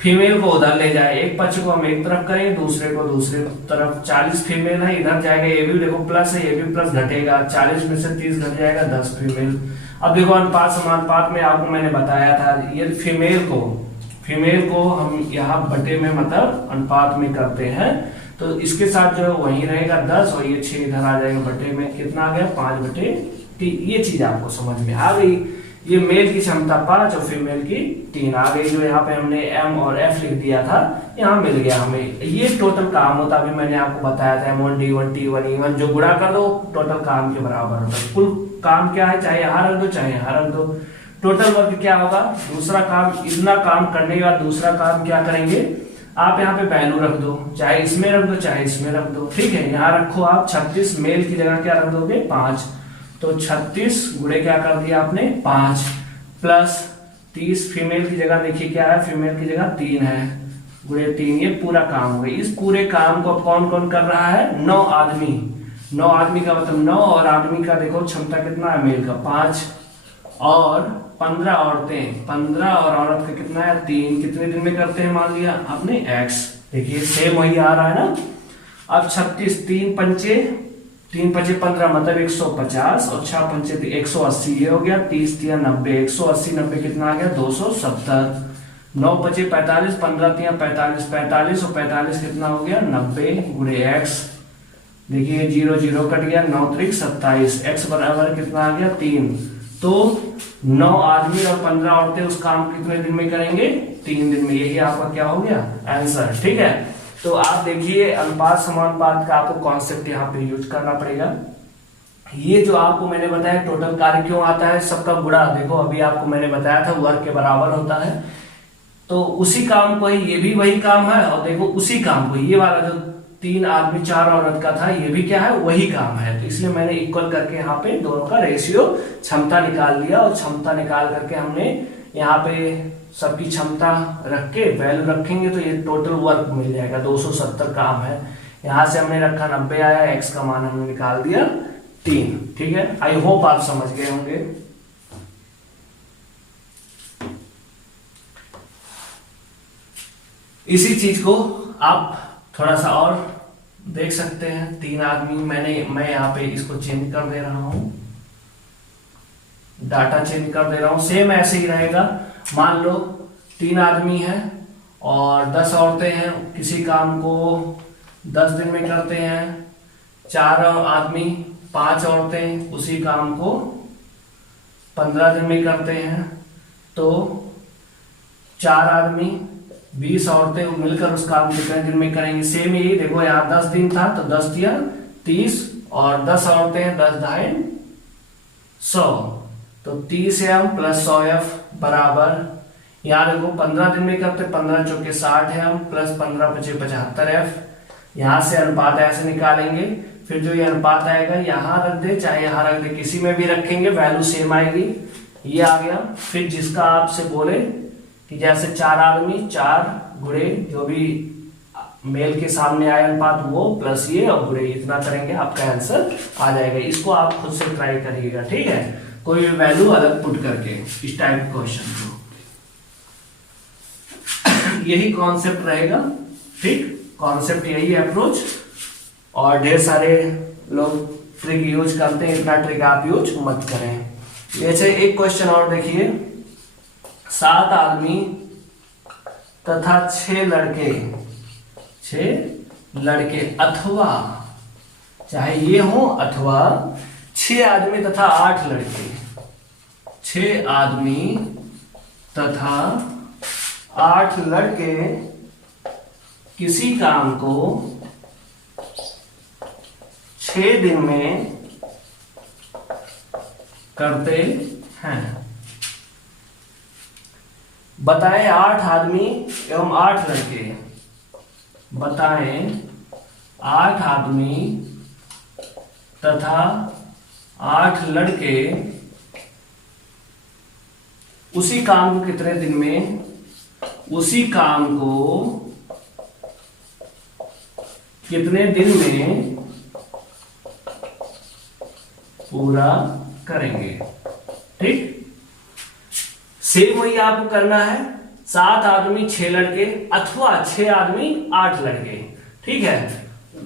फीमेल को उधर ले जाए, एक पक्ष को हम एक तरफ करेंगे, दूसरे को दूसरे तरफ। 40 फीमेल है, इधर जाएगा, ये भी देखो प्लस है, ये भी प्लस घटेगा, 40 में से 30 घट जाएगा, 10 फीमेल। अब देखो अनुपात समानुपात में आपको मैंने बताया था, ये फीमेल को हम यहाँ बटे में मतलब अनुपात में करते हैं, तो इसके साथ जो है वही रहेगा 10 और ये 6 इधर आ जाएगा बटे में, कितना आ गया 5/3। ये चीज आपको समझ में आ गई। ये मेल की क्षमता 5 और फीमेल की 3 आ गई। जो यहाँ पे हमने M और F लिख दिया था, यहाँ मिल गया हमें। ये टोटल काम होता, अभी मैंने आपको बताया था M1 D1 T1 E1 जो गुणा कर दो टोटल काम के बराबर होता है। कुल काम क्या है, चाहे यहाँ रख दो चाहे यहाँ रख दो। टोटल वर्क क्या होगा, दूसरा काम, इतना काम करने के बाद दूसरा काम क्या करेंगे, आप यहाँ पे वैल्यू रख दो, चाहे इसमें रख दो चाहे इसमें रख दो। ठीक है, यहाँ रखो आप 36 मेल की जगह क्या रख दोगे 5, तो 36 गुणे क्या कर दिया आपने 5 प्लस 30 फीमेल की जगह देखिए क्या है, फीमेल की जगह 3 है, गुणे 3, ये पूरा काम हो गया। इस पूरे काम को कौन कौन कर रहा है, 9 आदमी। 9 आदमी का मतलब 9 और आदमी का देखो क्षमता कितना है मेल का 5 और 15 औरतें, 15 और औरत का कितना है 3। कितने दिन में करते हैं मान लिया आपने x, देखिए सेम वही आ रहा है ना। अब 36 3 पंचे 15 मतलब 150 और 6 पंचे 180, ये हो गया 30 या 90, 180 90 कितना आ गया 270। 9 पचे 45, 15 तिया 45, 45 और 45 कितना हो गया 90 गुणे x। देखिए 0 0 कट गया, 9 त्रिक 27, x बराबर कितना आ गया 3। तो 9 आदमी और 15 औरतें उस काम कितने दिन में करेंगे, 3 दिन में। यही आपका क्या हो गया आंसर। ठीक है, तो आप देखिए अनुपात समानुपात का आपको कॉन्सेप्ट यहाँ पे यूज करना पड़ेगा। ये जो आपको मैंने बताया टोटल कार्य क्यों आता है, सबका गुणा, देखो अभी आपको मैंने बताया था वर्ग के बराबर होता है, तो उसी काम को ही, ये भी वही काम है, और देखो उसी काम को, ये वाला जो 3 आदमी 4 औरत का था, ये भी क्या है वही काम है। तो इसलिए मैंने इक्वल करके यहाँ पे दोनों का रेशियो क्षमता निकाल लिया, और क्षमता निकाल करके हमने यहाँ पे सबकी क्षमता रख के वैल्यू रखेंगे तो ये टोटल वर्क मिल जाएगा। 270 काम है, यहाँ से हमने रखा 90 आया, एक्स का मान हमने निकाल दिया 3। ठीक है, आई होप आप समझ गए होंगे। इसी चीज को आप थोड़ा सा और देख सकते हैं 3 आदमी, मैं यहाँ पे इसको चेंज कर दे रहा हूं, डाटा चेंज कर दे रहा हूं, सेम ऐसे ही रहेगा। मान लो 3 आदमी हैं और 10 औरतें हैं, किसी काम को 10 दिन में करते हैं। 4 आदमी 5 औरतें उसी काम को 15 दिन में करते हैं। तो 4 आदमी 20 औरतें मिलकर उस काम कितने दिन में करेंगे? सेम यही देखो, यहाँ 10 दिन था तो 10 दिया 30 और 10 औरतें 10 ढाई 100, तो 30m प्लस 100f बराबर, यहाँ देखो 15 दिन में करते, 15 चौके 60m प्लस 15 पचे 75f। यहाँ से अनुपात ऐसे निकालेंगे, फिर जो ये अनुपात आएगा यहाँ रख दे चाहे यहाँ रख दे, किसी में भी रखेंगे वैल्यू सेम आएगी। ये आ गया। फिर जिसका आपसे बोले कि जैसे 4 आदमी 4 गुणे जो भी मेल के सामने आए अनुपात वो प्लस ये और गुणे इतना करेंगे, आपका आंसर आ जाएगा। इसको आप खुद से ट्राई करिएगा, ठीक है, कोई भी वैल्यू अलग पुट करके इस टाइप क्वेश्चन को। यही कॉन्सेप्ट रहेगा, ठीक, कॉन्सेप्ट यही अप्रोच, और ढेर सारे लोग ट्रिक यूज करते हैं, इतना ट्रिक आप यूज मत करें। जैसे एक क्वेश्चन और देखिए, 7 आदमी तथा 6 लड़के अथवा, चाहे ये हो अथवा 6 आदमी तथा 8 लड़के, 6 आदमी तथा 8 लड़के किसी काम को 6 दिन में करते हैं। बताएं 8 आदमी एवं 8 लड़के, बताएं 8 आदमी तथा 8 लड़के उसी काम को कितने दिन में, उसी काम को कितने दिन में पूरा करेंगे, ठीक। सेम वही आपको करना है, 7 आदमी 6 लड़के अथवा 6 आदमी 8 लड़के, ठीक है,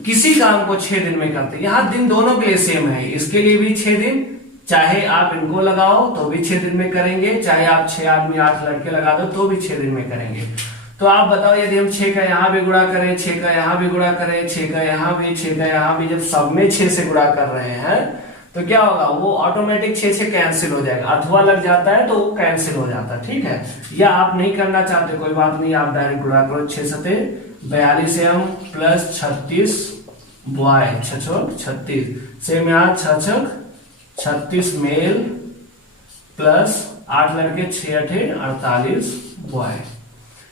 किसी काम को 6 दिन में करते। यहां दिन दोनों के लिए सेम है, इसके लिए भी 6 दिन, चाहे आप इनको लगाओ तो भी 6 दिन में करेंगे, चाहे आप 6 आदमी 8 लड़के लगा दो तो भी 6 दिन में करेंगे। तो आप बताओ, यदि हम 6 का यहां भी गुणा करें, 6 का यहां भी गुणा करें, 6 का यहां भी, 6 का यहां भी, जब सब में 6 से गुणा कर रहे हैं तो क्या होगा, वो ऑटोमेटिक 6 से कैंसिल हो जाएगा, अथवा लग जाता है तो वो कैंसिल हो जाता है, ठीक है। या आप नहीं करना चाहते कोई बात नहीं, आप डायरेक्ट गुणा करो, 6 सते 42m प्लस 36 बॉय 36 सेम, यहाँ 36 मेल प्लस 8 लड़के 6 8 48 बॉय।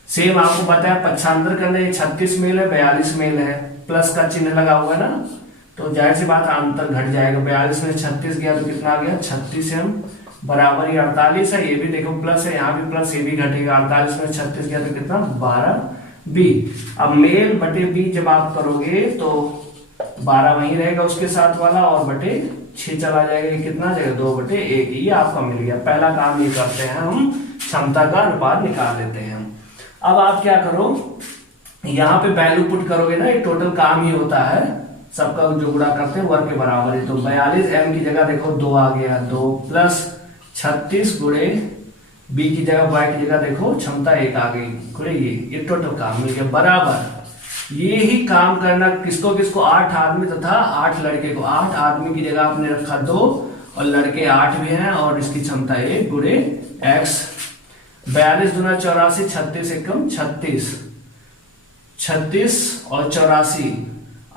सेम आपको बताया पक्षांतर करने, 36 मेल है 42 मेल है, प्लस का चिन्ह लगा हुआ है ना, तो जाहिर सी बात अंतर घट जाएगा। 42 में 36 गया तो कितना आ गया 36m बराबर, ये 48 है, ये भी देखो प्लस है, यहाँ भी प्लस, ये भी घटेगा। 48 में 36 गया तो कितना 12b। अब मेल बटे बी जब आप करोगे तो 12 वहीं रहेगा उसके साथ वाला और बटे 6 चला जाएगा, ये कितना जाएगा 2/1। ये आपका मिल गया। पहला काम ये करते हैं हम, क्षमता का अनुपात निकाल लेते हैं। अब आप क्या करो, यहाँ पे वैल्यू पुट करोगे ना, ये टोटल काम ही होता है, सबका जो गुणा करते हैं वर्ग के बराबर है। तो 42m की जगह देखो 2 आ गया, 2 प्लस 36 गुणे बी की जगह वाई की जगह देखो क्षमता 1 आ गई, गुणे ये टोटल काम मिल गया बराबर। ये ही काम करना किसको किसको, 8 आदमी तथा 8 लड़के को। 8 आदमी की जगह आपने रखा 2 और लड़के 8 भी हैं और इसकी क्षमता 1 गुणे x। 42 दूना 84, 36 एकम 36, 36 और 84,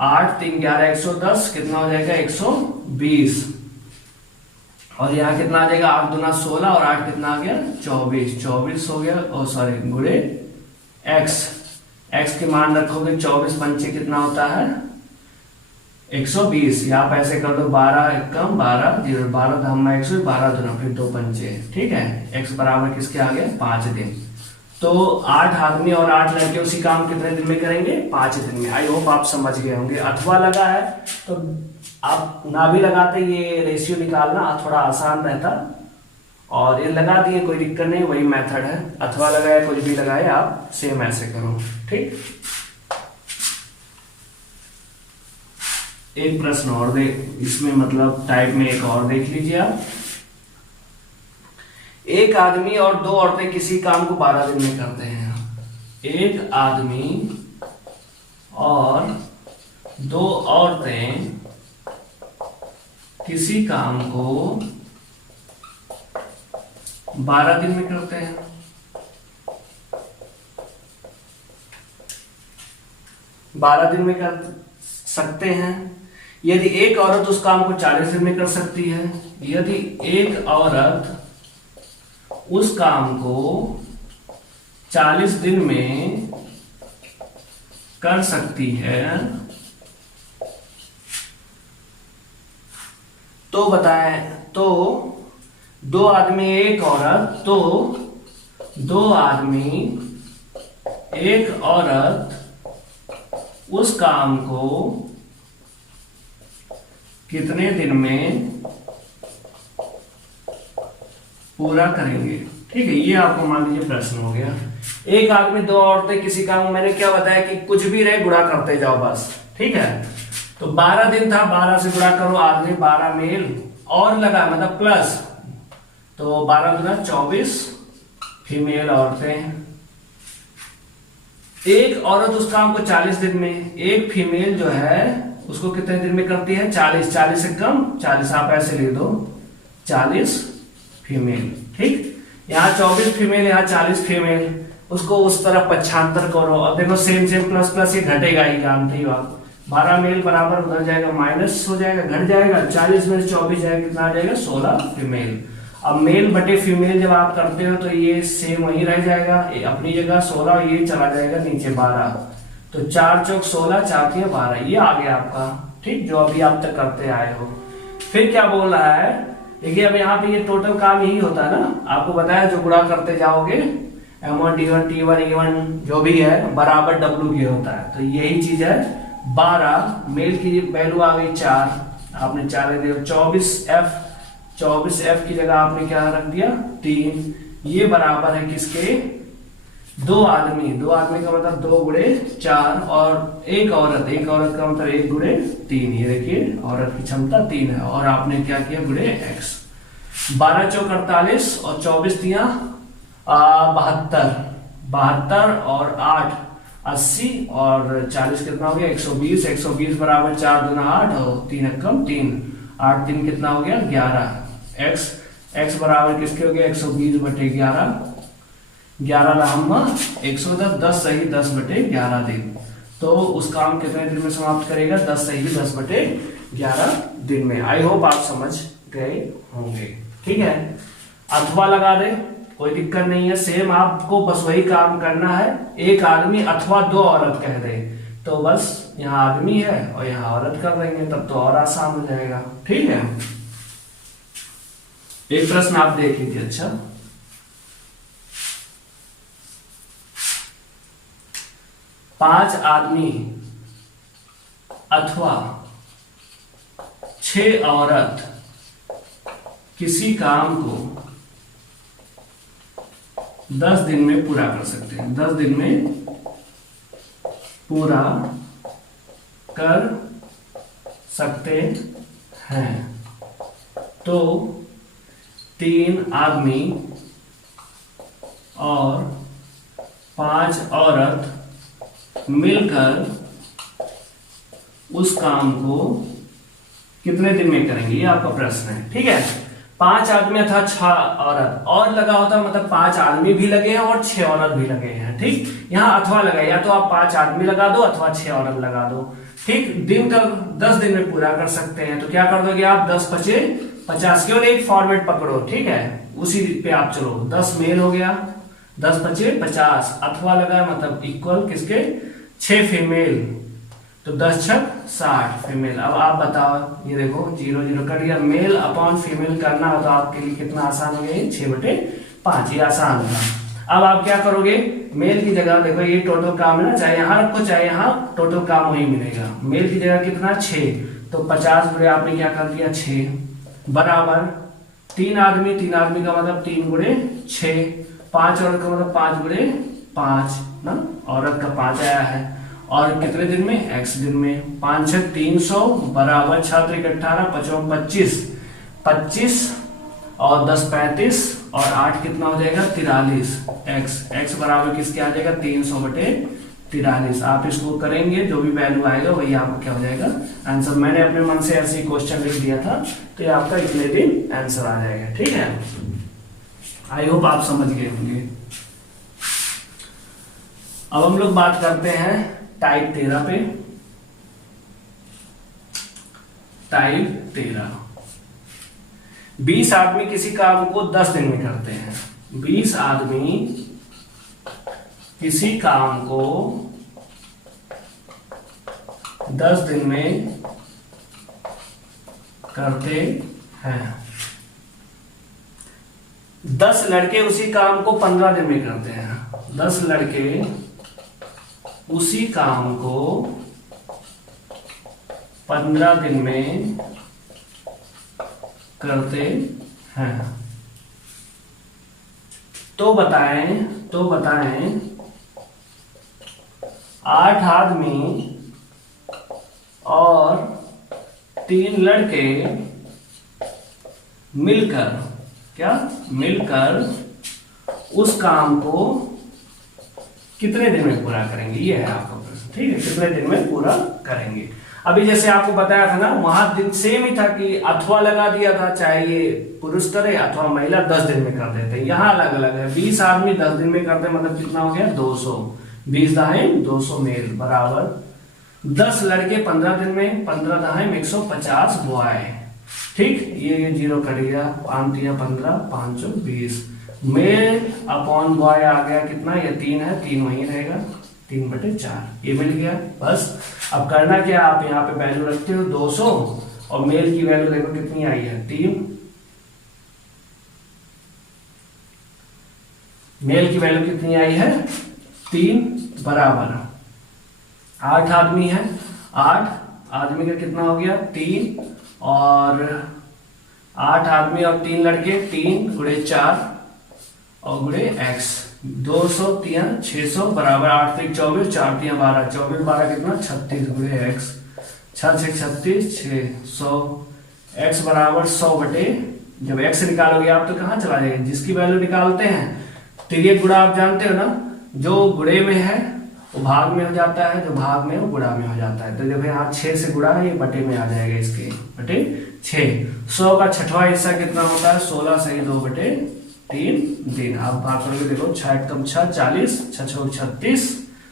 8 3 11 110, कितना हो जाएगा 120। और यहाँ कितना आ जाएगा 8 दूना 16 और 8 कितना आ गया 24 हो गया, और सॉरी गुणे x के मान रखोगे 24 पंचे कितना होता है 120। यहाँ पे ऐसे कर दो 12 एकम 12 0 12 धम्मा 112 दूना फिर 2 पंचे, ठीक है। x बराबर किसके आ गए 5 दिन। तो 8 आदमी और 8 लड़के उसी काम कितने दिन में करेंगे 5 दिन में। आई होप आप समझ गए होंगे। अथवा लगा है तो आप ना भी लगाते, ये रेशियो निकालना थोड़ा आसान रहता, और ये लगा दिए कोई दिक्कत नहीं, वही मेथड है। अथवा लगाया कुछ भी लगाए आप सेम ऐसे करो, ठीक। एक प्रश्न और देख, इसमें मतलब टाइप में एक और देख लीजिए आप। एक आदमी और दो औरतें किसी काम को 12 दिन में करते हैं। एक आदमी और दो औरतें किसी काम को 12 दिन में करते हैं। बारह दिन में कर सकते हैं। यदि एक औरत उस काम को 40 दिन में कर सकती है, यदि एक औरत उस काम को 40 दिन में कर सकती है, तो बताएं, तो दो आदमी एक औरत, तो दो आदमी एक औरत उस काम को कितने दिन में पूरा करेंगे। ठीक है, ये आपको मान लीजिए प्रश्न हो गया। एक आदमी दो औरतें किसी काम, मैंने क्या बताया कि कुछ भी रहे गुणा करते जाओ बस। ठीक है, तो 12 दिन था, 12 से गुणा करो, आदमी 12 मेल और लगा मतलब प्लस, तो 12 गुना 24 फीमेल औरतें। एक औरत उस काम को 40 दिन में, एक फीमेल जो है उसको कितने दिन में करती है, 40, 40 से कम, 40 आप ऐसे लिख दो, 40 फीमेल। ठीक, यहाँ 24 फीमेल, यहाँ 40 फीमेल, उसको उस तरफ पक्षांतर करो। अब देखो सेम सेम प्लस प्लस ये घटेगा ही, जानते ही आप। 12 मेल बराबर उधर जाएगा माइनस हो जाएगा, घट जाएगा, 40 में 24 जाएगा, कितना आ जाएगा 16 फीमेल। अब मेल बटे फीमेल जब आप करते हो तो ये सेम वही रह जाएगा अपनी जगह 16, ये चला जाएगा नीचे 12, तो 4 चौक 16, 4 तिया 12, ये आ गया आपका। ठीक, जो अभी आप तक करते आए हो। फिर क्या बोल रहा है, देखिए अब यहाँ पे ये टोटल काम यही होता है ना, आपको बताया जो गुणा करते जाओगे M1 D1 T1 E1 जो भी है बराबर W के होता है, तो यही चीज है। 12 मेल की वैल्यू आ गई 4, आपने 4 दे, 24F की जगह आपने क्या रख दिया 3, ये बराबर है किसके, दो आदमी का मतलब 2 गुणे 4 और एक औरत का मतलब 1 गुणे 3, ये देखिए औरत की क्षमता 3 है, और आपने क्या किया गुणे x। 12 चौक 48 और 24 तिया 72 और 8 80 और 40 कितना हो गया 120, 120 बराबर 4 दूना 8 और 3 एकम 3, 8 3 कितना हो गया 11। x बराबर किसके हो गया 120 बटे 11, 11 लहम्मा 110, 10 सही 10 बटे 11 दिन। तो उस काम कितने दिन में समाप्त करेगा, 10 सही 10 बटे 11 दिन में। आई होप आप समझ गए होंगे। ठीक है, अथवा लगा दे, कोई दिक्कत नहीं है, सेम आपको बस वही काम करना है। एक आदमी अथवा दो औरत कह दे तो बस यहाँ आदमी है और यहाँ औरत कर देंगे, तब तो और आसान हो जाएगा। ठीक है, एक प्रश्न आप देख लीजिए। अच्छा, पांच आदमी अथवा 6 औरत किसी काम को 10 दिन में पूरा कर सकते हैं, 10 दिन में पूरा कर सकते हैं। तो 3 आदमी और 5 औरत मिलकर उस काम को कितने दिन में करेंगे, ये आपका प्रश्न है। ठीक है, 5 आदमी था 6 औरत, और लगा होता मतलब 5 आदमी भी लगे हैं और 6 औरत भी लगे हैं। ठीक, यहाँ अथवा लगा, या तो आप 5 आदमी लगा दो अथवा 6 औरत लगा दो। ठीक, दिन का 10 दिन में पूरा कर सकते हैं, तो क्या कर दोगे आप 10 पचे 50, केवल एक फॉर्मेट पकड़ो। ठीक है, उसी पे आप चलो, 10 मेल हो गया, 10 पचे 50, अथवा लगा मतलब इक्वल किसके 6 फीमेल, तो 10 छक 60 फीमेल। अब आप बताओ, ये देखो 0 0 कट गया, मेल अपॉन फीमेल करना हो तो आपके लिए कितना आसान हो गया, 6 बटे 5, ये आसान था। अब आप क्या करोगे, मेल की जगह देखो ये टोटल काम है ना, चाहे यहाँ रखो चाहे यहाँ, टोटल काम वही मिलेगा। मेल की जगह कितना 6, तो 50 गुणे आपने क्या कर दिया 6 बराबर 3 आदमी का मतलब 3 गुणे 6, 5 औरत का मतलब 5 गुणे 5 ना, औरत का 5 आया है, और कितने दिन में, x दिन में। 5 6 300 बराबर छात्र 18 5 25, 25 और 10 35 और 8 कितना हो जाएगा 43। x बराबर किसके आ जाएगा 300 बटे 43। आप इसको करेंगे, जो भी वैल्यू आएगा वही आपका क्या हो जाएगा आंसर। मैंने अपने मन से ऐसे ही क्वेश्चन लिख दिया था, तो ये आपका इतने दिन आंसर आ जाएगा। ठीक है, आई होप आप समझ गए होंगे। अब हम लोग बात करते हैं टाइप 13 पे। टाइप 13, 20 आदमी किसी काम को 10 दिन में करते हैं। 20 आदमी किसी काम को 10 दिन में करते हैं। 10 लड़के उसी काम को 15 दिन में करते हैं। 10 लड़के उसी काम को 15 दिन में करते हैं। तो बताएं 8 आदमी और 3 लड़के मिलकर उस काम को कितने दिन में पूरा करेंगे, ये है आपका प्रश्न। ठीक है, कितने दिन में पूरा करेंगे। अभी जैसे आपको बताया था ना, वहां दिन सेम ही था कि अथवा लगा दिया था, चाहे ये पुरुष करे अथवा महिला 10 दिन में कर देते हैं। यहाँ अलग अलग है, 20 आदमी 10 दिन में करते हैं, मतलब कितना हो गया 200। 20 दहाई 200 मेल बराबर 10 लड़के 15 दिन में, 15 दहाई 150 बॉय। ठीक, ये 0 कट गया, 5 3 15 5 20। मेल अपॉन बॉय आ गया कितना, ये 3 है, 3 वहीं रहेगा, 3 बटे 4 ये मिल गया। बस अब करना क्या, आप यहाँ पे वैल्यू रखते हो 200 और मेल की वैल्यू देखो कितनी आई है 3। मेल की वैल्यू कितनी आई है 3 बराबर 8 आदमी है, 8 आदमी का कितना हो गया 3 और 8 आदमी और 3 लड़के, 3 गुणे 4 और गुणे x। 200 3 600 बराबर 8 3 24 4 3 12, 24 12 कितना 36 गुणे x। 6 6 36 600 x बराबर 100 बटे, जब x निकालोगे आप तो कहाँ चला जाएगा, जिसकी वैल्यू निकालते हैं तिर्यक गुणा आप जानते हो ना, जो गुणे में है वो भाग में हो जाता है, जो भाग में है वो गुणा में हो जाता है। तो जब यहाँ 6 से गुणा है, ये बटे में आ जाएगा, इसके बटे 6। 100 का छठवां हिस्सा कितना होता है 16 सही 2 बटे 3 दिन। आप भाग करोगे देखो 6 कम 6 40, 6 36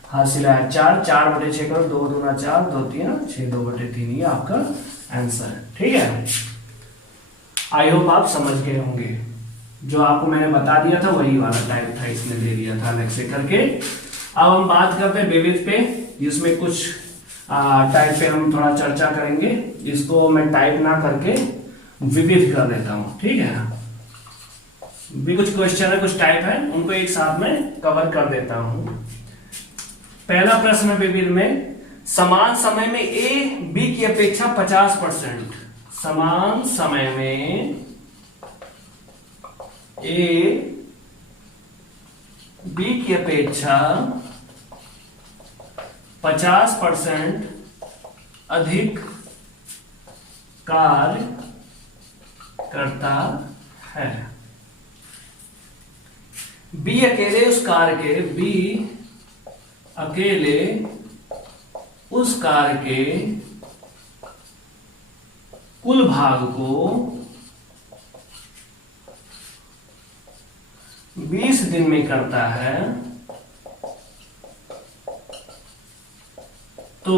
हासिल है 4, 4 बटे 6 करो 2 दूना 4 2 3 6 2 बटे 3, ये आपका आंसर है। ठीक है, आई होप आप समझ गए होंगे। जो आपको मैंने बता दिया था वही वाला टाइप था, इसने दे दिया था अलग से करके। अब हम बात करते हैं विविध पे, जिसमें कुछ टाइप पे हम थोड़ा चर्चा करेंगे। इसको मैं टाइप ना करके विविध कर देता हूं। ठीक है, भी कुछ क्वेश्चन है, कुछ टाइप है, उनको एक साथ में कवर कर देता हूं। पहला प्रश्न विविध में, समान समय में ए बी की अपेक्षा 50%, समान समय में ए बी की अपेक्षा 50% अधिक कार्य करता है। बी अकेले उस कार्य के कुल भाग को 20 दिन में करता है, तो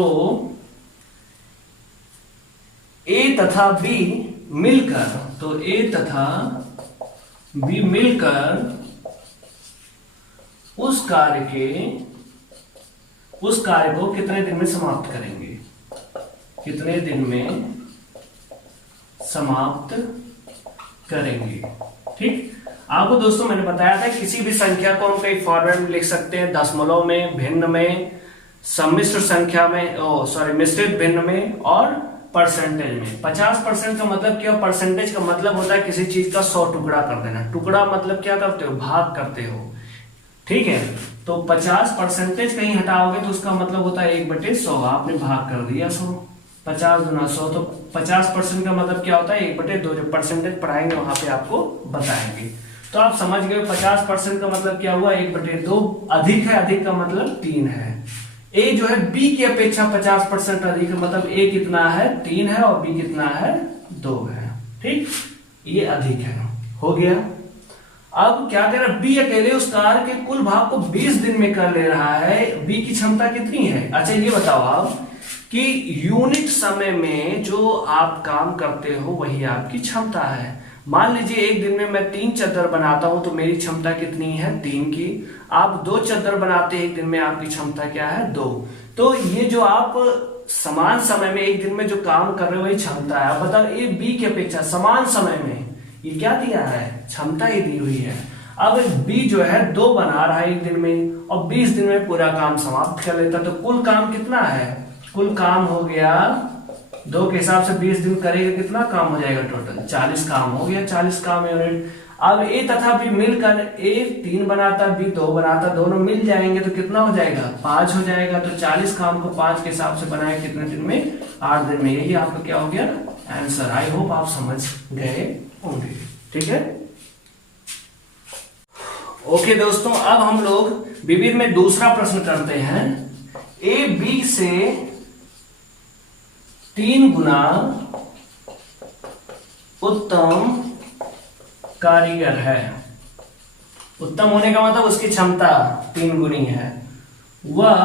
ए तथा बी मिलकर उस कार्य को कितने दिन में समाप्त करेंगे, कितने दिन में समाप्त करेंगे। ठीक, आपको दोस्तों मैंने बताया था किसी भी संख्या को हम कई फॉर्मेट में लिख सकते हैं, दशमलव में, भिन्न में, सम्मिश्र संख्या में, मिश्रित भिन्न में और परसेंटेज में। 50% का मतलब क्या, परसेंटेज का मतलब होता है किसी चीज का 100 टुकड़ा कर देना। टुकड़ा मतलब क्या करते हो, भाग करते हो। ठीक है। तो 50% कहीं हटाओगे तो उसका मतलब होता है 1/100, आपने भाग कर दिया 100, 50 गुना 100, तो 50% का मतलब क्या होता है 1/2। जो परसेंटेज पढ़ाएंगे वहां पे आपको बताएंगे। तो आप समझ गए 50% का मतलब क्या हुआ 1/2, अधिक है, अधिक का मतलब 3 है। ए जो है बी की अपेक्षा 50% अधिक है, मतलब ए कितना है 3 है और बी कितना है 2 है। ठीक, ये अधिक है, हो गया। अब क्या कह रहा है, बी अकेले उस कार के कुल भाग को 20 दिन में कर ले रहा है, बी की क्षमता कितनी है। अच्छा ये बताओ आप कि यूनिट समय में जो आप काम करते हो वही आपकी क्षमता है। मान लीजिए एक दिन में मैं 3 चद्दर बनाता हूं तो मेरी क्षमता कितनी है 3 की। आप 2 चद्दर बनाते हैं एक दिन में, आपकी क्षमता क्या है 2। तो ये जो आप समान समय में एक दिन में जो काम कर रहे हो वही क्षमता है। आप बताओ ए बी की अपेक्षा समान समय में ये क्या दिया है, क्षमता ही दी हुई है। अब बी जो है 2 बना रहा है एक दिन में और 20 दिन में पूरा काम समाप्त कर लेता, तो कुल काम कितना है, कुल काम हो गया 2 के हिसाब से 20 दिन करेगा कितना काम हो जाएगा, टोटल 40 काम हो गया, 40 काम यूनिट। अब ए तथा बी मिलकर, ए 3 बनाता बी 2 बनाता, दोनों मिल जाएंगे तो कितना हो जाएगा 5 हो जाएगा। तो 40 काम को 5 के हिसाब से बनाए कितने दिन में, 8 दिन में। यही आपका क्या हो गया आंसर। आई होप आप समझ गए होंगे, ठीक है। ओके दोस्तों, अब हम लोग विविध में दूसरा प्रश्न करते हैं। ए बी से 3 गुना उत्तम कारीगर है। उत्तम होने का मतलब उसकी क्षमता 3 गुनी है। वह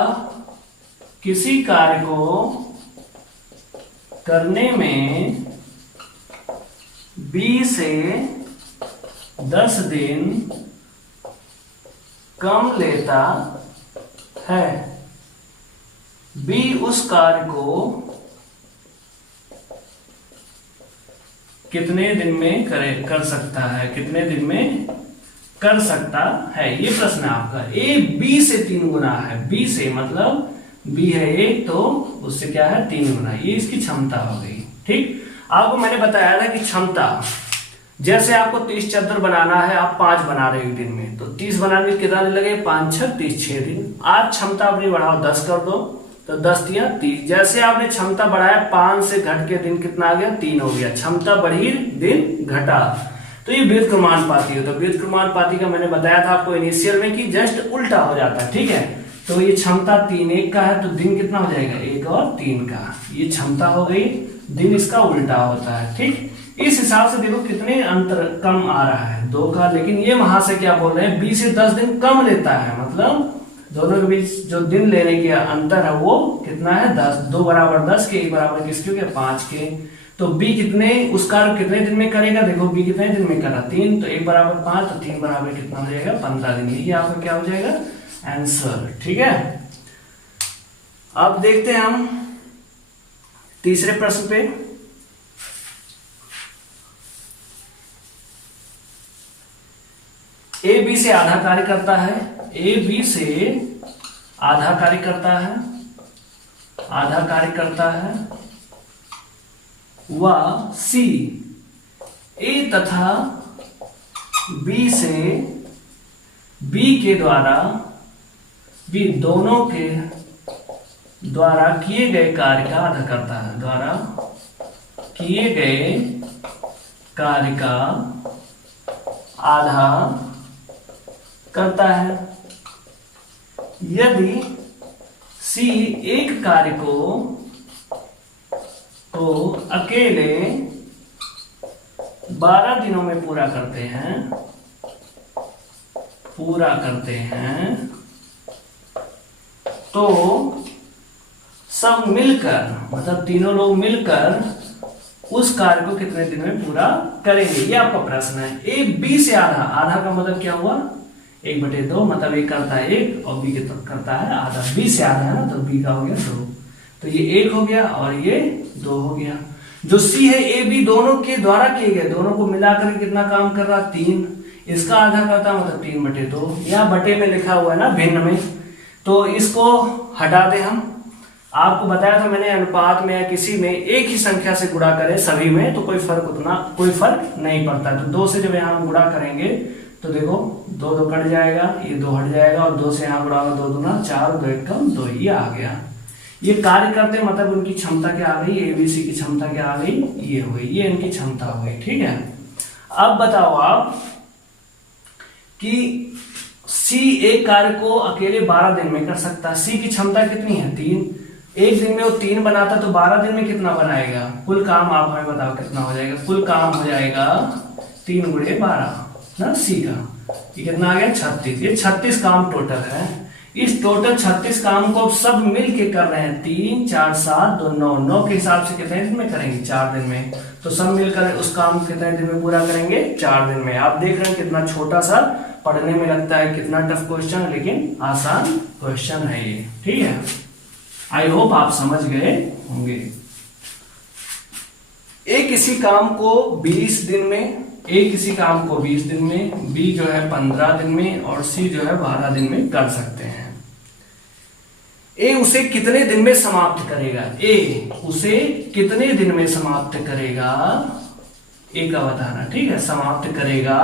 किसी कार्य को करने में बी से 10 दिन कम लेता है। बी उस कार्य को कितने दिन में कर सकता है, कितने दिन में कर सकता है, ये प्रश्न है आपका। ए बी से 3 गुना है, बी से मतलब बी है 1 तो उससे क्या है 3 गुना, ये इसकी क्षमता हो गई। ठीक, आपको मैंने बताया था कि क्षमता, जैसे आपको 30 चद्दर बनाना है, आप 5 बना रहे हो एक दिन में, तो 30 बनाने में कितना दिन लगे 5 6 30 6 दिन। आज क्षमता अपनी बढ़ाओ 10 कर दो, तो 10 दिया 30। जैसे आपने क्षमता बढ़ाया 5 से घट के दिन कितना आ गया 3 हो गया, क्षमता बढ़ी दिन घटा, तो ये व्युत्क्रमानुपाती होता है। व्युत्क्रमानुपाती का मैंने बताया था आपको इनिशियल में कि जस्ट उल्टा हो जाता है, ठीक है। तो ये क्षमता 3 1 का है तो दिन कितना हो जाएगा 1 और 3 का, ये क्षमता हो गई, दिन इसका उल्टा होता है। ठीक, इस हिसाब से देखो कितने अंतर कम आ रहा है 2 का, लेकिन ये वहां से क्या बोल रहे हैं बी से 10 दिन कम लेता है, मतलब दोनों के बीच जो दिन लेने के अंतर है वो कितना है 10। 2 बराबर 10 के, 1 बराबर किसके हो गया 5 के। तो बी कितने उस कार्य कितने दिन में करेगा, देखो बी कितने दिन में करा 3, तो 1 बराबर 5 तो 3 बराबर कितना हो जाएगा 15 दिन। यही आपका क्या हो जाएगा आंसर, ठीक है। अब देखते हैं हम तीसरे प्रश्न पे। ए बी से आधा कार्य करता है, ए बी से आधा कार्य करता है, आधा कार्य करता है। वह सी ए तथा बी से बी के द्वारा, बी दोनों के द्वारा किए गए कार्य का आधा करता है, द्वारा किए गए कार्य का आधा करता है। यदि सी एक कार्य को अकेले 12 दिनों में पूरा करते हैं, तो सब मिलकर, मतलब तीनों लोग मिलकर उस कार्य को कितने दिन में पूरा करेंगे, ये आपका प्रश्न है। ए बी से आधा, आधा का मतलब क्या हुआ 1/2, मतलब एक करता है 1 और बी करता है आधा। बी से आधा है ना, तो बी का हो गया 2, तो ये 1 हो गया और ये 2 हो गया। जो सी है ए बी दोनों के द्वारा किए गए, दोनों को मिलाकर कितना काम कर रहा 3, इसका आधा करता मतलब 3/2। यहाँ बटे में लिखा हुआ है ना भिन्न में, तो इसको हटा दे हम। आपको बताया था मैंने अनुपात में या किसी में एक ही संख्या से गुणा करें सभी में तो कोई फर्क नहीं पड़ता। तो 2 से जब यहाँ हम गुणा करेंगे तो देखो 2 2 कट जाएगा, ये 2 हट जाएगा और 2 से यहाँ बढ़ाओगे 2 दूना 4, 2 1 कम 2, ये आ गया। ये कार्य करते मतलब उनकी क्षमता क्या आ गई, एबीसी की क्षमता क्या आ गई, ये हो गई, ये इनकी क्षमता हो गई। ठीक है, अब बताओ आप कि सी एक कार्य को अकेले 12 दिन में कर सकता है। सी की क्षमता कितनी है, 3। एक दिन में वो 3 बनाता तो 12 दिन में कितना बनाएगा, कुल काम आप हमें बताओ कितना हो जाएगा। कुल काम हो जाएगा 3 गुणे 12 ना, सी का ये कितना आ गया 36। ये 36 काम टोटल है। इस टोटल 36 काम को सब मिल के कर रहे हैं, 3 4 7 2 9, 9 के हिसाब से कितने दिन में करेंगे, 4 दिन में। तो सब मिलकर उस काम कितने दिन में पूरा करेंगे, 4 दिन में। आप देख रहे हैं कितना छोटा सा, पढ़ने में लगता है कितना टफ क्वेश्चन है, लेकिन आसान क्वेश्चन है ये। ठीक है, आई होप आप समझ गए होंगे। ए किसी काम को 20 दिन में, ए किसी काम को 20 दिन में, बी जो है 15 दिन में और सी जो है 12 दिन में कर सकते हैं। ए उसे कितने दिन में समाप्त करेगा, ए उसे कितने दिन में समाप्त करेगा, ए का बताना। ठीक है, समाप्त करेगा,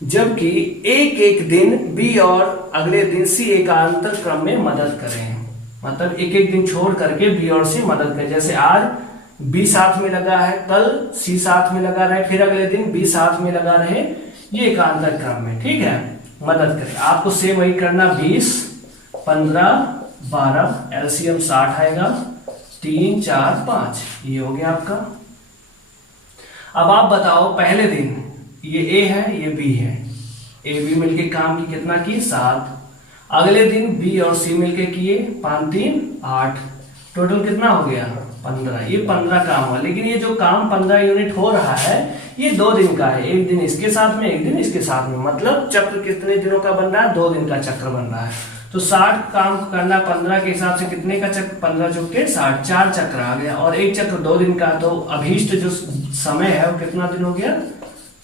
जबकि एक एक दिन बी और अगले दिन सी एकांतर क्रम में मदद करें। मतलब एक एक दिन छोड़ करके बी और सी मदद करें। जैसे आज बी साथ में लगा है, कल सी साथ में लगा रहे, फिर अगले दिन बी साथ में लगा रहे, ये एकांतर क्रम में। ठीक है, मदद करें। आपको सेम वही करना, 20 15 12, एलसीएम 60 आएगा, 3 4 5, ये हो गया आपका। अब आप बताओ पहले दिन ये ए है ये बी है, ए बी मिलके काम की कितना की 7। अगले दिन बी और सी मिलके किए 5 3 8, टोटल कितना हो गया 15। ये 15 काम हुआ, लेकिन ये जो काम 15 यूनिट हो रहा है ये 2 दिन का है। एक दिन इसके साथ में, एक दिन इसके साथ में, मतलब चक्र कितने दिनों का बन रहा है, 2 दिन का चक्र बन रहा है। तो 60 काम करना 15 के हिसाब से कितने का चक्र, 15 चौके 60, 4 चक्र आ गया। और एक चक्र 2 दिन का, तो अभीष्ट जो समय है वो कितना दिन हो गया,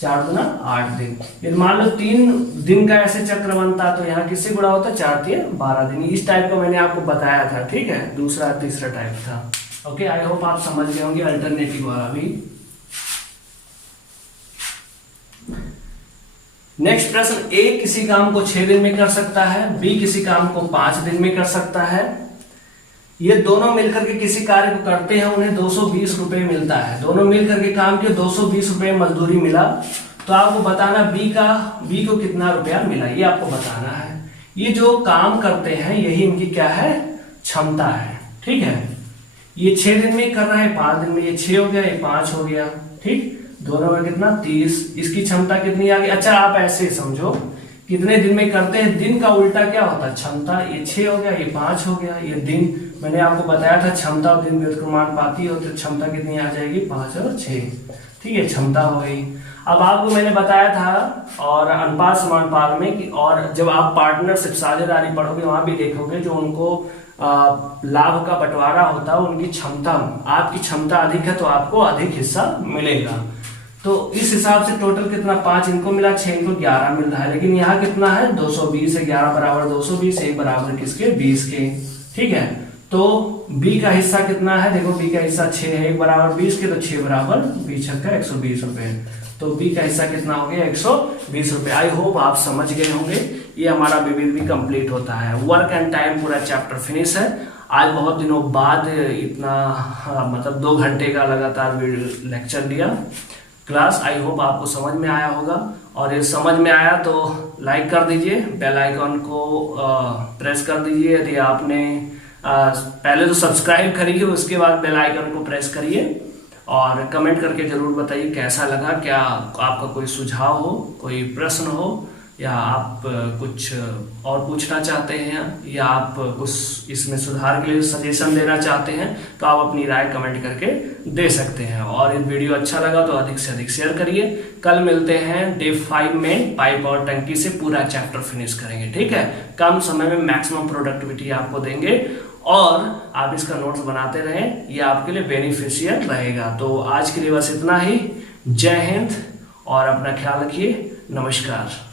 4 गुना 8 दिन। यदि मान लो 3 दिन का ऐसे चक्र बनता तो यहाँ किससे गुणा होता, 4 3 12 दिन। इस टाइप का मैंने आपको बताया था। ठीक है, दूसरा तीसरा टाइप था। ओके, आई होप आप समझ गए होंगे अल्टरनेटिव वाला भी। नेक्स्ट प्रश्न, ए किसी काम को 6 दिन में कर सकता है, बी किसी काम को 5 दिन में कर सकता है। ये दोनों मिलकर के किसी कार्य को करते हैं, उन्हें 220 रुपए मिलता है। दोनों मिलकर के काम के 220 रुपए मजदूरी मिला। तो आपको बताना बी को कितना रुपया मिला, ये आपको बताना है। ये जो काम करते हैं यही इनकी क्या है, क्षमता है। ठीक है, ये 6 दिन में कर रहा है, 5 दिन में, ये 6 हो गया, ये 5 हो गया। ठीक, दोनों में कितना 30, इसकी क्षमता कितनी आ गई। अच्छा, आप ऐसे समझो कितने दिन में करते हैं, दिन का उल्टा क्या होता है, क्षमता। ये 6 हो गया, ये 5 हो गया, ये दिन। मैंने आपको बताया था क्षमता और दिन व्युत्क्रमानुपाती हो, तो क्षमता कितनी आ जाएगी, 5 और 6। ठीक है, क्षमता हो गई। अब आपको मैंने बताया था और अनुपात समानुपात में कि, और जब आप पार्टनरशिप साझेदारी पढ़ोगे वहां भी देखोगे, जो उनको लाभ का बंटवारा होता है, उनकी क्षमता, आपकी क्षमता अधिक है तो आपको अधिक हिस्सा मिलेगा। तो इस हिसाब से टोटल कितना, 5 इनको मिला, 6 इनको 11 मिल रहा है। लेकिन यहाँ कितना है, 220 है, 11 बराबर 220, 1 बराबर किसके, 20 के। ठीक है, तो बी का हिस्सा कितना है, देखो बी का हिस्सा 6 है, 1 बराबर 20 के, तो 6 बराबर 20 का 120 रुपए। तो बी का हिस्सा कितना हो गया, 120 रुपए। आई होप आप समझ गए होंगे। ये हमारा विविध भी कंप्लीट होता है। वर्क एंड टाइम पूरा चैप्टर फिनिश है। आज बहुत दिनों बाद इतना मतलब 2 घंटे का लगातार लेक्चर दिया क्लास। आई होप आपको समझ में आया होगा, और ये समझ में आया तो लाइक कर दीजिए, बेल आइकन को प्रेस कर दीजिए। यदि आपने पहले तो सब्सक्राइब करिए, उसके बाद बेल आइकन को प्रेस करिए, और कमेंट करके जरूर बताइए कैसा लगा। क्या आपका कोई सुझाव हो, कोई प्रश्न हो, या आप कुछ और पूछना चाहते हैं, या आप कुछ इसमें सुधार के लिए सजेशन देना चाहते हैं, तो आप अपनी राय कमेंट करके दे सकते हैं। और ये वीडियो अच्छा लगा तो अधिक से अधिक शेयर करिए। कल मिलते हैं डे 5 में, पाइप और टंकी से पूरा चैप्टर फिनिश करेंगे। ठीक है, कम समय में मैक्सिमम प्रोडक्टिविटी आपको देंगे, और आप इसका नोट्स बनाते रहें, ये आपके लिए बेनिफिशियल रहेगा। तो आज के लिए बस इतना ही। जय हिंद, और अपना ख्याल रखिए। नमस्कार।